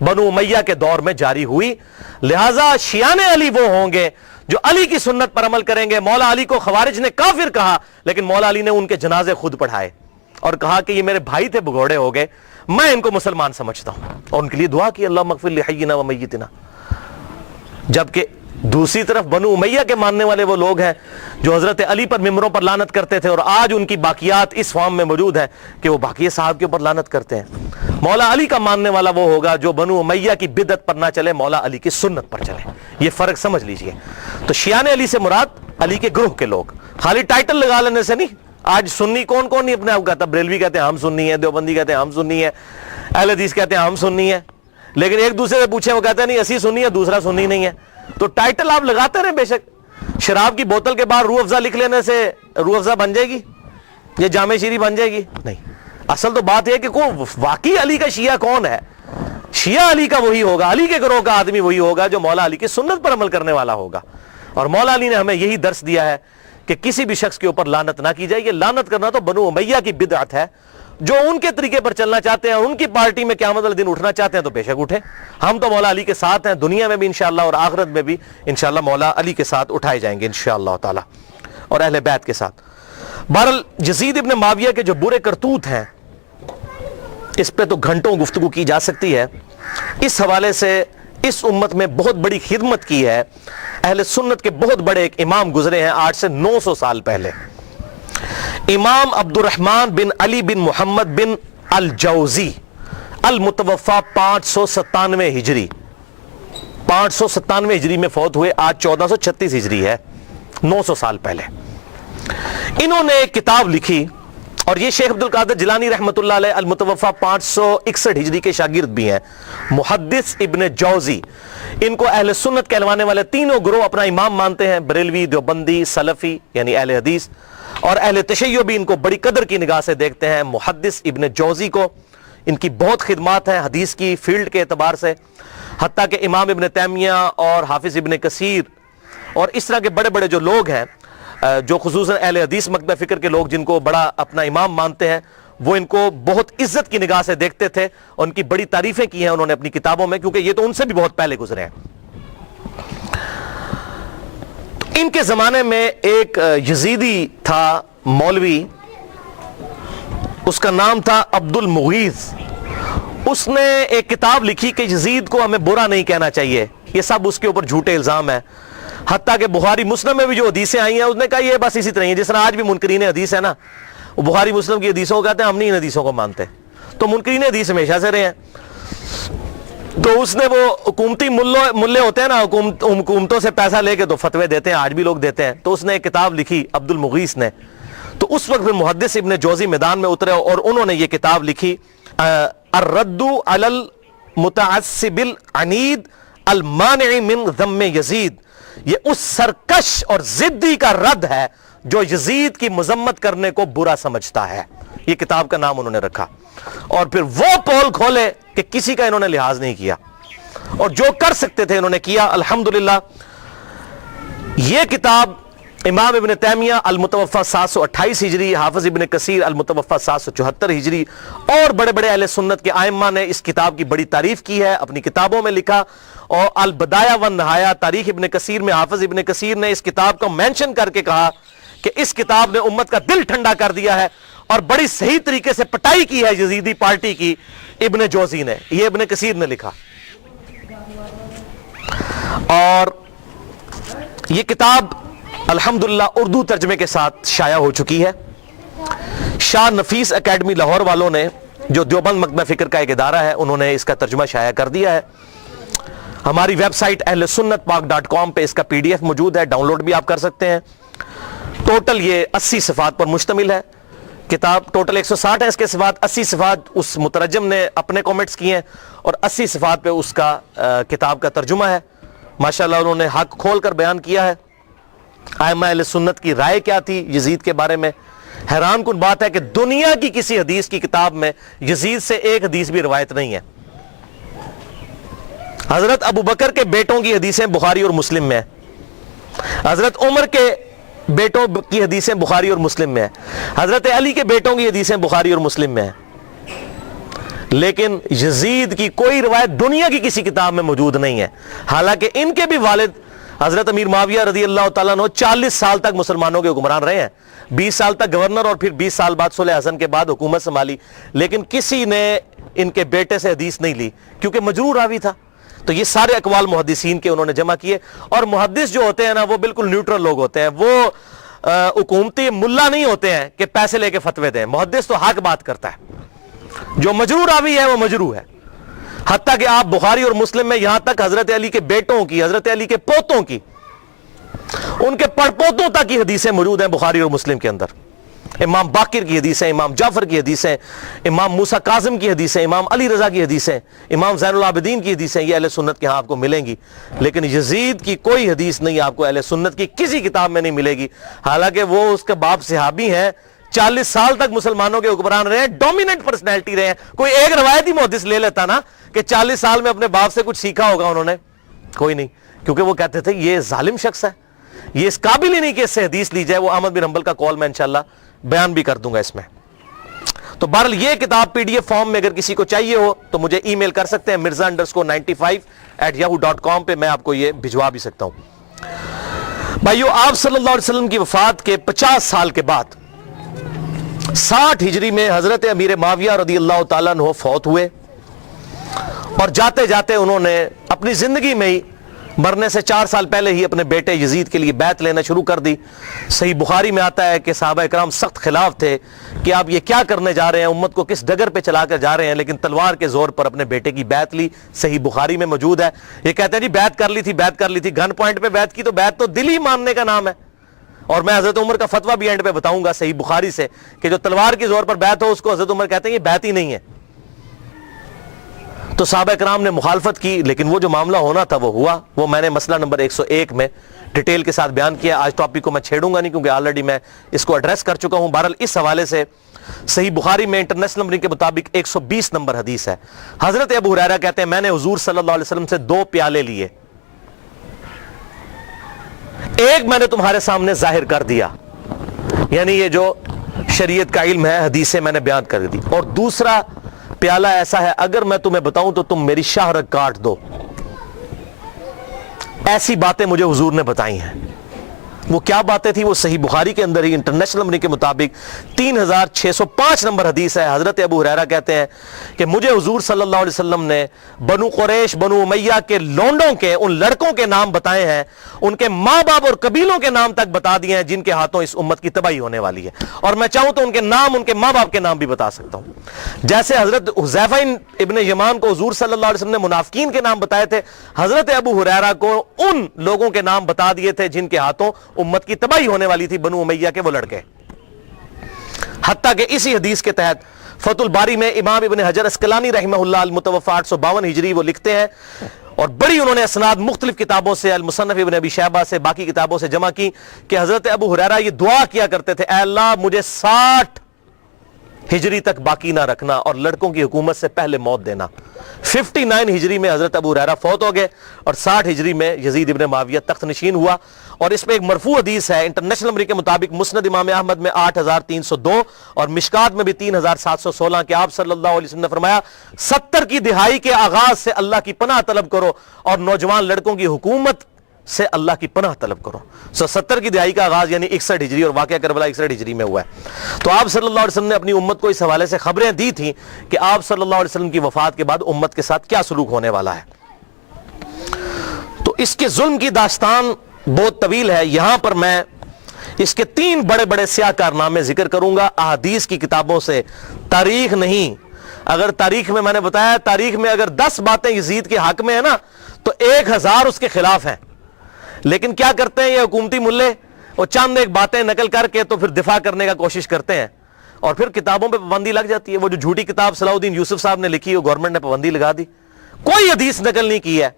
بنو امیہ کے دور میں جاری ہوئی. لہٰذا شیعان علی وہ ہوں گے جو علی کی سنت پر عمل کریں گے. مولا علی کو خوارج نے کافر کہا, لیکن مولا علی نے ان کے جنازے خود پڑھائے اور کہا کہ یہ میرے بھائی تھے, بگوڑے ہو گئے, میں ان کو مسلمان سمجھتا ہوں, اور ان کے لیے دعا کی اللہم اغفر لحینا و میتنا. جبکہ دوسری طرف بنو امیہ کے ماننے والے وہ لوگ ہیں جو حضرت علی پر ممبروں پر لعنت کرتے تھے, اور آج ان کی باقیات اس فارم میں موجود ہیں کہ وہ باقی صاحب کے اوپر لعنت کرتے ہیں. مولا علی کا ماننے والا وہ ہوگا جو بنو امیہ کی بدعت پر نہ چلے, مولا علی کی سنت پر چلے. یہ فرق سمجھ لیجئے. تو شیعان علی سے مراد علی کے گروہ کے لوگ. خالی ٹائٹل لگا لینے سے نہیں. آج سنی کون کون نہیں اپنے آپ کہتا, بریلوی کہتے ہیں ہم سنی ہیں, دیوبندی کہتے ہیں ہم سنی ہیں, اہل حدیث کہتے ہیں ہم سنی ہیں, لیکن ایک دوسرے سے پوچھیں وہ کہتے ہیں نہیں اسی سنی ہے, دوسرا سنی نہیں ہے. تو ٹائٹل آپ لگاتے رہے بے شک. شراب کی بوتل کے بعد روح افزا لکھ لینے سے روح افزا بن جائے گی یا جامع شیری بن جائے گی؟ نہیں. اصل تو بات یہ کہ واقعی علی کا شیعہ کون ہے. شیعہ علی کا وہی ہوگا, علی کے گروہ کا آدمی وہی ہوگا جو مولا علی کی سنت پر عمل کرنے والا ہوگا. اور مولا علی نے ہمیں یہی درس دیا ہے کہ کسی بھی شخص کے اوپر لعنت نہ کی جائے. یہ لعنت کرنا تو بنو امیہ کی بدعت ہے. جو ان کے طریقے پر چلنا چاہتے ہیں اور ان کی پارٹی میں قیامت والے دن اٹھنا چاہتے ہیں تو بے شک اٹھیں. ہم تو مولا علی کے ساتھ ہیں, دنیا میں بھی انشاءاللہ اور آخرت میں بھی انشاءاللہ مولا علی کے ساتھ اٹھائے جائیں گے انشاءاللہ تعالی, اور اہل بیت کے ساتھ. بہرحال یزید ابن معاویہ کے جو برے کرتوت ہیں اس پہ تو گھنٹوں گفتگو کی جا سکتی ہے. اس حوالے سے اس امت میں بہت بڑی خدمت کی ہے. اہل سنت کے بہت بڑے ایک امام گزرے ہیں آج سے 900 سال پہلے. امام عبد الرحمن بن علی بن محمد بن الجوزی, المتوفا 597 ہجری, 597 ہجری میں فوت ہوئے. آج 1436 ہجری ہے, 900 سال پہلے. انہوں نے ایک کتاب لکھی اور یہ شیخ عبد القادر جیلانی رحمۃ اللہ علیہ المتوفا 561 ہجری کے شاگرد بھی ہیں، محدث ابن جوزی۔ ان کو اہل سنت کہلوانے والے تینوں گروہ اپنا امام مانتے ہیں، بریلوی، دیوبندی، سلفی یعنی اہل حدیث، اور اہل تشیع بھی ان کو بڑی قدر کی نگاہ سے دیکھتے ہیں۔ محدث ابن جوزی کو ان کی بہت خدمات ہیں حدیث کی فیلڈ کے اعتبار سے، حتیٰ کہ امام ابن تیمیہ اور حافظ ابن کثیر اور اس طرح کے بڑے بڑے جو لوگ ہیں، جو خصوصاً اہل حدیث مکتب فکر کے لوگ جن کو بڑا اپنا امام مانتے ہیں، وہ ان کو بہت عزت کی نگاہ سے دیکھتے تھے، اور ان کی بڑی تعریفیں کی ہیں انہوں نے اپنی کتابوں میں، کیونکہ یہ تو ان سے بھی بہت پہلے گزرے ہیں۔ ان کے زمانے میں ایک یزیدی تھا مولوی، اس کا نام تھا عبد المغیث۔ اس نے ایک کتاب لکھی کہ یزید کو ہمیں برا نہیں کہنا چاہیے، یہ سب اس کے اوپر جھوٹے الزام ہیں، حتیٰ کہ بخاری مسلم میں بھی جو حدیثیں آئی ہیں اس نے کہا یہ بس اسی طرح ہیں، جس طرح آج بھی منکرین حدیث ہے نا، وہ بخاری مسلم کی حدیثوں کو کہتے ہیں ہم نہیں ان حدیثوں کو مانتے، تو منکرین حدیث ہمیشہ سے رہے ہیں۔ تو اس نے وہ حکومتی ملے ہوتے ہیں نا، حکومتوں سے پیسہ لے کے تو فتوے دیتے ہیں، آج بھی لوگ دیتے ہیں، تو اس نے ایک کتاب لکھی عبد المغیث نے۔ تو اس وقت پھر محدث ابن جوزی میدان میں اترے اور انہوں نے یہ کتاب لکھی، الرد علی المتعصب العنید المانع من ذم یزید۔ یہ اس سرکش اور ضدی کا رد ہے جو یزید کی مذمت کرنے کو برا سمجھتا ہے، یہ کتاب کا نام انہوں نے رکھا۔ اور پھر وہ پول کھولے کہ کسی کا انہوں نے لحاظ نہیں کیا، اور جو کر سکتے تھے انہوں نے کیا۔ الحمدللہ یہ کتاب امام ابن تیمیہ المتوفا 728 ہجری، حافظ ابن کثیر المتوفا 774 ہجری اور بڑے بڑے اہل سنت کے ائمہ نے اس کتاب کی بڑی تعریف کی ہے، اپنی کتابوں میں لکھا، اور البدایہ والنہایہ تاریخ ابن کثیر میں حافظ ابن کثیر نے اس کتاب کو مینشن کر کے کہا کہ اس کتاب نے امت کا دل ٹھنڈا کر دیا ہے، اور بڑی صحیح طریقے سے پٹائی کی ہے یزیدی پارٹی کی ابن جوزی نے، یہ ابن کثیر نے لکھا۔ اور یہ کتاب الحمدللہ اردو ترجمے کے ساتھ شائع ہو چکی ہے۔ شاہ نفیس اکیڈمی لاہور والوں نے، جو دیوبند مکتبہ فکر کا ایک ادارہ ہے، انہوں نے اس کا ترجمہ شائع کر دیا ہے۔ ہماری ویب سائٹ اہل سنت پاک .com پہ اس کا PDF موجود ہے، ڈاؤن لوڈ بھی آپ کر سکتے ہیں۔ ٹوٹل یہ 80 صفحات پر مشتمل ہے کتاب، ٹوٹل 160 ہے اس کے صفحات، 80 صفحات اس مترجم نے اپنے کومنٹس کیے ہیں، اور 80 صفحات پہ اس کا کتاب کا ترجمہ ہے۔ ماشاءاللہ انہوں نے حق کھول کر بیان کیا ہے، ائمہ اہل سنت کی رائے کیا تھی یزید کے بارے میں۔ حیران کن بات ہے کہ دنیا کی کسی حدیث کی کتاب میں یزید سے ایک حدیث بھی روایت نہیں ہے۔ حضرت ابو بکر کے بیٹوں کی حدیثیں بخاری اور مسلم میں ہیں، حضرت عمر کے بیٹوں کی حدیثیں بخاری اور مسلم میں ہیں، حضرت علی کے بیٹوں کی حدیثیں بخاری اور مسلم میں ہیں، لیکن یزید کی کوئی روایت دنیا کی کسی کتاب میں موجود نہیں ہے۔ حالانکہ ان کے بھی والد حضرت امیر معاویہ رضی اللہ تعالیٰ عنہ 40 سال تک مسلمانوں کے حکمران رہے ہیں، 20 سال تک گورنر، اور پھر 20 سال بعد صلح حسن کے بعد حکومت سنبھالی، لیکن کسی نے ان کے بیٹے سے حدیث نہیں لی کیونکہ مجرور راوی تھا۔ تو یہ سارے اقوال محدثین کے انہوں نے جمع کیے، اور محدث جو ہوتے ہیں نا وہ بالکل نیوٹرل لوگ ہوتے ہیں، وہ حکومتی ملا نہیں ہوتے ہیں کہ پیسے لے کے فتوے دیں۔ محدث تو حق بات کرتا ہے، جو مجرور راوی ہے وہ مجروح ہے۔ حتیٰ کہ آپ بخاری اور مسلم میں یہاں تک حضرت علی کے بیٹوں کی، حضرت علی کے پوتوں کی، ان کے پڑپوتوں تک کی حدیثیں موجود ہیں بخاری اور مسلم کے اندر۔ امام باقر کی حدیثیں، امام جعفر کی حدیثیں، امام موسیٰ کاظم کی حدیثیں، امام علی رضا کی حدیثیں، امام زین العابدین کی حدیثیں، یہ اہل سنت کے ہاں آپ کو ملیں گی، لیکن یزید کی کوئی حدیث نہیں آپ کو اہل سنت کی کسی کتاب میں نہیں ملے گی۔ حالانکہ وہ اس کے باپ صحابی ہیں، 40 سال تک مسلمانوں کے حکمران رہے ہیں، ڈومیننٹ پرسنالٹی رہے ہیں۔ کوئی ایک روایتی محدث لے لیتا نا کہ 40 سال میں اپنے باپ سے کچھ سیکھا ہوگا انہوں نے، کوئی نہیں، کیونکہ وہ کہتے تھے یہ ظالم شخص ہے، یہ اس قابل ہی نہیں کہ اس سے حدیث لی جائے۔ وہ احمد بن حنبل کا قول میں انشاءاللہ بیان بھی کر دوں گا اس میں۔ تو بہرحال یہ کتاب PDF فارم میں اگر کسی کو چاہیے ہو تو مجھے ای میل کر سکتے ہیں mirza_95@yahoo.com پہ، میں آپ کو یہ بھجوا بھی سکتا ہوں۔ بھائیو، آپ صلی اللہ علیہ وسلم کی وفات کے 50 سال کے بعد 60 ہجری میں حضرت امیر معاویہ رضی اللہ تعالیٰ عنہ فوت ہوئے، اور جاتے جاتے انہوں نے اپنی زندگی میں ہی مرنے سے 4 سال پہلے ہی اپنے بیٹے یزید کے لیے بیعت لینا شروع کر دی۔ صحیح بخاری میں آتا ہے کہ صحابہ اکرام سخت خلاف تھے کہ آپ یہ کیا کرنے جا رہے ہیں، امت کو کس ڈگر پہ چلا کر جا رہے ہیں، لیکن تلوار کے زور پر اپنے بیٹے کی بیعت لی۔ صحیح بخاری میں موجود ہے، یہ کہتے ہیں جی بیعت کر لی تھی، بیعت کر لی تھی، گن پوائنٹ پہ بیعت کی، تو بیعت تو دل ہی ماننے کا نام ہے، اور میں حضرت عمر کا فتویٰ بھی اینڈ پہ بتاؤں گا صحیح بخاری سے کہ جو تلوار کی زور پر بیعت ہو اس کو حضرت عمر کہتے ہیں یہ بیعت ہی نہیں ہے. تو صحابہ کرام نے مخالفت کی, لیکن وہ جو معاملہ ہونا تھا وہ ہوا. وہ میں نے مسئلہ نمبر 101 میں ڈیٹیل کے ساتھ بیان کیا. آج ٹاپک کو میں چھیڑوں گا نہیں کیونکہ آلریڈی میں اس کو ایڈریس کر چکا ہوں. بہرحال اس حوالے سے صحیح بخاری میں انٹرنیشنل نمبر کے مطابق 120 نمبر حدیث ہے. حضرت ابو ہریرہ کہتے ہیں میں نے حضور صلی اللہ علیہ وسلم سے 2 پیالے لیے, ایک میں نے تمہارے سامنے ظاہر کر دیا, یعنی یہ جو شریعت کا علم ہے حدیثیں میں نے بیان کر دی, اور دوسرا پیالہ ایسا ہے اگر میں تمہیں بتاؤں تو تم میری شہرگ کاٹ دو. ایسی باتیں مجھے حضور نے بتائی ہیں. وہ کیا باتیں تھی؟ وہ صحیح بخاری کے اندر ہی انٹرنیشنل نمبر کے مطابق 3605 نمبر حدیث ہے. حضرت ابو ہریرہ کہتے ہیں کہ مجھے حضور صلی اللہ علیہ وسلم نے بنو قریش بنو امیہ کے لونڈوں کے ان لڑکوں کے نام بتائے ہیں, ان کے ماں باپ اور قبیلوں کے نام تک بتا دیے ہیں جن کے ہاتھوں اس امت کی تباہی ہونے والی ہے, اور میں چاہوں تو ان کے نام ان کے ماں باپ کے نام بھی بتا سکتا ہوں. جیسے حضرت حذیفہ ابن یمان کو حضور صلی اللہ علیہ وسلم نے منافقین کے نام بتائے تھے, حضرت ابو ہریرہ کو ان لوگوں کے نام بتا دیے تھے جن کے ہاتھوں امت کی تباہی ہونے والی تھی, بنو امیہ کے وہ لڑکے. حتیٰ کہ اسی حدیث کے تحت فتح الباری میں امام ابن حجر اسقلانی رحمہ اللہ المتوفی 852 ہجری وہ لکھتے ہیں, اور بڑی انہوں نے اسناد مختلف کتابوں سے المصنف ابن ابی شیبہ سے باقی کتابوں سے جمع کی کہ حضرت ابو ہریرہ یہ دعا کیا کرتے تھے, اے اللہ مجھے 60 ہجری تک باقی نہ رکھنا اور لڑکوں کی حکومت سے پہلے موت دینا. 59 ہجری میں حضرت ابو ہریرہ فوت ہو گئے اور 60 ہجری میں یزید ابن معاویہ تخت نشین ہوا. اور اس میں ایک مرفوع حدیث ہے انٹرنیشنل نمبر کے مطابق مسند امام احمد میں 8302 اور مشکات میں بھی 3716 کہ آپ صلی اللہ علیہ وسلم نے فرمایا 70 کی دہائی کے آغاز سے اللہ کی پناہ طلب کرو اور نوجوان لڑکوں کی حکومت سے اللہ کی پناہ طلب کرو. 70 کی دہائی کا آغاز یعنی 61 ہجری, اور واقعہ کربلا 61 ہجری میں ہوا ہے. تو آپ صلی اللہ علیہ وسلم نے اپنی امت کو اس حوالے سے خبریں دی تھیں کہ آپ صلی اللہ علیہ وسلم کی وفات کے بعد امت کے ساتھ کیا سلوک ہونے والا ہے. تو اس کے ظلم کی داستان بہت طویل ہے. یہاں پر میں اس کے 3 بڑے بڑے سیاہ کارنامے ذکر کروں گا احادیث کی کتابوں سے, تاریخ نہیں. اگر تاریخ میں نے بتایا تاریخ میں اگر 10 باتیں یزید کے حق میں ہیں نا تو 1000 اس کے خلاف ہیں. لیکن کیا کرتے ہیں یہ حکومتی ملے, وہ چند ایک باتیں نقل کر کے تو پھر دفاع کرنے کا کوشش کرتے ہیں, اور پھر کتابوں پہ پابندی لگ جاتی ہے. وہ جو جھوٹی کتاب صلاح الدین یوسف صاحب نے لکھی, وہ گورنمنٹ نے پابندی لگا دی. کوئی حدیث نقل نہیں کی ہے,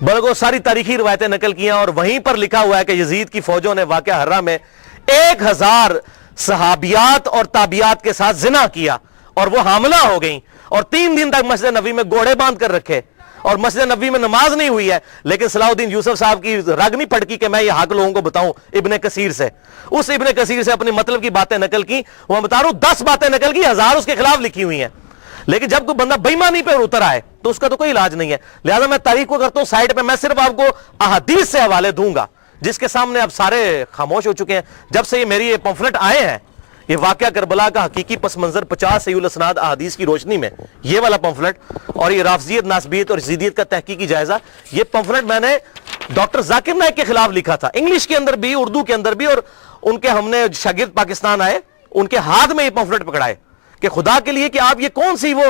بلکہ ساری تاریخی روایتیں نقل کی ہیں, اور وہیں پر لکھا ہوا ہے کہ یزید کی فوجوں نے واقعہ ہرہ میں 1000 صحابیات اور تابعیات کے ساتھ زنا کیا اور وہ حاملہ ہو گئیں, اور 3 دن تک مسجد نبوی میں گھوڑے باندھ کر رکھے, اور مسجد نبوی میں نماز نہیں ہوئی ہے. لیکن صلاح الدین یوسف صاحب کی رگ نہیں پھٹکی کہ میں یہ حق لوگوں کو بتاؤں. ابن کثیر سے, اس ابن کثیر سے اپنے مطلب کی باتیں نقل کی. وہ بتا رہا ہوں 10 باتیں نقل کی, 1000 اس کے خلاف لکھی ہوئی ہیں. لیکن جب کوئی بندہ بےایمانی پہ اتر آئے تو اس کا تو کوئی علاج نہیں ہے. لہذا میں تاریخ کو کرتا ہوں سائڈ پہ, میں صرف آپ کو احادیث سے حوالے دوں گا جس کے سامنے اب سارے خاموش ہو چکے ہیں. جب سے یہ میری یہ پمفلٹ آئے ہیں, یہ واقعہ کربلا کا حقیقی پس منظر 50 صحیح الاسناد احادیث کی روشنی میں, یہ والا پمفلٹ, اور یہ رافضیت ناسبیت اور یزیدیت کا تحقیقی جائزہ, یہ پمفلٹ میں نے ڈاکٹر ذاکر نائک کے خلاف لکھا تھا, انگلش کے اندر بھی اردو کے اندر بھی, اور ان کے ہم نے شاگرد پاکستان آئے ان کے ہاتھ میں یہ پمفلٹ پکڑائے کہ خدا کے لیے کہ آپ یہ کون سی وہ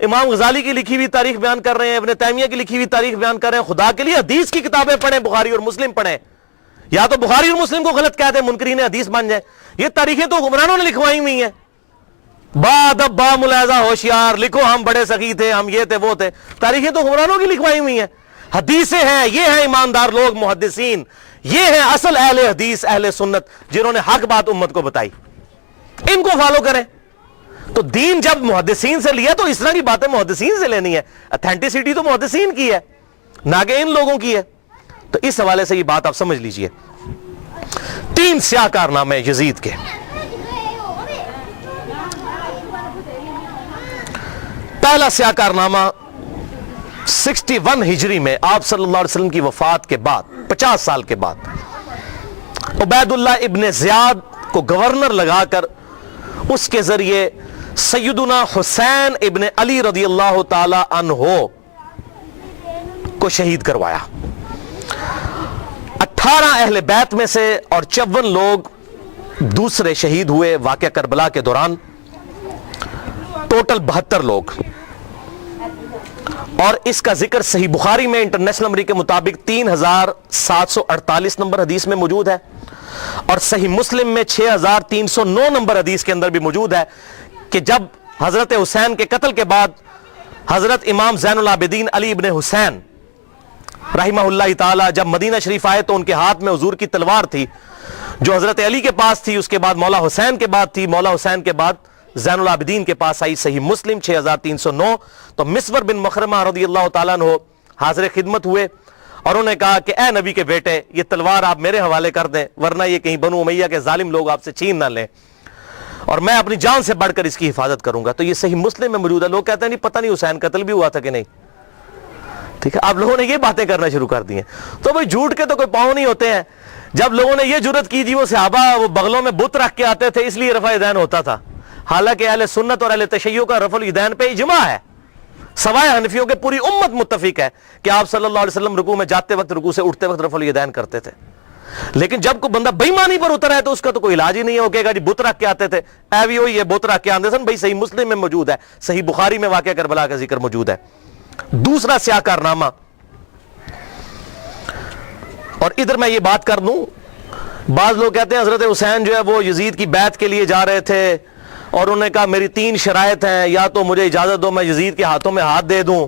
امام غزالی کی لکھی ہوئی تاریخ بیان کر رہے ہیں, ابن تیمیہ کی لکھی ہوئی تاریخ بیان کر رہے ہیں. خدا کے لیے حدیث کی کتابیں پڑھیں, بخاری اور مسلم پڑھیں, یا تو بخاری اور مسلم کو غلط کہتے ہیں منکرین حدیث بن جائیں. یہ تاریخیں تو حکمرانوں نے لکھوائی ہوئی ہیں, با ملاحظہ ہوشیار لکھو ہم بڑے سخی تھے, ہم یہ تھے وہ تھے. تاریخیں تو حکمرانوں کی لکھوائی ہوئی ہیں. حدیثیں ہیں, یہ ہیں ایماندار لوگ محدثین, یہ ہیں اصل اہل حدیث اہل سنت جنہوں نے حق بات امت کو بتائی, ان کو فالو کریں. تو دین جب محدثین سے لیا تو اس طرح کی باتیں محدثین سے لینی ہے. اتھینٹسٹی تو محدثین کی ہے نہ کہ ان لوگوں کی ہے. تو اس حوالے سے یہ بات آپ سمجھ لیجئے. 3 سیاہ کارنامے یزید کے. پہلا سیاہ کارنامہ 61 ہجری میں آپ صلی اللہ علیہ وسلم کی وفات کے بعد 50 سال کے بعد عبید اللہ ابن زیاد کو گورنر لگا کر اس کے ذریعے سیدنا حسین ابن علی رضی اللہ تعالی عنہ کو شہید کروایا. 18 اہل بیت میں سے اور 54 لوگ دوسرے شہید ہوئے واقعہ کربلا کے دوران. ٹوٹل 72 لوگ. اور اس کا ذکر صحیح بخاری میں انٹرنیشنل نمبر کے مطابق 3748 نمبر حدیث میں موجود ہے, اور صحیح مسلم میں 6309 نمبر حدیث کے اندر بھی موجود ہے کہ جب حضرت حسین کے قتل کے بعد حضرت امام زین العابدین علی ابن حسین رحمہ اللہ تعالی جب مدینہ شریف آئے تو ان کے ہاتھ میں حضور کی تلوار تھی جو حضرت علی کے پاس تھی، اس کے بعد مولا حسین کے بعد تھی، مولا حسین کے بعد زین العابدین کے پاس آئی۔ صحیح مسلم 6309۔ تو مسور بن مخرمہ رضی اللہ تعالیٰ عنہ حاضر خدمت ہوئے اور انہوں نے کہا کہ اے نبی کے بیٹے، یہ تلوار آپ میرے حوالے کر دیں ورنہ یہ کہیں بنو امیہ کے ظالم لوگ آپ سے چھین نہ لیں، اور میں اپنی جان سے بڑھ کر اس کی حفاظت کروں گا۔ تو یہ صحیح مسلم میں موجود ہے۔ لوگ کہتے ہیں نہیں پتہ نہیں حسین قتل بھی ہوا تھا کہ نہیں، ٹھیک ہے، آپ لوگوں نے یہ باتیں کرنا شروع کر دی ہیں۔ تو بھئی جھوٹ کے تو کوئی پاؤں نہیں ہوتے ہیں۔ جب لوگوں نے یہ جرت کی جی وہ صحابہ وہ بغلوں میں بت رکھ کے آتے تھے اس لیے رفع یدین ہوتا تھا، حالانکہ اہل سنت اور اہل تشیع کا رفع الیدین پہ اجماع ہے، سوائے حنفیوں کے پوری امت متفق ہے کہ آپ صلی اللہ علیہ وسلم رکوع میں جاتے وقت، رکوع سے اٹھتے وقت رفع الیدین کرتے تھے۔ لیکن جب کوئی بندہ بے ایمانی پر اترا ہے تو اس کا تو کوئی علاج ہی نہیں ہے، وہ کہے گا جی بت رکھ کے آتے تھے، اے بھی ہوئی یہ بت رکھ کے آندے سن۔ بھائی صحیح مسلم میں موجود ہے، صحیح بخاری میں واقعہ کربلا کا ذکر موجود ہے۔ دوسرا سیاہ کارنامہ، اور ادھر میں یہ بات کر دوں، بعض لوگ کہتے ہیں حضرت حسین جو ہے وہ یزید کی بیعت کے لیے جا رہے تھے اور انہوں نے کہا میری 3 شرائط ہیں، یا تو مجھے اجازت دو میں یزید کے ہاتھوں میں ہاتھ دے دوں،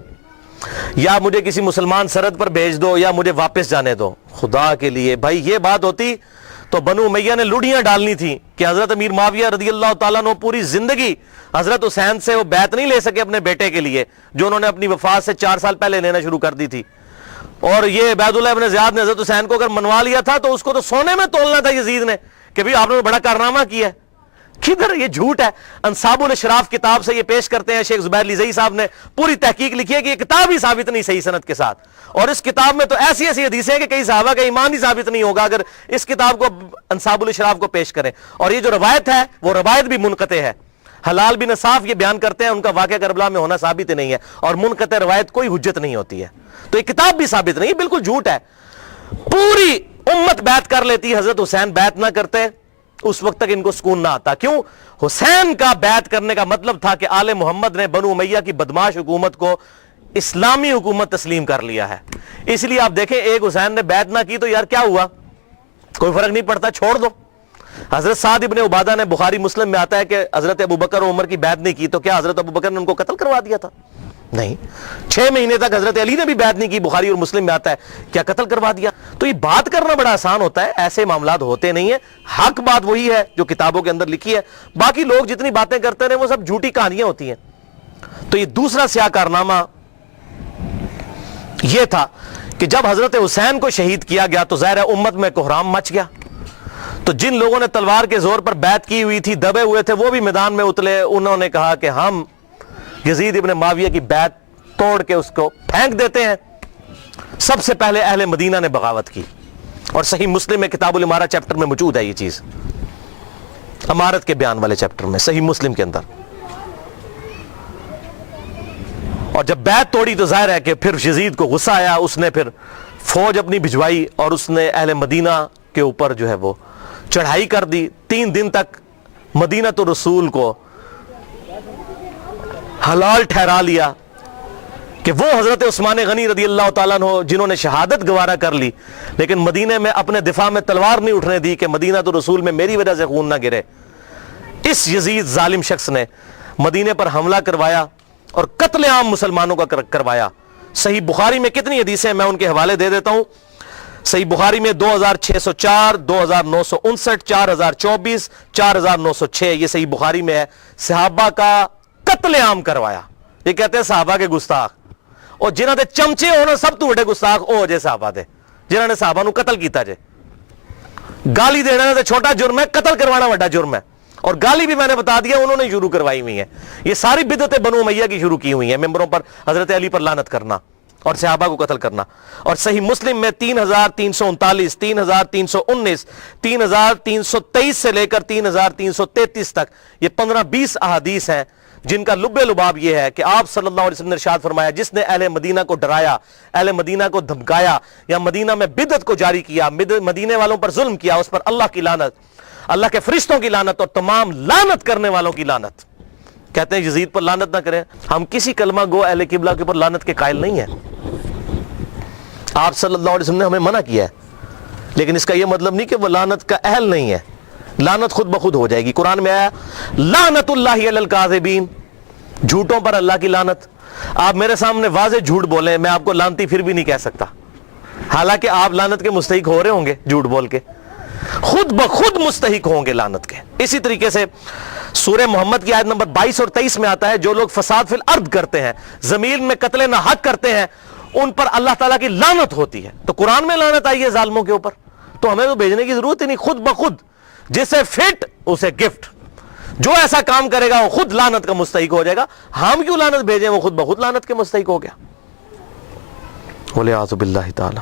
یا مجھے کسی مسلمان سرحد پر بھیج دو، یا مجھے واپس جانے دو۔ خدا کے لیے بھائی یہ بات ہوتی تو بنو امیہ نے لوڑیاں ڈالنی تھی کہ حضرت امیر معاویہ رضی اللہ تعالیٰ عنہ پوری زندگی حضرت حسین سے وہ بیعت نہیں لے سکے اپنے بیٹے کے لیے جو انہوں نے اپنی وفات سے 4 سال پہلے لینا شروع کر دی تھی۔ اور یہ عبید اللہ ابن زیاد نے حضرت حسین کو اگر منوا لیا تھا تو اس کو تو سونے میں تولنا تھا یزید نے کہ بھی آپ نے بڑا کارنامہ کیا ہے۔ کدھر یہ جھوٹ ہے۔ انصاب الاشراف کتاب سے یہ پیش کرتے ہیں، شیخ زبیر لیزئی صاحب نے پوری تحقیق لکھی ہے کہ یہ کتاب ہی ثابت نہیں صحیح سند کے ساتھ، اور اس کتاب میں تو ایسی ایسی حدیثیں ہیں کہ کئی صحابہ کا ایمان ہی ثابت نہیں ہوگا اگر اس کتاب کو انصاب الاشراف کو پیش کریں۔ اور یہ جو روایت ہے وہ روایت بھی منقطع ہے۔ حلال بن صاف یہ بیان کرتے ہیں ان کا واقعہ کربلا میں ہونا ثابت ہی نہیں ہے، اور منقطع روایت کوئی حجت نہیں ہوتی ہے، تو یہ کتاب بھی ثابت نہیں، بالکل جھوٹ ہے۔ پوری امت بیعت کر لیتی، حضرت حسین بیعت نہ کرتے اس وقت تک ان کو سکون نہ آتا۔ کیوں؟ حسین کا بیعت کرنے کا مطلب تھا کہ آل محمد نے بنو امیہ کی بدماش حکومت کو اسلامی حکومت تسلیم کر لیا ہے۔ اس لیے آپ دیکھیں ایک حسین نے بیعت نہ کی تو یار کیا ہوا، کوئی فرق نہیں پڑتا، چھوڑ دو۔ حضرت سعد ابن عبادہ نے بخاری مسلم میں آتا ہے کہ حضرت ابوبکر و عمر کی بیعت نہیں کی، تو کیا حضرت ابوبکر نے ان کو قتل کروا دیا تھا؟ نہیں۔ 6 مہینے تک حضرت علی نے بھی بیعت نہیں کی، بخاری اور مسلم میں آتا ہے، کیا قتل کروا دیا؟ تو یہ بات کرنا بڑا آسان ہوتا ہے، ایسے معاملات ہوتے نہیں ہیں۔ حق بات وہی ہے جو کتابوں کے اندر لکھی ہے، باقی لوگ جتنی باتیں کرتے رہے وہ سب جھوٹی کہانیاں ہوتی ہیں۔ تو یہ دوسرا سیاہ کارنامہ یہ تھا کہ جب حضرت حسین کو شہید کیا گیا تو ظاہر ہے امت میں کوہرام مچ گیا، تو جن لوگوں نے تلوار کے زور پر بیعت کی ہوئی تھی، دبے ہوئے تھے، وہ بھی میدان میں اترے۔ انہوں نے کہا کہ ہم یزید ابن معاویہ کی بیعت توڑ کے اس کو پھینک دیتے ہیں۔ سب سے پہلے اہل مدینہ نے بغاوت کی، اور صحیح مسلم میں کتاب الامارہ چیپٹر میں موجود ہے یہ چیز، امارت کے بیان والے چیپٹر میں صحیح مسلم کے اندر۔ اور جب بیعت توڑی تو ظاہر ہے کہ پھر یزید کو غصہ آیا، اس نے پھر فوج اپنی بھجوائی اور اس نے اہل مدینہ کے اوپر جو ہے وہ چڑھائی کر دی۔ 3 دن تک مدینہ تو رسول کو حلال ٹھہرا لیا کہ وہ حضرت عثمان غنی رضی اللہ تعالیٰ عنہ جنہوں نے شہادت گوارا کر لی لیکن مدینے میں اپنے دفاع میں تلوار نہیں اٹھنے دی کہ مدینہ تو رسول میں میری وجہ سے خون نہ گرے، اس یزید ظالم شخص نے مدینے پر حملہ کروایا اور قتل عام مسلمانوں کا کروایا۔ صحیح بخاری میں کتنی حدیثیں میں ان کے حوالے دے دیتا ہوں۔ صحیح بخاری میں 2604، 2959، 4024، 4906، یہ صحیح بخاری میں ہے۔ صحابہ کا قتل عام کروایا۔ یہ کہتے ہیں صحابہ کے گستاخ، اور جنہاں دے چمچے ہونا سب تو بڑے گستاخ او جے صحابہ دے جنہاں نے صحابہ نو قتل کیتا جے۔ گالی دینا تے چھوٹا جرم ہے، قتل کروانا بڑا جرم ہے، اور گالی بھی میں نے بتا دیا انہوں نے شروع کروائی ہوئی ہیں۔ یہ ساری بدعتیں بنو امیہ کی شروع کی ہوئی ہیں، ممبروں پر حضرت علی پر لعنت کرنا اور صحابہ کو قتل کرنا۔ اور صحیح مسلم میں 3339، 3319، 3323 سے لے کر 3333 تک یہ 15-20 احادیث ہیں جن کا لب لباب یہ ہے کہ آپ صلی اللہ علیہ وسلم نے ارشاد فرمایا جس نے اہل مدینہ کو ڈرایا، اہل مدینہ کو دھمکایا، یا مدینہ میں بدعت کو جاری کیا، مدینے والوں پر ظلم کیا، اس پر اللہ کی لعنت، اللہ کے فرشتوں کی لعنت اور تمام لعنت کرنے والوں کی لعنت۔ کہتے ہیں یزید پر لعنت نہ کریں، ہم کسی کلمہ گو اہل قبلہ کے اوپر لعنت کے قائل نہیں ہیں۔ آپ صلی اللہ علیہ وسلم نے ہمیں منع کیا ہے لیکن اس کا یہ مطلب نہیں کہ وہ لعنت کا اہل نہیں ہے، لعنت خود بخود ہو جائے گی۔ قرآن میں آیا لعنت اللہ علی الکاذبین، جھوٹوں پر اللہ کی لعنت۔ آپ میرے سامنے واضح جھوٹ بولیں، میں آپ کو لعنتی پھر بھی نہیں کہہ سکتا، حالانکہ آپ لعنت کے مستحق ہو رہے ہوں گے جھوٹ بول کے، خود بخود مستحق ہوں گے لعنت کے۔ اسی طریقے سے سورہ محمد کی آیت نمبر 22 اور 23 میں آتا ہے جو لوگ فساد فی الارض کرتے ہیں، زمین میں قتل ناحق کرتے ہیں، ان پر اللہ تعالیٰ کی لعنت ہوتی ہے۔ تو قرآن میں لعنت آئی ہے ظالموں کے اوپر، تو ہمیں تو بھیجنے کی ضرورت ہی نہیں، خود بخود جسے فٹ اسے گفٹ، جو ایسا کام کرے گا وہ خود لعنت کا مستحق ہو جائے گا۔ ہم کیوں لعنت بھیجیں، وہ خود بخود لعنت کے مستحق ہو گیا، وَلِعَاذُ بِاللَّهِ تعالی۔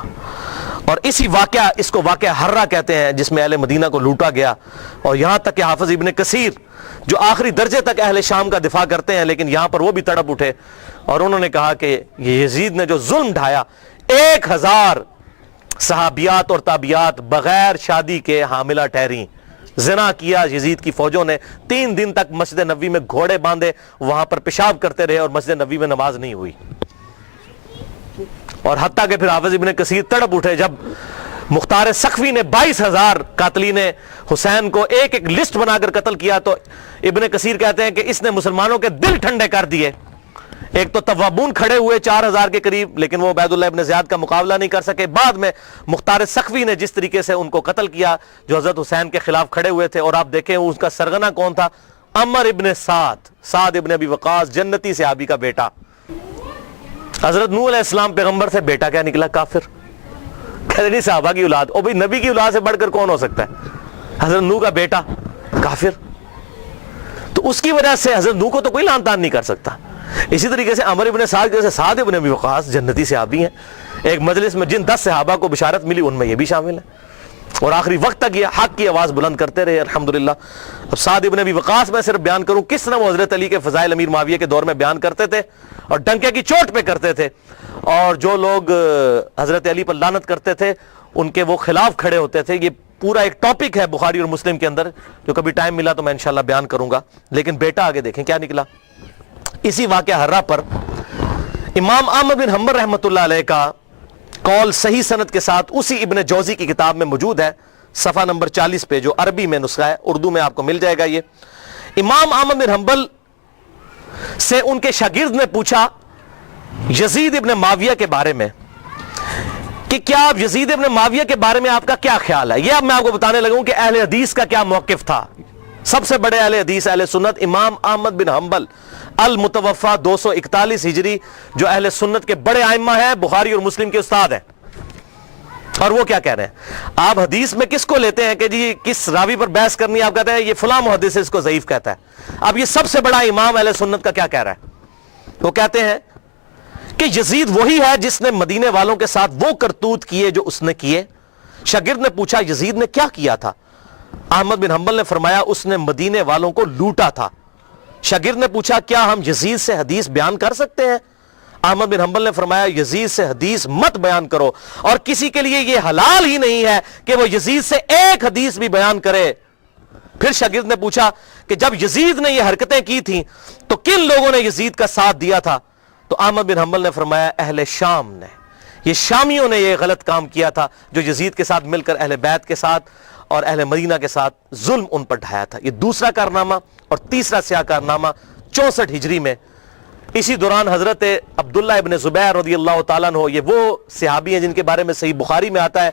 اور اسی واقعہ، اس کو واقعہ حرہ کہتے ہیں، جس میں اہل مدینہ کو لوٹا گیا، اور یہاں تک کہ حافظ ابن کثیر جو آخری درجے تک اہل شام کا دفاع کرتے ہیں، لیکن یہاں پر وہ بھی تڑپ اٹھے اور انہوں نے کہا کہ یہ یزید نے جو ظلم ڈھایا، 1000 صحابیات اور تابعات بغیر شادی کے حاملہ ٹھہریں، زنا کیا یزید کی فوجوں نے، 3 دن تک مسجد نبوی میں گھوڑے باندھے وہاں پر پیشاب کرتے رہے اور مسجد نبوی میں نماز نہیں ہوئی۔ اور حتیٰ کہ پھر حافظ ابن کثیر تڑپ اٹھے جب مختار سقفی نے 22,000 قاتلین حسین کو ایک ایک لسٹ بنا کر قتل کیا، تو ابن کثیر کہتے ہیں کہ اس نے مسلمانوں کے دل ٹھنڈے کر دیے۔ ایک تو توابون کھڑے ہوئے 4000 کے قریب، لیکن وہ عبید اللہ ابن زیاد کا مقابلہ نہیں کر سکے۔ بعد میں مختار سقفی نے جس طریقے سے ان کو قتل کیا جو حضرت حسین کے خلاف کھڑے ہوئے تھے، اور آپ دیکھیں اس کا سرغنہ کون تھا، عمر ابن سعد ابن ابی وقاص، جنتی صحابی کا بیٹا۔ حضرت نوح علیہ السلام پیغمبر سے، بیٹا کیا نکلا؟ کافر۔ کہتے نہیں صحابہ کی اولاد، او بھئی نبی کی اولاد سے بڑھ کر کون ہو سکتا ہے؟ حضرت نوح کا بیٹا کافر، تو اس کی وجہ سے حضرت نوح کو تو کوئی لعن طعن نہیں کر سکتا۔ اسی طریقے سے عمر ابن سعد جیسے سعد ابن ابی وقاص جنتی صحابی ہیں، ایک مجلس میں جن 10 صحابہ کو بشارت ملی ان میں یہ بھی شامل ہے، اور آخری وقت تک یہ حق کی آواز بلند کرتے رہے الحمدللہ۔ اب سعد ابن ابی وقاص میں صرف بیان کروں کس طرح وہ حضرت علی کے فضائل امیر معاویہ کے دور میں بیان کرتے تھے اور ڈنکے کی چوٹ پہ کرتے تھے، اور جو لوگ حضرت علی پر لعنت کرتے تھے ان کے وہ خلاف کھڑے ہوتے تھے۔ یہ پورا ایک ٹاپک ہے بخاری اور مسلم کے اندر، جو کبھی ٹائم ملا تو میں انشاءاللہ بیان کروں گا۔ لیکن بیٹا آگے دیکھیں کیا نکلا۔ اسی واقعہ حرہ پر امام احمد بن حنبل رحمۃ اللہ علیہ کا قول صحیح سند کے ساتھ اسی ابن جوزی کی کتاب میں موجود ہے، صفحہ نمبر 40 پہ، جو عربی میں نسخہ ہے، اردو میں آپ کو مل جائے گا۔ یہ امام احمد بن حنبل سے ان کے شاگرد نے پوچھا یزید ابن معاویہ کے بارے میں کہ کیا آپ یزید ابن معاویہ کے بارے میں آپ کا کیا خیال ہے؟ یہ اب میں آپ کو بتانے لگوں کہ اہل حدیث کا کیا موقف تھا۔ سب سے بڑے اہل حدیث اہل سنت امام احمد بن حنبل المتوفا 241 ہجری، جو اہل سنت کے بڑے ائمہ ہیں، بخاری اور مسلم کے استاد ہیں، اور وہ کیا کہہ رہے ہیں؟ آپ حدیث میں کس کو لیتے ہیں کہ جی کس راوی پر بحث کرنی ہے؟ آپ کہتے ہیں یہ فلاں محدث اس کو ضعیف کہتا ہے۔ اب یہ سب سے بڑا امام اہل سنت کا کیا کہہ رہا ہے؟ وہ کہتے ہیں کہ یزید وہی ہے جس نے مدینے والوں کے ساتھ وہ کرتوت کیے جو اس نے کیے۔ شاگرد نے پوچھا یزید نے کیا کیا تھا؟ احمد بن حنبل نے فرمایا اس نے مدینے والوں کو لوٹا تھا۔ شاگرد نے پوچھا کیا ہم یزید سے حدیث بیان کر سکتے ہیں؟ احمد بن حنبل نے فرمایا یزید سے حدیث مت بیان کرو، اور کسی کے لیے یہ حلال ہی نہیں ہے کہ وہ یزید سے ایک حدیث بھی بیان کرے۔ پھر شاگرد نے پوچھا کہ جب یزید نے یہ حرکتیں کی تھیں تو کن لوگوں نے یزید کا ساتھ دیا تھا؟ تو احمد بن حنبل نے فرمایا اہل شام نے، یہ شامیوں نے یہ غلط کام کیا تھا جو یزید کے ساتھ مل کر اہل بیت کے ساتھ اور اہل مدینہ کے ساتھ ظلم ان پر ڈھایا تھا۔ یہ دوسرا کارنامہ۔ اور تیسرا سیاہ کارنامہ 64 ہجری میں، اسی دوران حضرت عبداللہ ابن زبیر رضی اللہ تعالیٰ عنہ، یہ وہ صحابی ہیں جن کے بارے میں صحیح بخاری میں آتا ہے،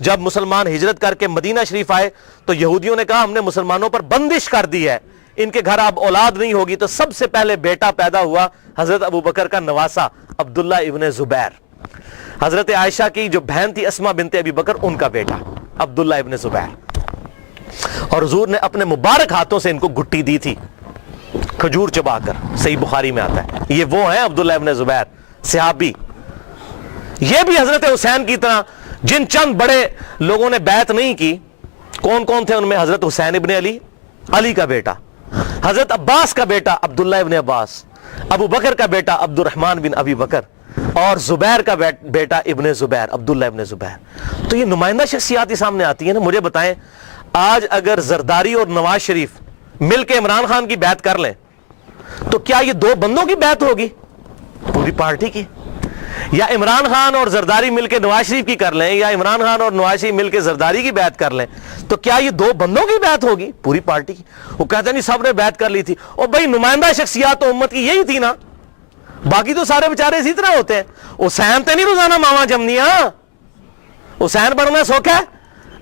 جب مسلمان ہجرت کر کے مدینہ شریف آئے تو یہودیوں نے کہا ہم نے مسلمانوں پر بندش کر دی ہے، ان کے گھر اب اولاد نہیں ہوگی، تو سب سے پہلے بیٹا پیدا ہوا حضرت ابو بکر کا نواسا عبداللہ ابن زبیر، حضرت عائشہ کی جو بہن تھی اسما بنت ابی بکر ان کا بیٹا عبداللہ ابن زبیر، اور حضور نے اپنے مبارک ہاتھوں سے ان کو گھٹی دی تھی کھجور چبا کر، صحیح بخاری میں آتا ہے۔ یہ وہ ہیں عبداللہ ابن زبیر صحابی، یہ بھی حضرت حسین کی طرح جن چند بڑے لوگوں نے بیعت نہیں کی۔ کون کون تھے ان میں؟ حضرت حسین ابن علی، علی کا بیٹا، حضرت عباس کا بیٹا عبداللہ ابن عباس، ابو بکر کا بیٹا عبد الرحمن بن ابی بکر، اور زبیر کا بیٹا ابن زبیر، عبداللہ ابن زبیر۔ تو یہ نمائندہ شخصیات ہی سامنے آتی ہیں نا۔ مجھے بتائیں آج اگر زرداری اور نواز شریف مل کے عمران خان کی بیعت کر لیں تو کیا یہ دو بندوں کی بیعت ہوگی؟ پوری پارٹی کی۔ یا عمران خان اور زرداری مل کے نواز شریف کی کر لیں یا عمران خان اور نواز شریف مل کے زرداری کی بیعت کر لیں تو کیا یہ دو بندوں کی بیعت ہوگی پوری پارٹی کی؟ وہ کہتے ہیں نہیں سب نے بیعت کر لی تھی، اور بھائی نمائندہ شخصیات تو امت کی یہی تھی نا، باقی تو سارے بیچارے اسی طرح ہوتے ہیں۔ حسین تے نہیں روزانہ ماما جمنیاں، حسین بننا سوکھ ہے۔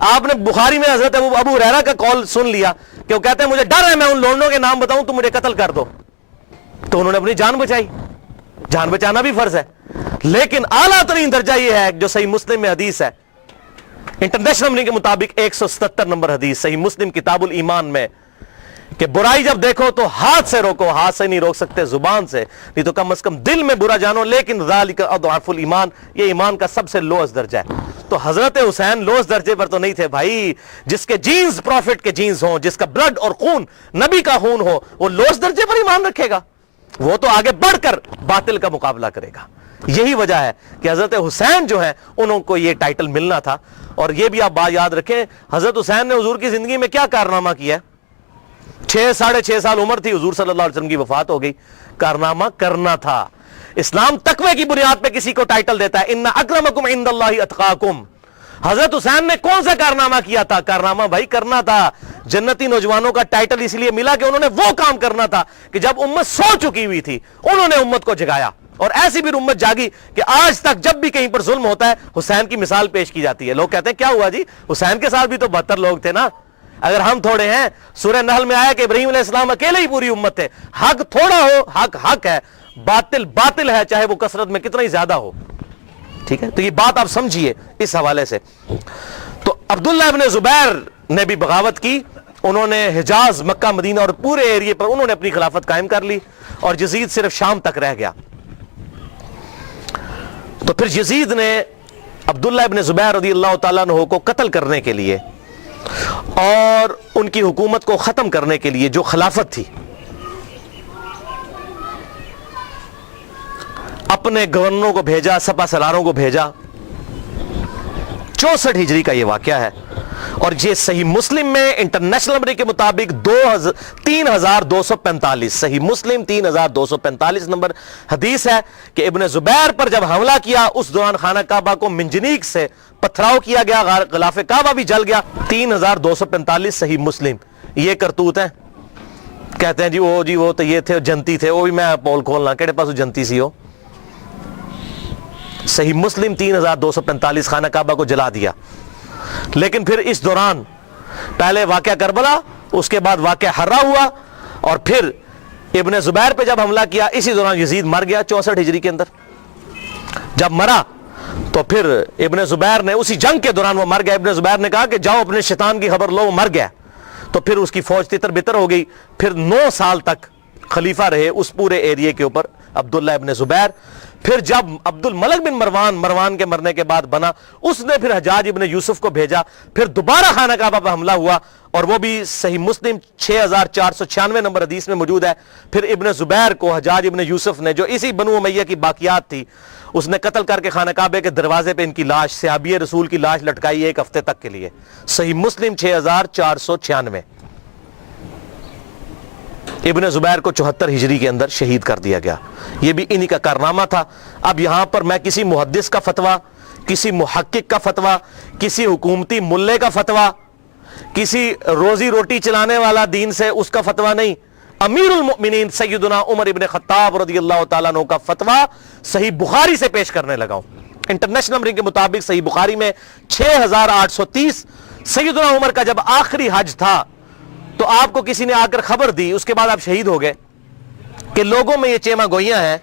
آپ نے بخاری میں حضرت ابو ہریرہ کا قول سن لیا کہ وہ کہتے ہیں مجھے ڈر ہے میں ان لوگوں کے نام بتاؤں تو مجھے قتل کر دو، تو انہوں نے اپنی جان بچائی، جان بچانا بھی فرض ہے۔ لیکن اعلیٰ ترین درجہ یہ ہے جو صحیح مسلم میں حدیث ہے، انٹرنیشنل نمبر کے مطابق 177 نمبر حدیث صحیح مسلم کتاب الایمان میں، کہ برائی جب دیکھو تو ہاتھ سے روکو، ہاتھ سے نہیں روک سکتے زبان سے، نہیں تو کم از کم دل میں برا جانو، لیکن ذالک اضعف الایمان، یہ ایمان کا سب سے لوئسٹ درجہ ہے۔ تو حضرت حسین لوئسٹ درجے پر تو نہیں تھے بھائی، جس کے جینز پروفٹ کے جینز ہوں، جس کا بلڈ اور خون نبی کا خون ہو، وہ لوئسٹ درجے پر ایمان رکھے گا؟ وہ تو آگے بڑھ کر باطل کا مقابلہ کرے گا۔ یہی وجہ ہے کہ حضرت حسین جو ہیں انہوں کو یہ ٹائٹل ملنا تھا۔ اور یہ بھی آپ بات یاد رکھیں، حضرت حسین نے حضور کی زندگی میں کیا کارنامہ کیا ہے؟ 6.5 سال عمر تھی، حضور صلی اللہ علیہ وسلم کی وفات ہو گئی۔ کارنامہ کرنا تھا۔ اسلام تقوی کی بنیاد پہ کسی کو ٹائٹل دیتا ہے، ان اکرمکم عند اللہ اتقاکم۔ حضرت حسین نے کون سا کارنامہ کیا تھا؟ کارنامہ بھائی کرنا تھا۔ جنتی نوجوانوں کا ٹائٹل اس لیے ملا کہ انہوں نے وہ کام کرنا تھا کہ جب امت سو چکی ہوئی تھی انہوں نے امت کو جگایا، اور ایسی بھی امت جاگی کہ آج تک جب بھی کہیں پر ظلم ہوتا ہے حسین کی مثال پیش کی جاتی ہے۔ لوگ کہتے ہیں کیا ہوا جی، حسین کے ساتھ بھی تو 72 لوگ تھے نا، اگر ہم تھوڑے ہیں۔ سورہ نحل میں آیا کہ ابراہیم علیہ السلام اکیلے ہی پوری امت تھے۔ حق تھوڑا ہو، حق حق ہے، باطل باطل ہے، چاہے وہ کثرت میں کتنا ہی زیادہ ہو۔ ٹھیک ہے، تو یہ بات آپ سمجھیے اس حوالے سے۔ تو عبداللہ ابن زبیر نے بھی بغاوت کی، انہوں نے حجاز، مکہ، مدینہ اور پورے ایریے پر انہوں نے اپنی خلافت قائم کر لی، اور یزید صرف شام تک رہ گیا۔ تو پھر یزید نے عبداللہ ابن زبیر رضی اللہ تعالیٰ عنہ کو قتل کرنے کے لیے اور ان کی حکومت کو ختم کرنے کے لیے جو خلافت تھی، اپنے گورنروں کو بھیجا، سپہ سالاروں کو بھیجا۔ 64 ہجری کا یہ واقعہ ہے، اور یہ صحیح مسلم میں انٹرنیشنل نمبر کے مطابق 3245، صحیح مسلم 3245 نمبر حدیث ہے کہ ابن زبیر پر جب حملہ کیا اس دوران خانہ کعبہ کو منجنیق سے پتھراؤ کیا گیا، غلاف کعبہ بھی جل گیا۔ 3245 صحیح مسلم۔ یہ کرتوت ہیں، کہتے ہیں جی وہ تو یہ تھے جنتی تھے، وہ بھی میں پول کھولنا کہڑے پاس جنتی سی ہو۔ صحیح مسلم 3245 خانہ کعبہ کو جلا دیا۔ لیکن پھر اس دوران پہلے واقعہ کربلا، اس کے بعد واقعہ حرہ ہوا، اور پھر ابن زبیر پہ جب حملہ کیا اسی دوران یزید مر گیا 64 ہجری کے اندر۔ جب مرا تو پھر ابن زبیر نے اسی جنگ کے دوران وہ مر گیا، ابن زبیر نے کہا کہ جاؤ اپنے شیطان کی خبر لو، وہ مر گیا۔ تو پھر اس کی فوج تتر بتر ہو گئی۔ پھر 9 سال تک خلیفہ رہے اس پورے ایریے کے اوپر عبداللہ ابن زبیر۔ پھر جب عبد الملک بن مروان کے مرنے کے بعد بنا، اس نے پھر حجاج ابن یوسف کو بھیجا، پھر دوبارہ خانہ کعبہ پر حملہ ہوا، اور وہ بھی صحیح مسلم 6496 نمبر حدیث میں موجود ہے۔ پھر ابن زبیر کو حجاج ابن یوسف نے، جو اسی بنو امیہ کی باقیات تھی، اس نے قتل کر کے خانہ کعبے کے دروازے پہ ان کی لاش، صحابی رسول کی لاش لٹکائی 1 ہفتے تک کے لیے۔ صحیح مسلم 6496۔ ابن زبیر کو 74 ہجری کے اندر شہید کر دیا گیا۔ یہ بھی انہی کا کارنامہ تھا۔ اب یہاں پر میں کسی محدث کا فتویٰ، کسی محقق کا فتویٰ، کسی حکومتی ملے کا فتویٰ، کسی روزی روٹی چلانے والا دین سے اس کا فتویٰ نہیں، امیر المؤمنین سیدنا عمر ابن خطاب رضی اللہ تعالیٰ عنہ کا فتویٰ صحیح بخاری سے پیش کرنے لگا ہوں۔ انٹرنیشنل نمبر کے مطابق صحیح بخاری میں 6830، سیدنا عمر کا جب آخری حج تھا تو آپ کو کسی نے آ کر خبر دی، اس کے بعد آپ شہید ہو گئے، کہ لوگوں میں یہ چیما گوئیاں ہیں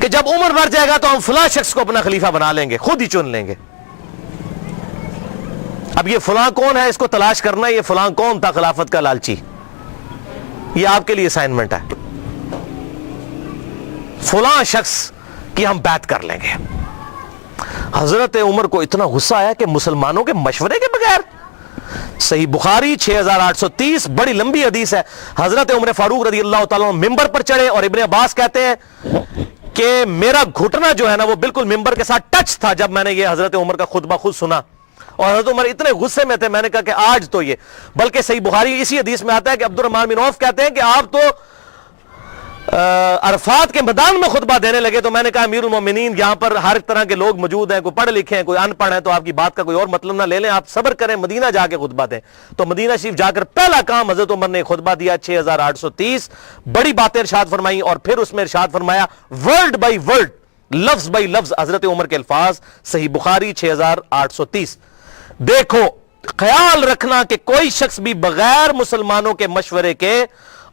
کہ جب عمر مر جائے گا تو ہم فلاں شخص کو اپنا خلیفہ بنا لیں گے، خود ہی چن لیں گے۔ اب یہ فلاں کون ہے، اس کو تلاش کرنا، یہ فلاں کون تھا خلافت کا لالچی، یہ آپ کے لیے اسائنمنٹ ہے۔ فلاں شخص کی ہم بیعت کر لیں گے۔ حضرت عمر کو اتنا غصہ آیا کہ مسلمانوں کے مشورے کے بغیر، صحیح بخاری 6830، بڑی لمبی حدیث ہے، حضرت عمر فاروق رضی اللہ تعالیٰ عنہ ممبر پر چڑھے، اور ابن عباس کہتے ہیں کہ میرا گھٹنا جو ہے نا وہ بالکل ممبر کے ساتھ ٹچ تھا جب میں نے یہ حضرت عمر کا خطبہ خود سنا، اور حضرت عمر اتنے غصے میں تھے، میں نے کہا کہ آج تو یہ، بلکہ صحیح بخاری اسی حدیث میں آتا ہے کہ عبد الرحمن بن عوف کہتے ہیں کہ آپ تو عرفات کے میدان میں خطبہ دینے لگے تو میں نے کہا امیر المومنین یہاں پر ہر طرح کے لوگ موجود ہیں, کوئی پڑھے لکھے ہیں, کوئی ان پڑھ ہیں, تو آپ کی بات کا کوئی اور مطلب نہ لے لیں, آپ صبر کریں, مدینہ جا کے خطبہ دیں. تو مدینہ شریف جا کر پہلا کام حضرت عمر نے خطبہ دیا 6830 بڑی باتیں ارشاد فرمائی, اور پھر اس میں ارشاد فرمایا ورڈ بائی ورڈ, لفظ بائی لفظ حضرت عمر کے الفاظ, صحیح بخاری 6830. دیکھو خیال رکھنا کہ کوئی شخص بھی بغیر مسلمانوں کے مشورے کے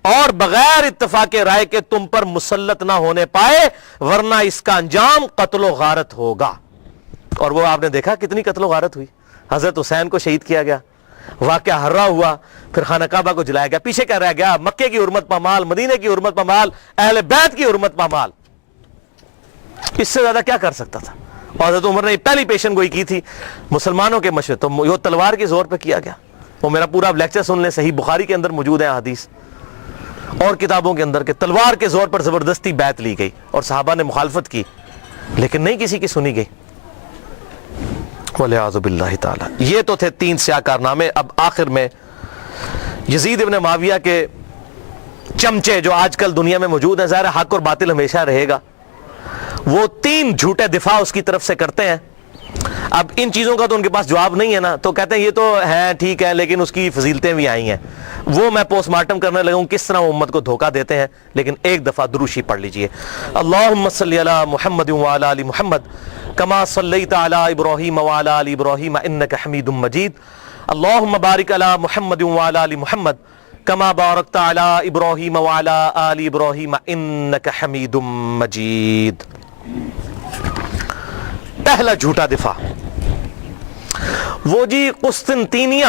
اور بغیر اتفاق رائے کے تم پر مسلط نہ ہونے پائے, ورنہ اس کا انجام قتل و غارت ہوگا. اور وہ آپ نے دیکھا کتنی قتل و غارت ہوئی. حضرت حسین کو شہید کیا گیا, واقعہ ہررا ہوا, پھر خانہ کعبہ کو جلایا گیا. پیچھے کیا رہ گیا؟ مکے کی حرمت پامال, مدینے کی حرمت پامال, اہل بیت کی حرمت پامال. اس سے زیادہ کیا کر سکتا تھا؟ اور حضرت عمر نے پہلی پیشن گوئی کی تھی مسلمانوں کے مشورے, تو وہ تلوار کے زور پہ کیا گیا. وہ میرا پورا لیکچر سن لیں, صحیح بخاری کے اندر موجود ہے حدیث اور کتابوں کے اندر, کہ تلوار کے زور پر زبردستی بیعت لی گئی اور صحابہ نے مخالفت کی, لیکن نہیں کسی کی سنی گئی. وَلِعَاذُ بِاللَّهِ تعالی. یہ تو تھے 3 سیاہ کارنامے. اب آخر میں یزید ابن معاویہ کے چمچے جو آج کل دنیا میں موجود ہیں, ظاہر حق اور باطل ہمیشہ رہے گا, وہ 3 جھوٹے دفاع اس کی طرف سے کرتے ہیں. اب ان چیزوں کا تو ان کے پاس جواب نہیں ہے نا, تو کہتے ہیں یہ تو ہے ٹھیک ہے لیکن اس کی فضیلتیں بھی آئی ہیں. وہ میں پوسٹ مارٹم کرنے لگا ہوں کس طرح وہ امت کو دھوکہ دیتے ہیں. لیکن ایک دفعہ دروشی پڑھ لیجئے. اللہم صلی علی محمد وعلی آل محمد کما صلیت علی ابراہیم وعلی آل ابراہیم انک حمید مجید. اللہم بارک علی محمد وعلی آل محمد کما بارکت علی ابراہیم وعلی آل ابراہیم انک حمید مجید. پہلا جھوٹا دفاع, وہ جی قسطنطینیہ,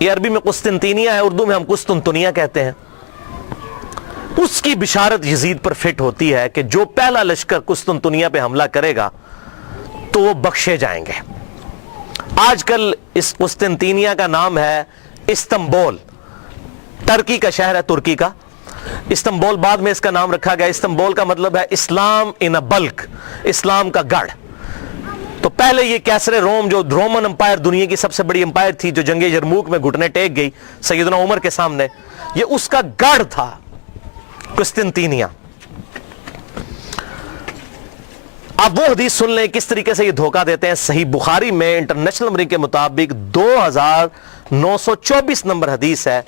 یہ عربی میں قسطنطینیہ ہے, اردو میں ہم قسطنطنیہ کہتے ہیں, اس کی بشارت یزید پر فٹ ہوتی ہے کہ جو پہلا لشکر قسطنطنیہ پہ حملہ کرے گا تو وہ بخشے جائیں گے. آج کل اس قسطنطینیہ کا نام ہے استنبول, ترکی کا شہر ہے, ترکی کا. استنبول بعد میں اس کا نام رکھا گیا. استنبول کا مطلب ہے اسلام ان بلک, اسلام کا گڑھ. تو پہلے یہ کیسر روم, جو رومن امپائر دنیا کی سب سے بڑی امپائر تھی, جو جنگ یرموک میں گھٹنے ٹیک گئی سیدنا عمر کے سامنے, یہ اس کا گڑھ تھا قسطنطینیہ. اب وہ حدیث سن لیں کس طریقے سے یہ دھوکہ دیتے ہیں. صحیح بخاری میں انٹرنیشنل نمبر کے مطابق 2924 نمبر حدیث ہے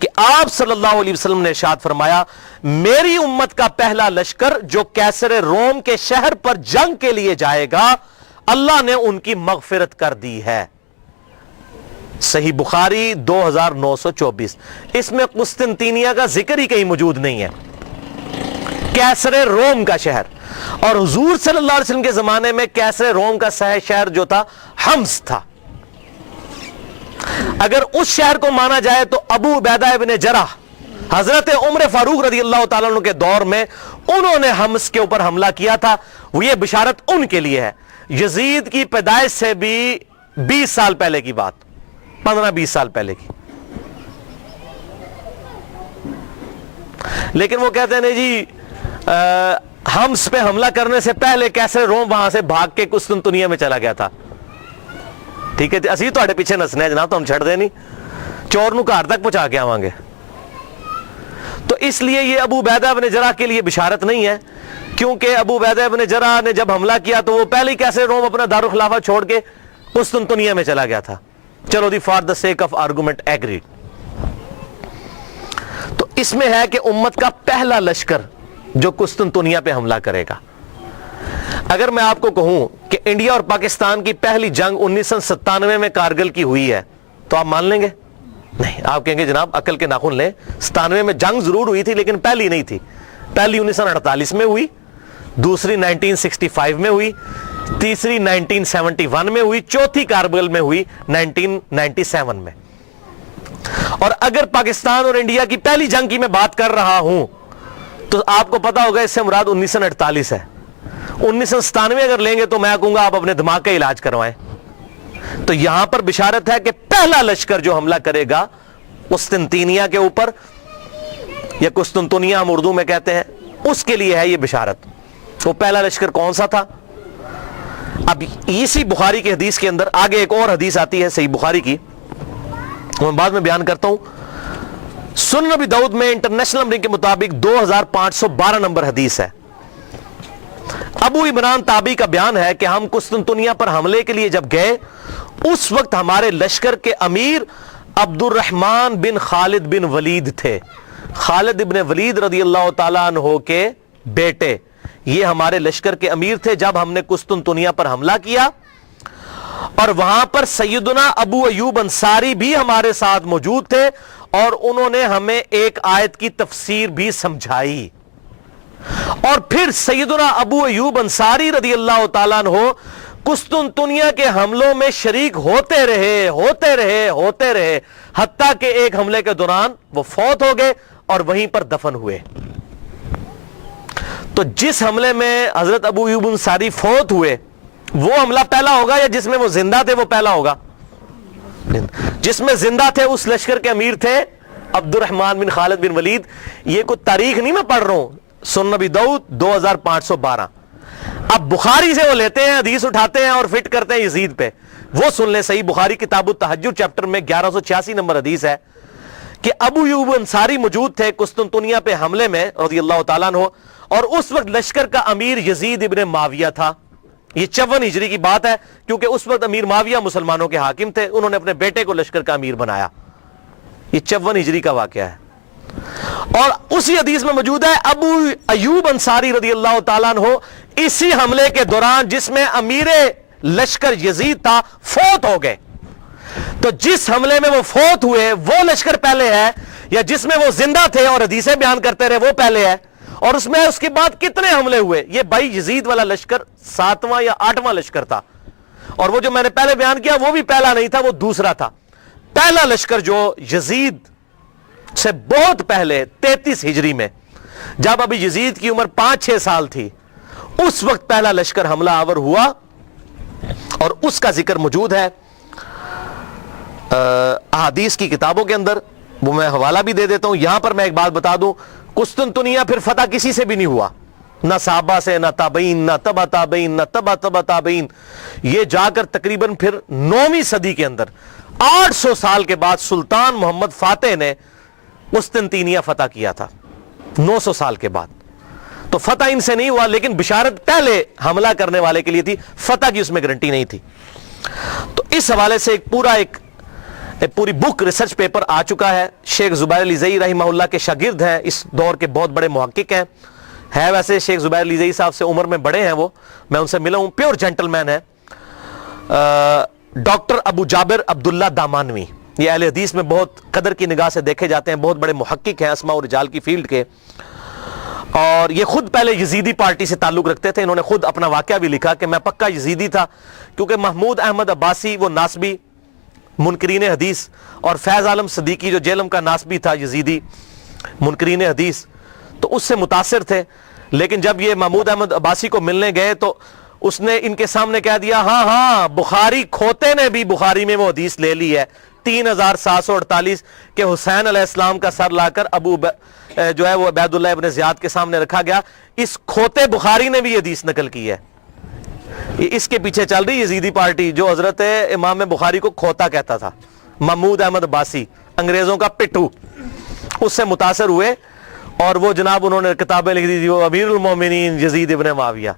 کہ آپ صلی اللہ علیہ وسلم نے ارشاد فرمایا, میری امت کا پہلا لشکر جو کیسر روم کے شہر پر جنگ کے لیے جائے گا, اللہ نے ان کی مغفرت کر دی ہے. صحیح بخاری 2924. اس میں قسطنطینیہ کا ذکر ہی کہیں موجود نہیں ہے, کیسر روم کا شہر. اور حضور صلی اللہ علیہ وسلم کے زمانے میں کیسر روم کا شہر جو تھا حمص تھا. اگر اس شہر کو مانا جائے تو ابو عبیدہ ابن جرح حضرت عمر فاروق رضی اللہ تعالیٰ عنہ کے دور میں انہوں نے حمص کے اوپر حملہ کیا تھا. وہ یہ بشارت ان کے لیے ہے. یزید کی پیدائش سے بھی 20 سال پہلے کی بات, 15-20 سال پہلے کی. لیکن وہ کہتے ہیں جی حمص پہ حملہ کرنے سے پہلے کیسے روم وہاں سے بھاگ کے قسطنطنیہ میں چلا گیا تھا. ٹھیک ہے, اسی تو پیچھے نسنے جناب, تو ہم چھڑ دے نہیں, چور نو گھر تک پہنچا کے آوانگے. تو اس لیے یہ ابو عبیدہ ابن جرح کے لیے بشارت نہیں ہے, کیونکہ ابو عبیدہ ابن جرح نے جب حملہ کیا تو وہ پہلے ہی کیسے روم اپنا دارالخلافہ چھوڑ کے قسطنطنیہ میں چلا گیا تھا. چلو the for the sake of argument agree. تو اس میں ہے کہ امت کا پہلا لشکر جو قسطنطنیہ پہ حملہ کرے گا. اگر میں آپ کو کہوں کہ انڈیا اور پاکستان کی پہلی جنگ 1997 میں کارگل کی ہوئی ہے تو آپ مان لیں گے؟ نہیں, آپ کہیں گے جناب عقل کے ناخن لیں, 97 میں جنگ ضرور ہوئی تھی لیکن پہلی نہیں تھی. پہلی 1948 میں ہوئی, دوسری 1965 میں ہوئی, تیسری 1971 میں ہوئی, چوتھی کارگل میں ہوئی 1997 میں. اور اگر پاکستان اور انڈیا کی پہلی جنگ کی میں بات کر رہا ہوں تو آپ کو پتا ہوگا اس سے مراد 1948 ہے. 1997 اگر لیں گے تو میں کہوں گا آپ اپنے دماغ کا علاج کروائیں. تو یہاں پر بشارت ہے کہ پہلا لشکر جو حملہ کرے گا قسطنطینیہ کے اوپر, یا قسطنطنیہ ہم اردو میں کہتے ہیں, اس کے لیے ہے یہ بشارت. وہ پہلا لشکر کون سا تھا؟ اب اسی بخاری کی حدیث کے اندر آگے ایک اور حدیث آتی ہے صحیح بخاری کی, میں بعد میں بیان کرتا ہوں. سنن نبی داؤد میں انٹرنیشنل نمبرنگ کے مطابق 2512 نمبر حدیث ہے. ابو عمران تابعی کا بیان ہے کہ ہم قسطنطنیہ پر حملے کے لیے جب گئے اس وقت ہمارے لشکر کے امیر عبد الرحمن بن خالد بن ولید تھے. خالد بن ولید رضی اللہ تعالیٰ عنہ کے بیٹے یہ ہمارے لشکر کے امیر تھے جب ہم نے قسطنطنیہ پر حملہ کیا, اور وہاں پر سیدنا ابو ایوب انصاری بھی ہمارے ساتھ موجود تھے اور انہوں نے ہمیں ایک آیت کی تفسیر بھی سمجھائی. اور پھر سیدنا ابو ایوب انصاری رضی اللہ تعالیٰ عنہ قسطنطنیہ کے حملوں میں شریک ہوتے رہے حتیٰ کہ ایک حملے کے دوران وہ فوت ہو گئے اور وہیں پر دفن ہوئے. تو جس حملے میں حضرت ابو ایوب انصاری فوت ہوئے وہ حملہ پہلا ہوگا یا جس میں وہ زندہ تھے وہ پہلا ہوگا؟ جس میں زندہ تھے اس لشکر کے امیر تھے عبد الرحمن بن خالد بن ولید. یہ کوئی تاریخ نہیں میں پڑھ رہا ہوں, سنن نبی داؤد 2512. اب بخاری سے وہ لیتے ہیں, حدیث اٹھاتے ہیں اور فٹ کرتے ہیں یزید پہ. وہ سن لیں, صحیح بخاری کتاب التہجد چیپٹر میں 1186 نمبر حدیث ہے کہ ابو ایوب انصاری موجود تھے قسطنطنیہ پہ حملے میں رضی اللہ تعالیٰ عنہ, اور اس وقت لشکر کا امیر یزید ابن معاویہ تھا. یہ 54 ہجری کی بات ہے کیونکہ اس وقت امیر معاویہ مسلمانوں کے حاکم تھے, انہوں نے اپنے بیٹے کو لشکر کا امیر بنایا. یہ 54 ہجری کا واقعہ ہے. اور اسی حدیث میں موجود ہے ابو ایوب انصاری رضی اللہ تعالیٰ عنہ اسی حملے کے دوران جس میں امیر لشکر یزید تھا فوت ہو گئے. تو جس حملے میں وہ فوت ہوئے وہ لشکر پہلے ہے یا جس میں وہ زندہ تھے اور حدیثیں بیان کرتے رہے وہ پہلے ہے؟ اور اس میں اس کے بعد کتنے حملے ہوئے؟ یہ بھائی یزید والا لشکر 7واں یا 8واں لشکر تھا, اور وہ جو میں نے پہلے بیان کیا وہ بھی پہلا نہیں تھا, وہ دوسرا تھا. پہلا لشکر جو یزید سے بہت پہلے 33 ہجری میں جب ابھی یزید کی عمر 5-6 سال تھی اس وقت پہلا لشکر حملہ آور ہوا, اور اس کا ذکر موجود ہے احادیث کی کتابوں کے اندر. وہ میں حوالہ بھی دے دیتا ہوں. یہاں پر میں ایک بات بتا دوں, قسطنطنیہ پھر فتح کسی سے بھی نہیں ہوا, نہ صحابہ سے, نہ تابعین, نہ تبع تابعین, نہ تبع تابعین. یہ جا کر تقریباً پھر 9ویں صدی کے اندر 800 سال کے بعد سلطان محمد فاتح نے قسطنطنیہ فتح کیا تھا, 900 سال کے بعد. تو فتح ان سے نہیں ہوا, لیکن بشارت پہلے حملہ کرنے والے کے لیے تھی, فتح کی اس میں گارنٹی نہیں تھی. تو اس حوالے سے ایک پوری بک ریسرچ پیپر آ چکا ہے. شیخ زبیر علیزئی رحمہ اللہ کے شاگرد ہیں, اس دور کے بہت بڑے محقق ہیں. ویسے شیخ زبیر علیزئی صاحب سے عمر میں بڑے ہیں, وہ میں ان سے ملا ہوں, پیور جینٹل مین ہے. ڈاکٹر ابو جابر عبداللہ دامانوی, یہ اہل حدیث میں بہت قدر کی نگاہ سے دیکھے جاتے ہیں, بہت بڑے محقق ہیں اسماء و رجال کی فیلڈ کے. اور یہ خود پہلے یزیدی پارٹی سے تعلق رکھتے تھے. انہوں نے خود اپنا واقعہ بھی لکھا کہ میں پکا یزیدی تھا, کیونکہ محمود احمد عباسی وہ ناسبی منکرین حدیث, اور فیض عالم صدیقی جو جیلم کا ناسبی تھا یزیدی منکرین حدیث, تو اس سے متاثر تھے. لیکن جب یہ محمود احمد عباسی کو ملنے گئے تو اس نے ان کے سامنے کہہ دیا ہاں بخاری کھوتے نے بھی بخاری میں وہ حدیث لے لی ہے 3748 کہ حسین علیہ السلام کا سر لا کر جو ہے وہ عبید اللہ ابن زیاد کے سامنے رکھا گیا. اس کھوتے بخاری نے بھی یہ حدیث نقل کی ہے. اس کے پیچھے چل رہی یزیدی پارٹی جو حضرت امام بخاری کو کھوتا کہتا تھا. محمود احمد عباسی انگریزوں کا پٹھو, اس سے متاثر ہوئے اور وہ جناب انہوں نے کتابیں لکھ دی تھی, وہ امیر المومنین یزید ابن معاویہ,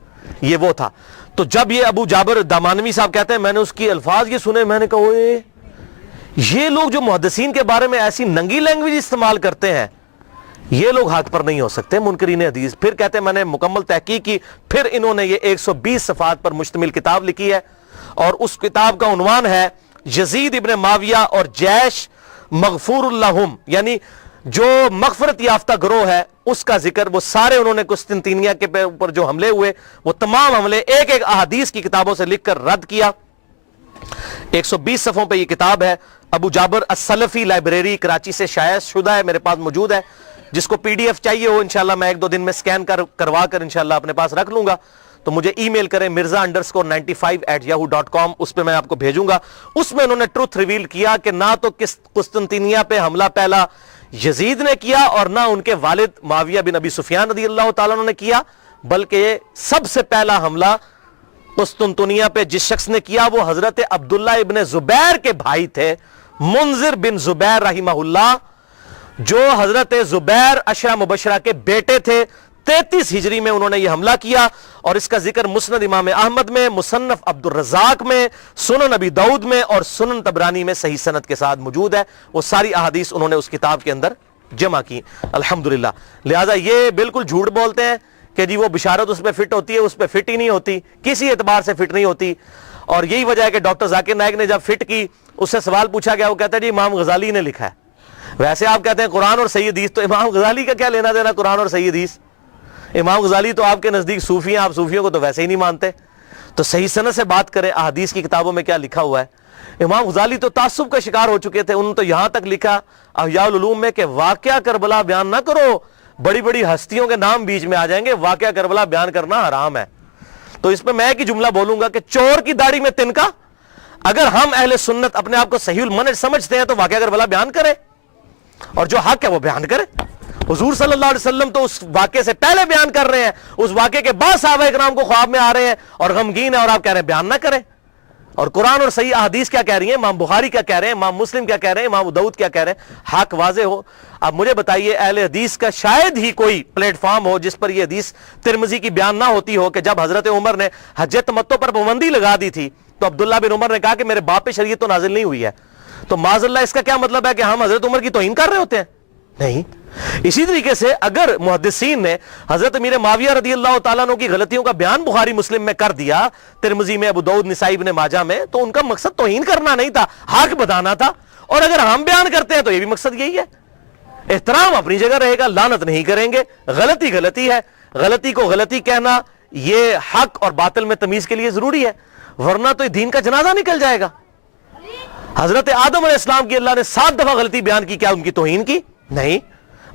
یہ وہ تھا. تو جب یہ ابو جابر دامانوی صاحب کہتے ہیں میں نے اس کی الفاظ یہ سنے, میں نے کہا اوئے یہ لوگ جو محدثین کے بارے میں ایسی ننگی لینگویج استعمال کرتے ہیں یہ لوگ حق پر نہیں ہو سکتے منکرین حدیث. پھر کہتے ہیں میں نے مکمل تحقیق کی, پھر انہوں نے یہ 120 صفحات پر مشتمل کتاب لکھی ہے, اور اس کتاب کا عنوان ہے یزید ابن معاویہ اور جیش مغفور اللہم, یعنی جو مغفرت یافتہ گروہ ہے اس کا ذکر. وہ سارے انہوں نے قسطنطنیہ کے اوپر جو حملے ہوئے وہ تمام حملے ایک ایک احادیث کی کتابوں سے لکھ کر رد کیا. 120 صفحوں پہ یہ کتاب ہے. ابو جابر السلفی لائبریری کراچی سے شائع شدہ ہے, میرے پاس موجود ہے. جس کو پی ڈی ایف چاہیے ہو انشاءاللہ میں 1-2 دن میں سکین کروا کر انشاءاللہ اپنے پاس رکھ لوں گا, تو مجھے ای میل کریں mirza_95@yahoo.com, اس پہ میں آپ کو بھیجوں گا. اس میں انہوں نے ٹروتھ ریویل کیا کہ نہ تو قسطنطنیہ پہ حملہ پہلا یزید نے کیا اور نہ ان کے والد معاویہ بن ابی سفیان رضی اللہ تعالیٰ عنہ نے کیا, بلکہ سب سے پہلا حملہ قسطنطنیہ پہ جس شخص نے کیا وہ حضرت عبداللہ ابن زبیر کے بھائی تھے, منذر بن زبیر رحمہ اللہ. جو حضرت زبیر عشرہ مبشرہ کے بیٹے تھے، 33 ہجری میں انہوں نے یہ حملہ کیا، اور اس کا ذکر مسند امام احمد میں، مصنف عبد الرزاق میں، سنن نبی داؤد میں اور سنن طبرانی میں صحیح سند کے ساتھ موجود ہے۔ وہ ساری احادیث انہوں نے اس کتاب کے اندر جمع کی الحمدللہ۔ لہذا یہ بالکل جھوٹ بولتے ہیں کہ جی وہ بشارت اس پہ فٹ ہوتی ہے، اس پہ فٹ ہی نہیں ہوتی، کسی اعتبار سے فٹ نہیں ہوتی۔ اور یہی وجہ ہے کہ ڈاکٹر ذاکر نائک نے جب فٹ کی، اس سے سوال پوچھا گیا، وہ کہتا ہے جی امام غزالی نے لکھا ہے۔ ویسے آپ کہتے ہیں قرآن اور صحیح حدیث، تو امام غزالی کا کیا لینا دینا قرآن اور صحیح حدیث؟ امام غزالی تو آپ کے نزدیک صوفی ہیں، آپ صوفیوں کو تو ویسے ہی نہیں مانتے۔ تو صحیح سند سے بات کریں، احادیث کی کتابوں میں کیا لکھا ہوا ہے۔ امام غزالی تو تعصب کا شکار ہو چکے تھے، انہوں نے تو یہاں تک لکھا احیاء العلوم میں کہ واقعہ کربلا بیان نہ کرو، بڑی بڑی ہستیوں کے نام بیچ میں آ جائیں گے، واقعہ کربلا بیان کرنا حرام ہے۔ تو اس پہ میں ایک ہی جملہ بولوں گا کہ چور کی داڑھی میں تنکا، اگر ہم اہل سنت اپنے آپ کو صحیح المنہج سمجھتے ہیں تو واقعہ کربلا بیان کریں، اور جو حق ہے وہ بیان کریں۔ حضور صلی اللہ علیہ وسلم تو اس واقعے سے پہلے بیان کر رہے ہیں، اس واقعے کے بعد صحابہ اکرام کو خواب میں آ رہے ہیں اور غمگین ہیں، اور آپ کہہ رہے ہیں بیان نہ کریں۔ اور قرآن اور صحیح احادیث کیا کہہ رہی ہیں، امام بخاری کیا کہہ رہے ہیں، امام مسلم کیا کہہ رہے ہیں، امام داؤد کیا کہہ رہے ہیں، حق واضح ہو۔ اب مجھے بتائیے اہل حدیث کا شاید ہی کوئی پلیٹ فارم ہو جس پر یہ حدیث ترمذی کی بیان نہ ہوتی ہو کہ جب حضرت عمر نے حج تمتع پر پابندی لگا دی تھی تو عبداللہ بن عمر نے کہا کہ میرے باپ پہ شریعت تو نازل نہیں ہوئی ہے، تو معاذ اللہ اس کا کیا مطلب ہے کہ ہم حضرت عمر کی توہین کر رہے ہوتے ہیں؟ نہیں۔ اسی طریقے سے اگر محدثین نے حضرت امیر معاویہ رضی اللہ تعالیٰ عنہ کی غلطیوں کا بیان بخاری مسلم میں کر دیا، ترمذی میں، ابو داؤد، نسائی، ابن ماجہ میں، تو ان کا مقصد توہین کرنا نہیں تھا، حق بتانا تھا۔ اور اگر ہم بیان کرتے ہیں تو یہ بھی مقصد یہی ہے۔ احترام اپنی جگہ رہے گا، لعنت نہیں کریں گے۔ غلطی غلطی ہے، غلطی کو غلطی کہنا یہ حق اور باطل میں تمیز کے لیے ضروری ہے، ورنہ تو دین کا جنازہ نکل جائے گا۔ حضرت آدم علیہ السلام کی اللہ نے 7 دفعہ غلطی بیان کی، کیا ان کی توہین کی؟ نہیں،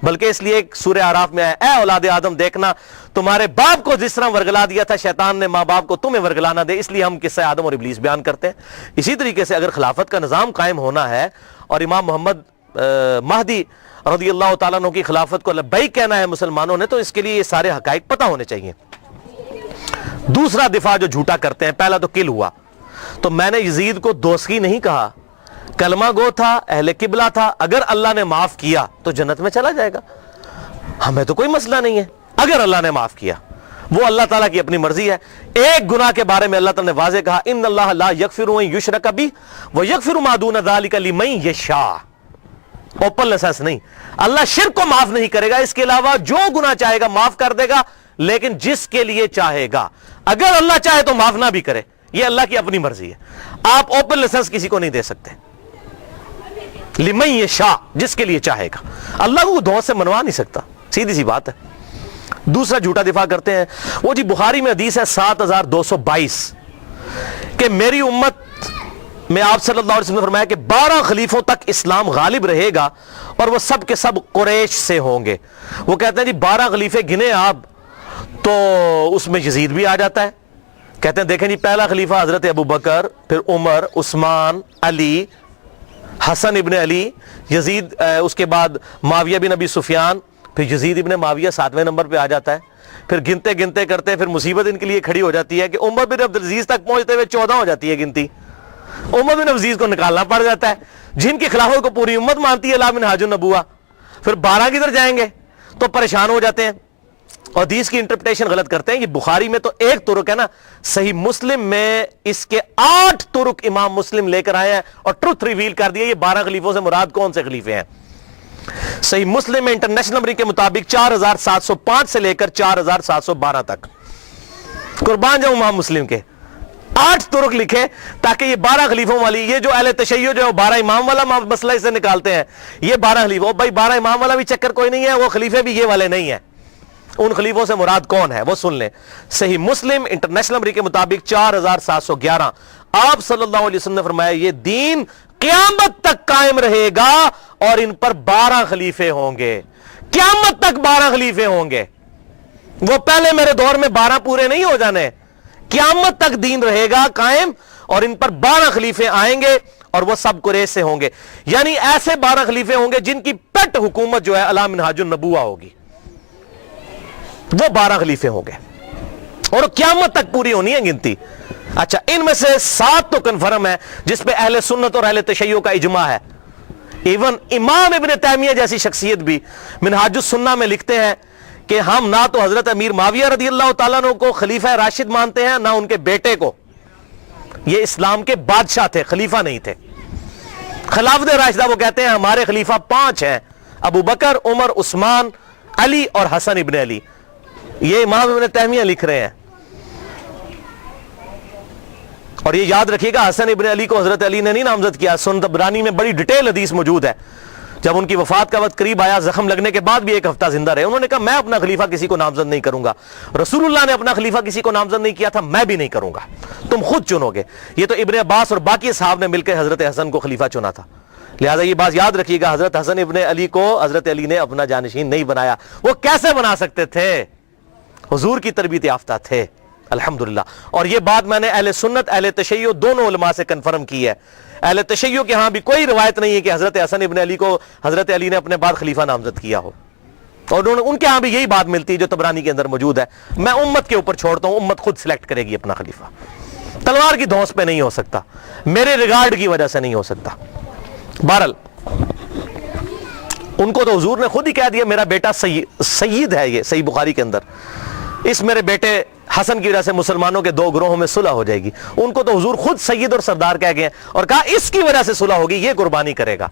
بلکہ اس لیے ایک سورہ اعراف میں ہے، اے اولاد آدم دیکھنا تمہارے باپ کو جس طرح ورگلا دیا تھا شیطان نے ماں باپ کو، تمہیں ورگلا نہ دے، اس لیے ہم قصہ آدم اور ابلیس بیان کرتے ہیں۔ اسی طریقے سے اگر خلافت کا نظام قائم ہونا ہے اور امام محمد مہدی رضی اللہ تعالیٰ عنہ کی خلافت کو لبیک کہنا ہے مسلمانوں نے، تو اس کے لیے یہ سارے حقائق پتہ ہونے چاہیے۔ دوسرا دفاع جو جھوٹا کرتے ہیں، پہلا تو کل ہوا، تو میں نے یزید کو دوستی نہیں کہا، کلمہ گو تھا، اہل قبلہ تھا، اگر اللہ نے معاف کیا تو جنت میں چلا جائے گا، ہمیں تو کوئی مسئلہ نہیں ہے اگر اللہ نے معاف کیا، وہ اللہ تعالیٰ کی اپنی مرضی ہے۔ ایک گناہ کے بارے میں اللہ تعالیٰ نے واضح کہا، ان اللہ لا یغفر ان یشرک بہ ویغفر ما دون ذلک لمن یشاء، اوپن لائسنس نہیں، اللہ شرک کو معاف نہیں کرے گا، اس کے علاوہ جو گناہ چاہے گا معاف کر دے گا، لیکن جس کے لیے چاہے گا، اگر اللہ چاہے تو معاف نہ بھی کرے، یہ اللہ کی اپنی مرضی ہے، آپ اوپن لائسنس کسی کو نہیں دے سکتے۔ لمن یشاء، جس کے لیے چاہے گا، اللہ کو دھوس سے منوا نہیں سکتا، سیدھی سی بات ہے۔ دوسرا جھوٹا دفاع کرتے ہیں، وہ جی بخاری میں حدیث ہے 7222 کہ میری امت میں آپ صلی اللہ علیہ وسلم نے فرمایا کہ 12 خلیفوں تک اسلام غالب رہے گا اور وہ سب کے سب قریش سے ہوں گے۔ وہ کہتے ہیں جی 12 خلیفے گنے آپ، تو اس میں یزید بھی آ جاتا ہے۔ کہتے ہیں دیکھیں جی پہلا خلیفہ حضرت ابو بکر، پھر عمر، عثمان، علی، حسن ابن علی، یزید، اس کے بعد معاویہ بن ابی سفیان، پھر یزید ابن معاویہ 7ویں نمبر پہ آ جاتا ہے۔ پھر گنتے گنتے کرتے پھر مصیبت ان کے لیے کھڑی ہو جاتی ہے کہ عمر بن عبدالعزیز تک پہنچتے ہوئے 14 ہو جاتی ہے گنتی، عمر بن عبدالعزیز کو نکالنا پڑ جاتا ہے، جن کی خلافت کو پوری امت مانتی ہے، لا منہاج النبوہ۔ پھر 12 کدھر جائیں گے، تو پریشان ہو جاتے ہیں اور حدیث کی انٹرپریٹیشن غلط کرتے ہیں۔ یہ بخاری میں تو ایک طرق ہے نا، صحیح مسلم میں اس کے 8 طرق امام مسلم لے کر آئے ہیں اور ٹروتھ ریویل کر دیا، یہ 12 خلیفوں سے مراد کون سے خلیفے ہیں۔ صحیح مسلم میں انٹرنیشنل نمبر کے مطابق 4705 سے لے کر 4712 تک، قربان جاؤں امام مسلم کے 8 طرق لکھے تاکہ یہ 12 خلیفوں والی، یہ جو اہل تشیع جو ہے 12 امام والا مسئلہ اسے نکالتے ہیں، یہ 12 خلیفوں، بھائی 12 امام والا بھی چکر کوئی نہیں ہے، وہ خلیفے بھی یہ والے نہیں ہیں، ان خلیفوں سے مراد کون ہے وہ سن لیں۔ صحیح مسلم انٹرنیشنل نمبر کے مطابق 4711، آپ صلی اللہ علیہ وسلم نے فرمایا یہ دین قیامت تک قائم رہے گا اور ان پر 12 خلیفے ہوں گے، قیامت تک 12 خلیفے ہوں گے، وہ پہلے میرے دور میں 12 پورے نہیں ہو جانے، قیامت تک دین رہے گا قائم اور ان پر 12 خلیفے آئیں گے اور وہ سب قریش سے ہوں گے، یعنی ایسے 12 خلیفے ہوں گے جن کی پٹ حکومت جو ہے علی منہاج النبوہ ہوگی، وہ 12 خلیفے ہوں گے اور قیامت تک پوری ہونی ہے گنتی۔ اچھا ان میں سے 7 تو کنفرم ہے جس پہ اہل سنت اور اہل تشیع کا اجماع ہے، ایون امام ابن تیمیہ جیسی شخصیت بھی منہاج السنہ میں لکھتے ہیں کہ ہم نہ تو حضرت امیر معاویہ رضی اللہ تعالیٰ عنہ کو خلیفہ راشد مانتے ہیں، نہ ان کے بیٹے کو. یہ اسلام کے بادشاہ تھے، خلیفہ نہیں تھے. خلافت راشدہ وہ کہتے ہیں ہمارے خلیفہ 5 ہیں، ابو بکر، عمر، عثمان، علی اور حسن ابن علی. یہ امام ابن تیمیہ لکھ رہے ہیں. اور یہ یاد رکھیے گا حسن ابن علی کو حضرت علی نے نہیں نامزد کیا. سنن طبرانی میں بڑی ڈیٹیل حدیث موجود ہے. جب ان کی وفات کا وقت قریب آیا، زخم لگنے کے بعد بھی 1 ہفتہ زندہ رہے، انہوں نے کہا میں اپنا خلیفہ کسی کو نامزد نہیں کروں گا. رسول اللہ نے اپنا خلیفہ کسی کو نامزد نہیں کیا تھا، میں بھی نہیں کروں گا، تم خود چنو گے. یہ تو ابن عباس اور باقی صحاب نے مل کے حضرت حسن کو خلیفہ چنا تھا. لہذا یہ بات یاد رکھیے گا، حضرت حسن ابن علی کو حضرت علی نے اپنا جانشین نہیں بنایا. وہ کیسے بنا سکتے تھے؟ حضور کی تربیت یافتہ تھے الحمدللہ. اور یہ بات میں نے اہل سنت اہل تشیع دونوں علماء سے کنفرم کی ہے. اہل تشیع کے ہاں بھی کوئی روایت نہیں ہے کہ حضرت حسن ابن علی کو حضرت علی نے اپنے بعد خلیفہ نامزد کیا ہو. اور ان کے ہاں بھی یہی بات ملتی ہے جو طبرانی کے اندر موجود ہے. میں امت کے اوپر چھوڑتا ہوں، امت خود سلیکٹ کرے گی اپنا خلیفہ. تلوار کی دھونس پہ نہیں ہو سکتا، میرے ریگارڈ کی وجہ سے نہیں ہو سکتا. بہرحال ان کو تو حضور نے خود ہی کہہ دیا میرا بیٹا سید ہے. یہ صحیح بخاری کے اندر اس میرے بیٹے حسن کی وجہ سے مسلمانوں کے 2 گروہوں میں صلح ہو جائے گی. ان کو تو حضور خود سید اور سردار کہہ گئے اور کہا اس کی وجہ سے صلح ہوگی، یہ قربانی کرے گا.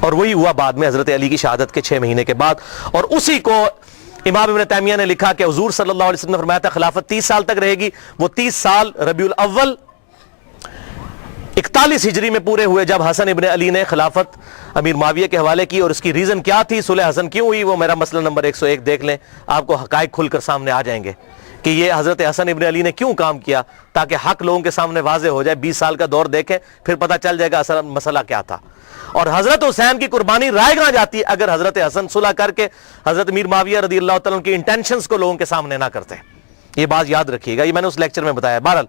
اور وہی ہوا بعد میں حضرت علی کی شہادت کے 6 مہینے کے بعد. اور اسی کو امام ابن تیمیہ نے لکھا کہ حضور صلی اللہ علیہ وسلم نے فرمایا تھا خلافت 30 سال تک رہے گی. وہ 30 سال ربیع الاول 41 ہجری میں پورے ہوئے جب حسن ابن علی نے خلافت امیر معاویہ کے حوالے کی. اور اس کی ریزن کیا تھی، صلح حسن کیوں ہوئی، وہ میرا مسئلہ نمبر 101 دیکھ لیں، آپ کو حقائق کھل کر سامنے آ جائیں گے کہ یہ حضرت حسن ابن علی نے کیوں کام کیا، تاکہ حق لوگوں کے سامنے واضح ہو جائے. 20 سال کا دور دیکھیں پھر پتہ چل جائے گا اصل مسئلہ کیا تھا. اور حضرت حسین کی قربانی رائے گاں جاتی اگر حضرت حسن صلح کر کے حضرت امیر معاویہ رضی اللہ تعالیٰ کی انٹینشنز کو لوگوں کے سامنے نہ کرتے. یہ بات یاد رکھیے گا، یہ میں نے اس لیکچر میں بتایا. بہرحال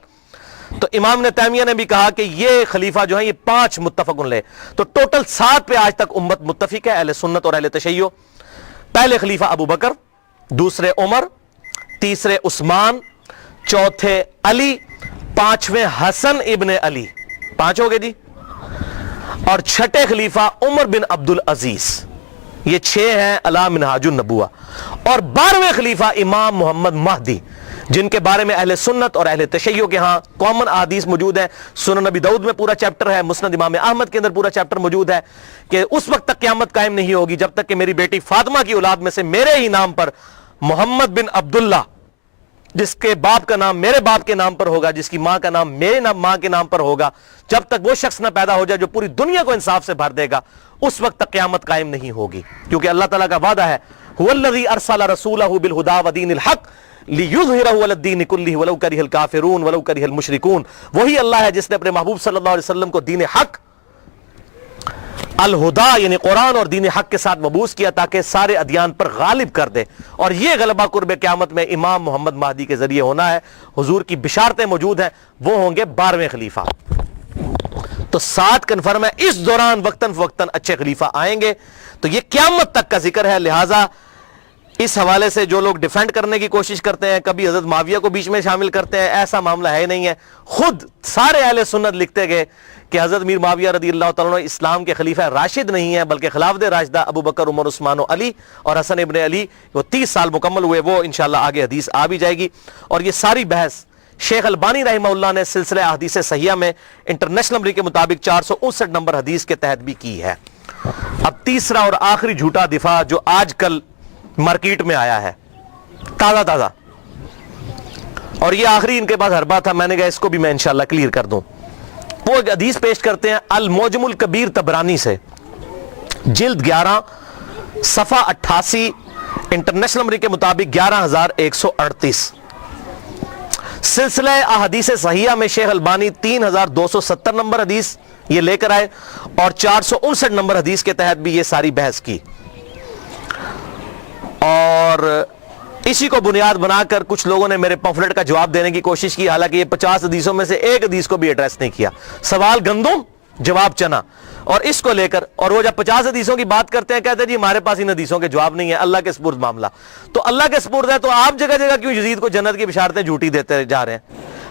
تو امام نے تیمیہ نے بھی کہا کہ یہ خلیفہ جو ہیں یہ 5 متفق علیہ. تو ٹوٹل 7 پہ آج تک امت متفق ہے، اہل سنت اور اہل تشیع. پہلے خلیفہ ابو بکر، دوسرے عمر، تیسرے عثمان، چوتھے علی، 5ویں حسن ابن علی. 5 ہو گئے جی. اور چھٹے خلیفہ عمر بن عبد العزیز. یہ 6 ہیں علی منہاج النبوہ. اور 12ویں خلیفہ امام محمد مہدی، جن کے بارے میں اہل سنت اور اہل تشیع کے ہاں کامن احادیث موجود ہیں. سنن نبی داؤد میں پورا چیپٹر ہے، مسند امام احمد کے اندر پورا چیپٹر موجود ہے کہ اس وقت تک قیامت قائم نہیں ہوگی جب تک کہ میری بیٹی فاطمہ کی اولاد میں سے میرے ہی نام پر محمد بن عبداللہ، جس کے باپ کا نام میرے باپ کے نام پر ہوگا، جس کی ماں کا نام میرے ماں کے نام پر ہوگا، جب تک وہ شخص نہ پیدا ہو جائے جو پوری دنیا کو انصاف سے بھر دے گا، اس وقت تک قیامت قائم نہیں ہوگی. کیونکہ اللہ تعالیٰ کا وعدہ ہے هو الذی ارسل رسولہ بالہدی ودین الحق لِيُظْهِرَهُ عَلَى الدِّينِ كُلِّهِ وَلَوْ كَرِهَ الْكَافِرُونَ وَلَوْ كَرِهَ الْمُشْرِكُونَ. وہی اللہ ہے جس نے اپنے محبوب صلی اللہ علیہ وسلم کو دین حق الہدا یعنی قرآن اور دین حق کے ساتھ مبعوث کیا تاکہ سارے ادیان پر غالب کر دے. اور یہ غلبہ قرب قیامت میں امام محمد مہدی کے ذریعے ہونا ہے. حضور کی بشارتیں موجود ہیں، وہ ہوں گے 12ویں خلیفہ. تو 7 کنفرم ہے. اس دوران وقتاً فوقتاً اچھے خلیفہ آئیں گے. تو یہ قیامت تک کا ذکر ہے. لہٰذا اس حوالے سے جو لوگ ڈیفینڈ کرنے کی کوشش کرتے ہیں، کبھی حضرت معاویہ کو بیچ میں شامل کرتے ہیں، ایسا معاملہ ہے نہیں ہے. خود سارے اہل سنت لکھتے گئے کہ حضرت امیر معاویہ رضی اللہ تعالیٰ عنہ اسلام کے خلیفہ راشد نہیں ہیں، بلکہ خلافت راشدہ ابو بکر، عمر، عثمان و علی اور حسن ابن علی. وہ 30 سال مکمل ہوئے، وہ انشاءاللہ آگے حدیث آ بھی جائے گی. اور یہ ساری بحث شیخ البانی رحمہ اللہ نے سلسلہ احادیث صحیحہ میں انٹرنیشنل نمبر کے مطابق 459 نمبر حدیث کے تحت بھی کی ہے. اب تیسرا اور آخری جھوٹا دفاع جو آج کل مارکیٹ میں آیا ہے تازہ، اور یہ آخری ان کے پاس حربہ تھا، میں نے کہا اس کو بھی میں انشاءاللہ کلیئر کر دوں. وہ ایک حدیث پیش کرتے ہیں المعجم الکبیر طبرانی سے، جلد 11 صفحہ 88، انٹرنیشنل نمبر کے مطابق 11138. سلسلہ احادیث صحیحہ میں شیخ البانی 3270 نمبر حدیث یہ لے کر آئے، اور 459 نمبر حدیث کے تحت بھی یہ ساری بحث کی. اور اسی کو بنیاد بنا کر کچھ لوگوں نے میرے پمفلٹ کا جواب دینے کی کوشش کی، حالانکہ یہ 50 حدیثوں میں سے ایک حدیث کو بھی ایڈریس نہیں کیا. سوال گندم، جواب چنا. اور اس کو لے کر، اور وہ جب 50 حدیثوں کی بات کرتے ہیں کہتے ہیں جی ہمارے پاس ان حدیثوں کے جواب نہیں ہے، اللہ کے سپرد معاملہ. تو اللہ کے سپرد ہے تو آپ جگہ جگہ کیوں یزید کو جنت کی بشارتیں جھوٹی دیتے جا رہے ہیں؟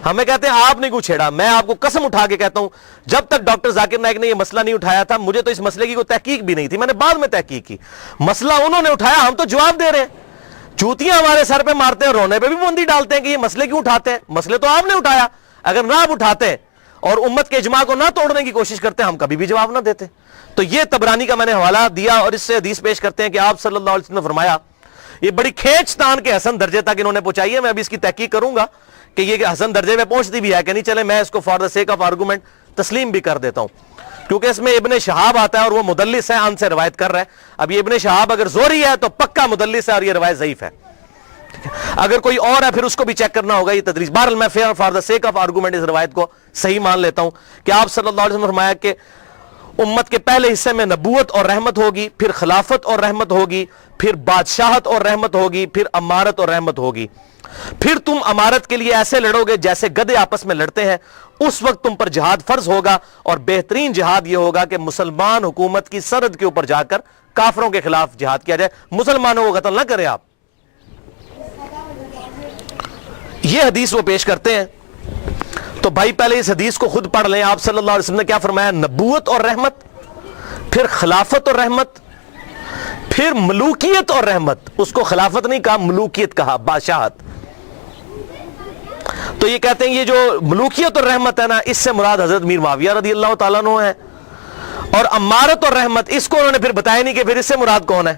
ہمیں کہتے ہیں آپ نے کیوں چھیڑا. میں آپ کو قسم اٹھا کے کہتا ہوں جب تک ڈاکٹر ذاکر نائک نے یہ مسئلہ نہیں اٹھایا تھا مجھے تو اس مسئلے کی کوئی تحقیق بھی نہیں تھی. میں نے بعد میں تحقیق کی. مسئلہ انہوں نے اٹھایا, ہم تو جواب دے رہے ہیں. چوتیاں ہمارے سر پہ مارتے ہیں, رونے پہ بھی پابندی ڈالتے ہیں کہ یہ مسئلے کیوں اٹھاتے ہیں. مسئلے تو آپ نے اٹھایا, اگر نہ آپ اٹھاتے اور امت کے اجماع کو نہ توڑنے کی کوشش کرتے ہم کبھی بھی جواب نہ دیتے. تو یہ طبرانی کا میں نے حوالہ دیا اور اس سے حدیث پیش کرتے ہیں کہ آپ صلی اللہ علیہ وسلم نے فرمایا, یہ بڑی کھینچ تان کے حسن درجے تک انہوں نے پہنچائی ہے. میں ابھی اس کی تحقیق کروں گا کہ یہ حسن درجے میں پہنچتی بھی ہے کہ نہیں. چلے میں اس کو for the sake of argument تسلیم بھی کر دیتا ہوں, کیونکہ اس میں ابن شہاب آتا ہے اور وہ مدلس ہے, ان سے روایت کر رہا ہے. اب یہ ابن شہاب اگر زوری ہے تو پکا مدلس ہے اور یہ روایت ضعیف ہے. اگر کوئی اور ہے پھر اس کو بھی چیک کرنا ہوگا. یہ تدریس بہرحال میں for the sake of argument اس روایت کو صحیح مان لیتا ہوں کہ آپ صلی اللہ علیہ وسلم نے فرمایا کہ امت کے پہلے حصے میں نبوت اور رحمت ہوگی, پھر خلافت اور رحمت ہوگی, پھر بادشاہت اور رحمت ہوگی, پھر امارت اور رحمت ہوگی. پھر تم امارت کے لیے ایسے لڑو گے جیسے گدھے آپس میں لڑتے ہیں. اس وقت تم پر جہاد فرض ہوگا اور بہترین جہاد یہ ہوگا کہ مسلمان حکومت کی سرحد کے اوپر جا کر کافروں کے خلاف جہاد کیا جائے, مسلمانوں کو قتل نہ کریں آپ. یہ حدیث وہ پیش کرتے ہیں. تو بھائی پہلے اس حدیث کو خود پڑھ لیں. آپ صلی اللہ علیہ وسلم نے کیا فرمایا؟ نبوت اور رحمت, پھر خلافت اور رحمت, پھر ملوکیت اور رحمت. اس کو خلافت نہیں کہا, ملوکیت کہا, بادشاہت. تو یہ کہتے ہیں یہ جو ملوکیت اور رحمت ہے نا, اس سے مراد حضرت میر معاویہ رضی اللہ تعالیٰ عنہ ہے. اور امارت اور رحمت اس کو انہوں نے پھر بتایا نہیں کہ پھر اس سے مراد کون ہے.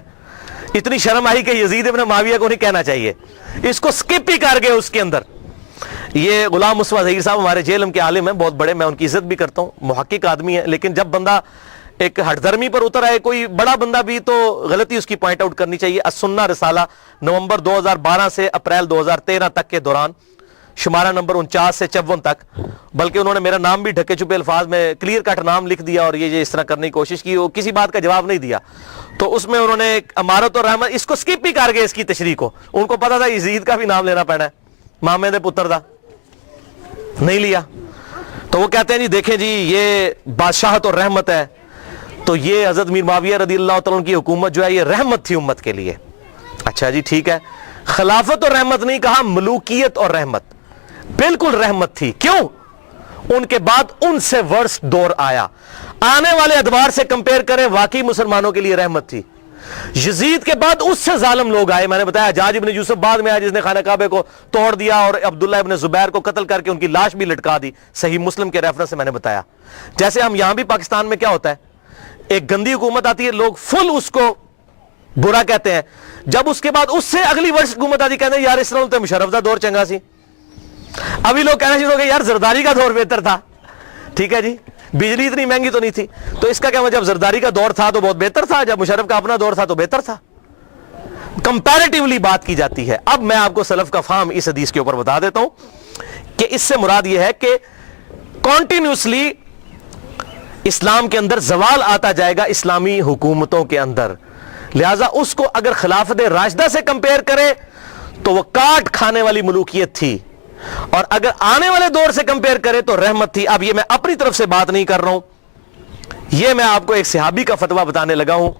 اتنی شرم آئی کہ یزید ابن معاویہ کو نہیں کہنا چاہیے, اس کو سکپ ہی کر گئے اس کے اندر. یہ غلام مصطفیٰ ظہیر صاحب ہمارے جے علم کے عالم ہیں, بہت بڑے, میں ان کی عزت بھی کرتا ہوں, محقق آدمی ہے. لیکن جب بندہ ایک ہٹ درمی پر اتر آئے, کوئی بڑا بندہ بھی, تو غلطی اس کی پوائنٹ آؤٹ کرنی چاہیے. السنہ رسالہ نومبر 2012 سے اپریل 2013 تک کے دوران, شمارہ نمبر 49 سے 54 تک. بلکہ انہوں نے میرا نام بھی ڈھکے چھپے الفاظ میں کلیئر کٹ نام لکھ دیا اور یہ اس طرح کرنے کی کوشش کی, وہ کسی بات کا جواب نہیں دیا. تو اس میں انہوں نے امارت اور رحمت اس کو سکپ بھی کر گئے اس کی تشریح کو. ان کو پتا تھا یزید کا بھی نام لینا پڑنا ہے, مامے دے پتر دا, نہیں لیا. تو وہ کہتے ہیں جی دیکھیں جی یہ بادشاہت اور رحمت ہے, تو یہ حضرت میر معاویہ رضی اللہ تعالیٰ عنہ کی حکومت جو ہے یہ رحمت تھی امت کے لیے. اچھا جی ٹھیک ہے, خلافت اور رحمت نہیں کہا, ملوکیت اور رحمت. بالکل رحمت تھی. کیوں؟ ان کے بعد ان سے ورسٹ دور آیا. آنے والے ادوار سے کمپیئر کریں, واقعی مسلمانوں کے لیے رحمت تھی. یزید کے بعد اس سے ظالم لوگ آئے. میں نے بتایا حجاج ابن یوسف بعد میں آیا جس نے خانہ کعبہ کو توڑ دیا اور عبداللہ ابن زبیر کو قتل کر کے ان کی لاش بھی لٹکا دی. صحیح مسلم کے ریفرنس سے میں نے بتایا. جیسے ہم یہاں بھی پاکستان میں کیا ہوتا ہے, ایک گندی حکومت آتی ہے, لوگ فل اس کو برا کہتے ہیں. جب اس کے بعد اس سے اگلی ورش حکومت آتی کہتے ہیں یار اس طرح تو مشرف دا دور چنگا سی. ابھی لوگ کہنا شروع ہو گئے یار زرداری کا دور بہتر تھا. ٹھیک ہے جی, بجلی اتنی مہنگی تو نہیں تھی. تو اس کا کیا مطلب, جب زرداری کا دور تھا تو بہت بہتر تھا, جب مشرف کا اپنا دور تھا تو بہتر تھا. کمپیریٹیولی بات کی جاتی ہے. اب میں آپ کو سلف کا فہم اس حدیث کے اوپر بتا دیتا ہوں کہ اس سے مراد یہ ہے کہ کنٹینیوسلی اسلام کے اندر زوال آتا جائے گا اسلامی حکومتوں کے اندر. لہذا اس کو اگر خلافت راشدہ سے کمپیئر کرے تو وہ کاٹ کھانے والی ملوکیت تھی, اور اگر آنے والے دور سے کمپیئر کرے تو رحمت تھی. اب یہ میں اپنی طرف سے بات نہیں کر رہا ہوں, یہ میں آپ کو ایک صحابی کا فتویٰ بتانے لگا ہوں.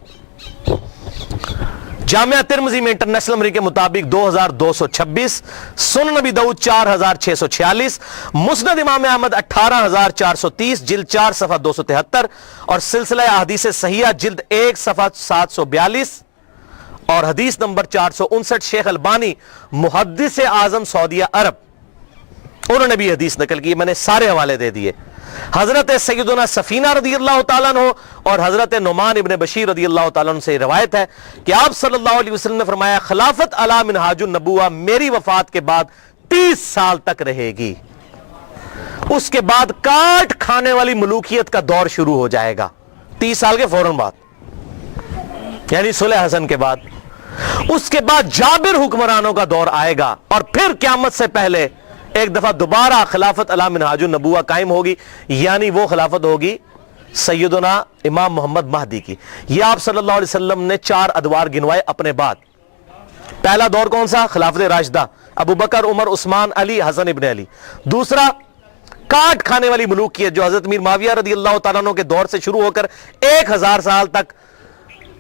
جامعہ ترمذی میں انٹرنیشنل نمبر کے مطابق 2226, سنن نبی داؤد 4646, مسند امام احمد 18430, جلد 4 صفحہ 273, اور سلسلہ احادیث صحیحہ جلد 1 صفحہ 742, اور حدیث نمبر 459. شیخ البانی محدث اعظم سعودیہ عرب, انہوں نے بھی حدیث نقل کی. میں نے سارے حوالے دے دیے. حضرت سیدنا سفینہ رضی اللہ تعالیٰ عنہ اور حضرت نعمان ابن بشیر رضی اللہ تعالیٰ عنہ سے روایت ہے کہ آپ صلی اللہ علیہ وسلم نے فرمایا خلافت علی منہاج النبوہ میری وفات کے بعد 30 سال تک رہے گی. اس کے بعد کاٹ کھانے والی ملوکیت کا دور شروع ہو جائے گا 30 سال کے فوراً بعد, یعنی صلح حسن کے بعد. اس کے بعد جابر حکمرانوں کا دور آئے گا, اور پھر قیامت سے پہلے ایک دفعہ دوبارہ خلافت علی منہاج النبوہ قائم ہوگی, یعنی وہ خلافت ہوگی سیدنا امام محمد مہدی کی. یہ آپ صلی اللہ علیہ وسلم نے 4 ادوار گنوائے اپنے بعد. پہلا دور کون سا؟ خلافت راشدہ, ابو بکر, عمر, عثمان, علی, حسن ابن علی. دوسرا کاٹ کھانے والی ملوکیت جو حضرت میر معاویہ رضی اللہ تعالیٰ عنہ کے دور سے شروع ہو کر 1000 سال تک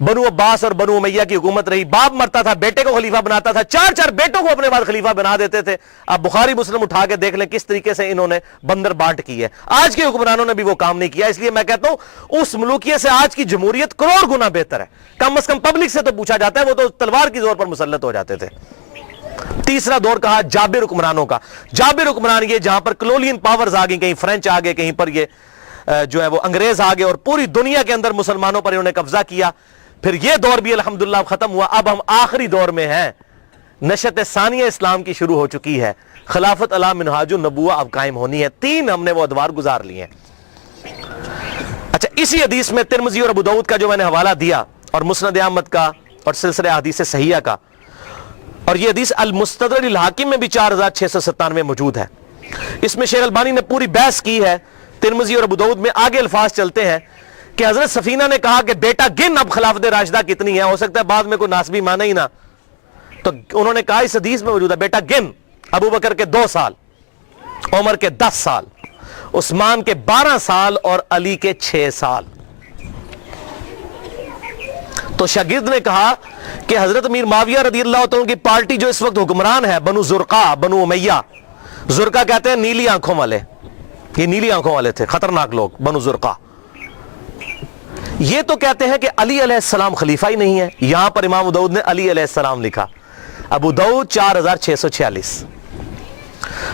بنو عباس اور بنو امیہ کی حکومت رہی, باپ مرتا تھا بیٹے کو خلیفہ بناتا تھا, چار چار بیٹوں کو اپنے بعد خلیفہ بنا دیتے تھے. اب بخاری مسلم اٹھا کے دیکھ لیں کس طریقے سے انہوں نے بندر بانٹ کی ہے. آج کے حکمرانوں نے بھی وہ کام نہیں کیا. اس لیے میں کہتا ہوں اس ملوکیت سے آج کی جمہوریت کروڑ گنا بہتر ہے. کم از کم پبلک سے تو پوچھا جاتا ہے, وہ تو تلوار کی زور پر مسلط ہو جاتے تھے. تیسرا دور کہا جابر حکمرانوں کا. جابر حکمران یہ جہاں پر کلولین پاورز آ گئی, کہیں فرینچ آ گئے, کہیں پر یہ جو ہے وہ انگریز آ گئے اور پوری دنیا کے اندر مسلمانوں پر انہوں نے قبضہ کیا. پھر یہ دور بھی الحمدللہ ختم ہوا. اب ہم آخری دور میں ہیں, نشت ثانیہ اسلام کی شروع ہو چکی ہے, خلافت علی منہاج النبوہ اب قائم ہونی ہے. 3 ہم نے وہ ادوار گزار لیے ہیں. اچھا, اسی حدیث میں ترمذی اور ابو داؤد کا جو میں نے حوالہ دیا اور مسند احمد کا اور سلسلہ احادیث صحیحہ کا, اور یہ حدیث المستدرک للحاکم میں بھی 4697 موجود ہے. اس میں شیخ البانی نے پوری بحث کی ہے. ترمذی اور ابو داؤد میں آگے الفاظ چلتے ہیں کہ حضرت سفینہ نے کہا کہ بیٹا گن اب خلافت راشدہ کتنی ہے, ہو سکتا ہے بعد میں کوئی ناسبی مانے ہی نہ, تو انہوں نے کہا اس حدیث میں موجود ہے بیٹا گن, ابو بکر کے 2 سال, عمر کے 10 سال, عثمان کے 12 سال اور علی کے 6 سال. تو شاگرد نے کہا کہ حضرت امیر معاویہ رضی اللہ تعالیٰ کی پارٹی جو اس وقت حکمران ہے, بنو زرقہ, بنو امیہ, زرقہ کہتے ہیں نیلی آنکھوں والے, یہ نیلی آنکھوں والے تھے, خطرناک لوگ, بنو زرقہ. یہ تو کہتے ہیں کہ علی علیہ السلام خلیفہ ہی نہیں ہے. یہاں پر امام ابو داؤد نے علی علیہ السلام لکھا. ابو داؤد 4646.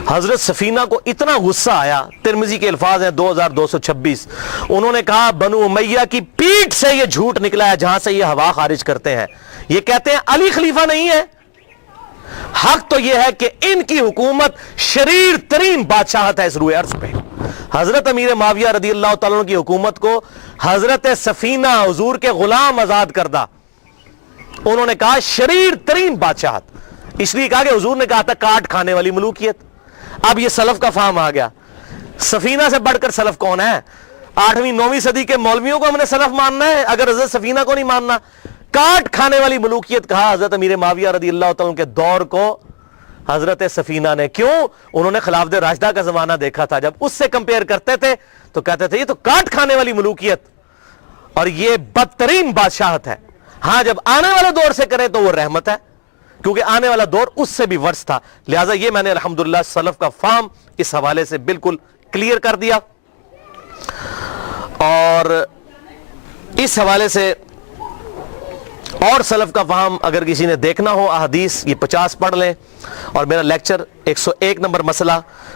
حضرت سفینہ کو اتنا غصہ آیا, ترمذی کے الفاظ ہیں 2226, انہوں نے کہا بنو امیہ کی پیٹ سے یہ جھوٹ نکلا ہے جہاں سے یہ ہوا خارج کرتے ہیں. یہ کہتے ہیں علی خلیفہ نہیں ہے. حق تو یہ ہے کہ ان کی حکومت شریر ترین بادشاہت ہے اس روئے ارض پہ. حضرت امیر معاویہ رضی اللہ تعالیٰ کی حکومت کو حضرت سفینہ حضور کے غلام آزاد کردہ, انہوں نے کہا شریر ترین بادشاہت. اس لیے کہا کہ حضور نے کہا تھا کاٹ کھانے والی ملوکیت. اب یہ سلف کا فہم آ گیا. سفینہ سے بڑھ کر سلف کون ہے؟ 8ویں 9ویں صدی کے مولویوں کو ہم نے سلف ماننا ہے اگر حضرت سفینہ کو نہیں ماننا. کاٹ کھانے والی ملوکیت کہا حضرت امیر معاویہ رضی اللہ تعالیٰ کے دور کو حضرت سفینہ نے. کیوں؟ انہوں نے خلافت راشدہ کا زمانہ دیکھا تھا. جب اس سے کمپیئر کرتے تھے تو کہتے تھے یہ تو کاٹ کھانے والی ملوکیت اور یہ بدترین بادشاہت ہے. ہاں جب آنے والے دور سے کرے تو وہ رحمت ہے, کیونکہ آنے والا دور اس سے بھی ورس تھا. لہٰذا یہ میں نے الحمدللہ سلف کا فہم اس حوالے سے بالکل کلیئر کر دیا. اور اس حوالے سے اور سلف کا فہم اگر کسی نے دیکھنا ہو احادیث, یہ 50 پڑھ لیں. اور میرا لیکچر 101 نمبر مسئلہ,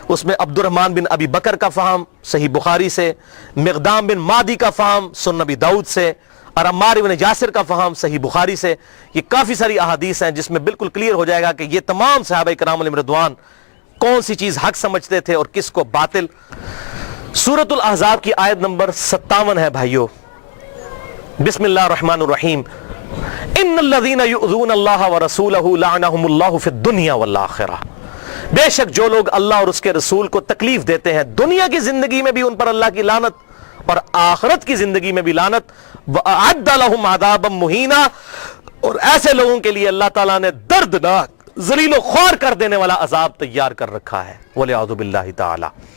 اس میں عبد الرحمن بن ابی بکر کا فہم صحیح بخاری سے, مقدام بن مادی کا فہم سنن ابی داؤد سے, اور عمار بن یاسر کا فہم صحیح بخاری سے. یہ کافی ساری احادیث ہیں جس میں بالکل کلیئر ہو جائے گا کہ یہ تمام صحابہ کرام علیہم رضوان کون سی چیز حق سمجھتے تھے اور کس کو باطل. سورۃ الاحزاب کی آیت نمبر 57 ہے بھائیو. بسم اللہ الرحمن الرحیم. ان الذین یؤذون اللہ ورسولہ لعنہم اللہ فی الدنیا والآخرہ. بے شک جو لوگ اللہ اور اس کے رسول کو تکلیف دیتے ہیں, دنیا کی زندگی میں بھی ان پر اللہ کی لعنت اور آخرت کی زندگی میں بھی لعنت. وَأَعَدَّ لَهُمْ عَذَابًا مُهِينًا, اور ایسے لوگوں کے لیے اللہ تعالیٰ نے دردناک, ذلیل و خوار کر دینے والا عذاب تیار کر رکھا ہے. وَلِعَوْذُ بِاللَّهِ تَعَالَى.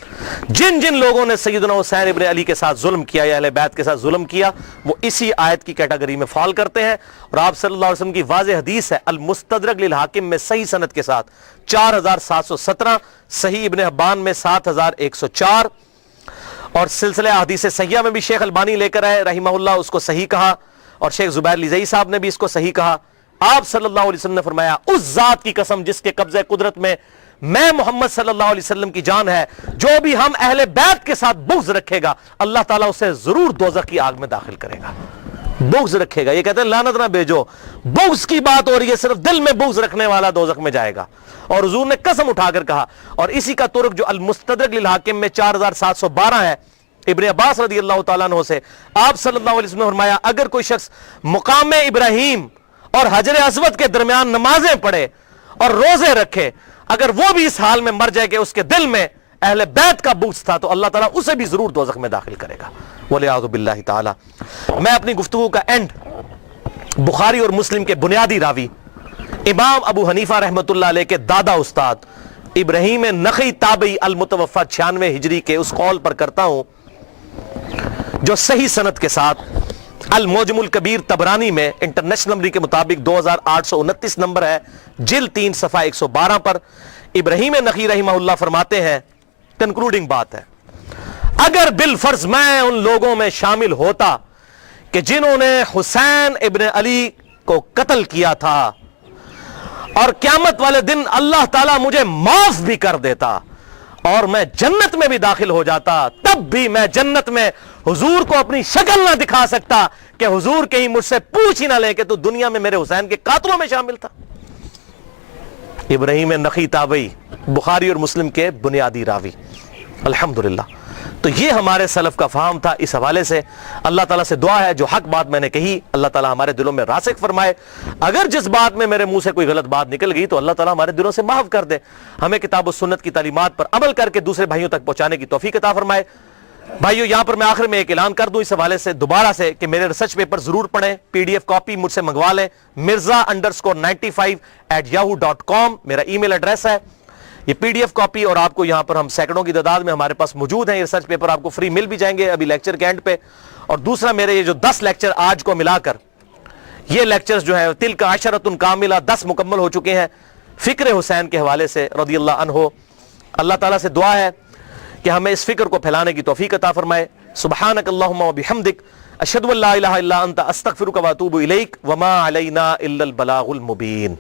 جن جن لوگوں نے سیدنا حسین ابن علی کے ساتھ ظلم کیا یا اہل بیت کے ساتھ ظلم کیا, وہ اسی آیت کی کیٹیگری میں فال کرتے ہیں. اور آپ صلی اللہ علیہ وسلم کی واضح حدیث ہے المستدرک للحاکم میں صحیح سند کے ساتھ 4717, صحیح ابن حبان میں 7104, اور سلسلہ احادیث صحیحہ میں بھی شیخ البانی لے کر آئے رحمہ اللہ, اس کو صحیح کہا, اور شیخ زبیر لیزئی صاحب نے بھی اس کو صحیح کہا. آپ صلی اللہ علیہ وسلم نے فرمایا اس ذات کی قسم جس کے قبضہ قدرت میں میں محمد صلی اللہ علیہ وسلم کی جان ہے, جو بھی ہم اہل بیت کے ساتھ بغض رکھے گا اللہ تعالیٰ اسے ضرور دوزخ کی آگ میں داخل کرے گا. بغض رکھے گا, یہ کہتے ہیں لعنت نہ بھیجو, بغض کی بات ہو رہی ہے, صرف دل میں بغض رکھنے والا دوزخ میں جائے گا. اور حضور نے قسم اٹھا کر کہا, اور اسی کا طرق جو المستدرک للحاکم میں 4712 ہے ابن عباس رضی اللہ تعالیٰ عنہ سے, آپ صلی اللہ علیہ وسلم نے فرمایا اگر کوئی شخص مقام ابراہیم اور حجر اسود کے درمیان نمازیں پڑھے اور روزے رکھے, اگر وہ بھی اس حال میں مر جائے کہ اس کے دل میں اہل بیت کا بغض تھا تو اللہ تعالیٰ اسے بھی ضرور دوزخ میں داخل کرے گا. وَلِعَوْذُ بِاللَّهِ تَعَالَى. میں اپنی گفتگو کا اینڈ بخاری اور مسلم کے بنیادی راوی امام ابو حنیفہ رحمۃ اللہ علیہ کے دادا استاد ابراہیم نخعی تابعی المتوفى 96 ہجری کے اس قول پر کرتا ہوں جو صحیح سند کے ساتھ المعجم الکبیر تبرانی میں انٹرنیشنل نمبر کے مطابق 2829 نمبر ہے، جلد 3 صفحہ 112 پر ابراہیم نخعی رحمہ اللہ فرماتے ہیں، کنکلوڈنگ بات ہے، اگر بالفرض میں ان لوگوں میں شامل ہوتا کہ جنہوں نے حسین ابن علی کو قتل کیا تھا اور قیامت والے دن اللہ تعالیٰ مجھے معاف بھی کر دیتا اور میں جنت میں بھی داخل ہو جاتا، تب بھی میں جنت میں حضور کو اپنی شکل نہ دکھا سکتا کہ حضور کہیں مجھ سے پوچھ ہی نہ لیں کہ تو دنیا میں میرے حسین کے قاتلوں میں شامل تھا۔ ابراہیم نخعی تابعی، بخاری اور مسلم کے بنیادی راوی، الحمدللہ۔ تو یہ ہمارے سلف کا فہم تھا۔ اس حوالے سے اللہ تعالیٰ سے دعا ہے جو حق بات میں نے کہی اللہ تعالیٰ ہمارے دلوں میں راسخ فرمائے، اگر جس بات میں میرے منہ سے کوئی غلط بات نکل گئی تو اللہ تعالیٰ ہمارے دلوں سے معاف کر دے، ہمیں کتاب و سنت کی تعلیمات پر عمل کر کے دوسرے بھائیوں تک پہنچانے کی توفیق عطا فرمائے۔ بھائیو یہاں پر میں آخر میں ایک اعلان کر دوں اس حوالے سے دوبارہ سے کہ میرے ریسرچ پیپر ضرور پڑھیں، PDF کاپی مجھ سے منگوا لیں، mirza_95@yahoo.com میرا ای میل ایڈریس ہے۔ یہ PDF کاپی اور آپ کو یہاں پر ہم سینکڑوں کی تعداد میں ہمارے پاس موجود ہیں، یہ ریسرچ پیپر آپ کو فری مل بھی جائیں گے ابھی لیکچر کے اینڈ پہ۔ اور دوسرا میرے یہ جو 10 لیکچر آج کو ملا کر یہ لیکچرز جو ہے تلک عشرۃ کاملہ 10 مکمل ہو چکے ہیں فکر حسین کے حوالے سے رضی اللہ عنہ۔ اللہ تعالیٰ سے دعا ہے کہ ہمیں اس فکر کو پھیلانے کی توفیق عطا فرمائے۔ سبحانک اللہم و بحمدک، اشہد ان لا الہ الا انت، استغفرک و اتوب الیک، وما علینا الا البلاغ المبین۔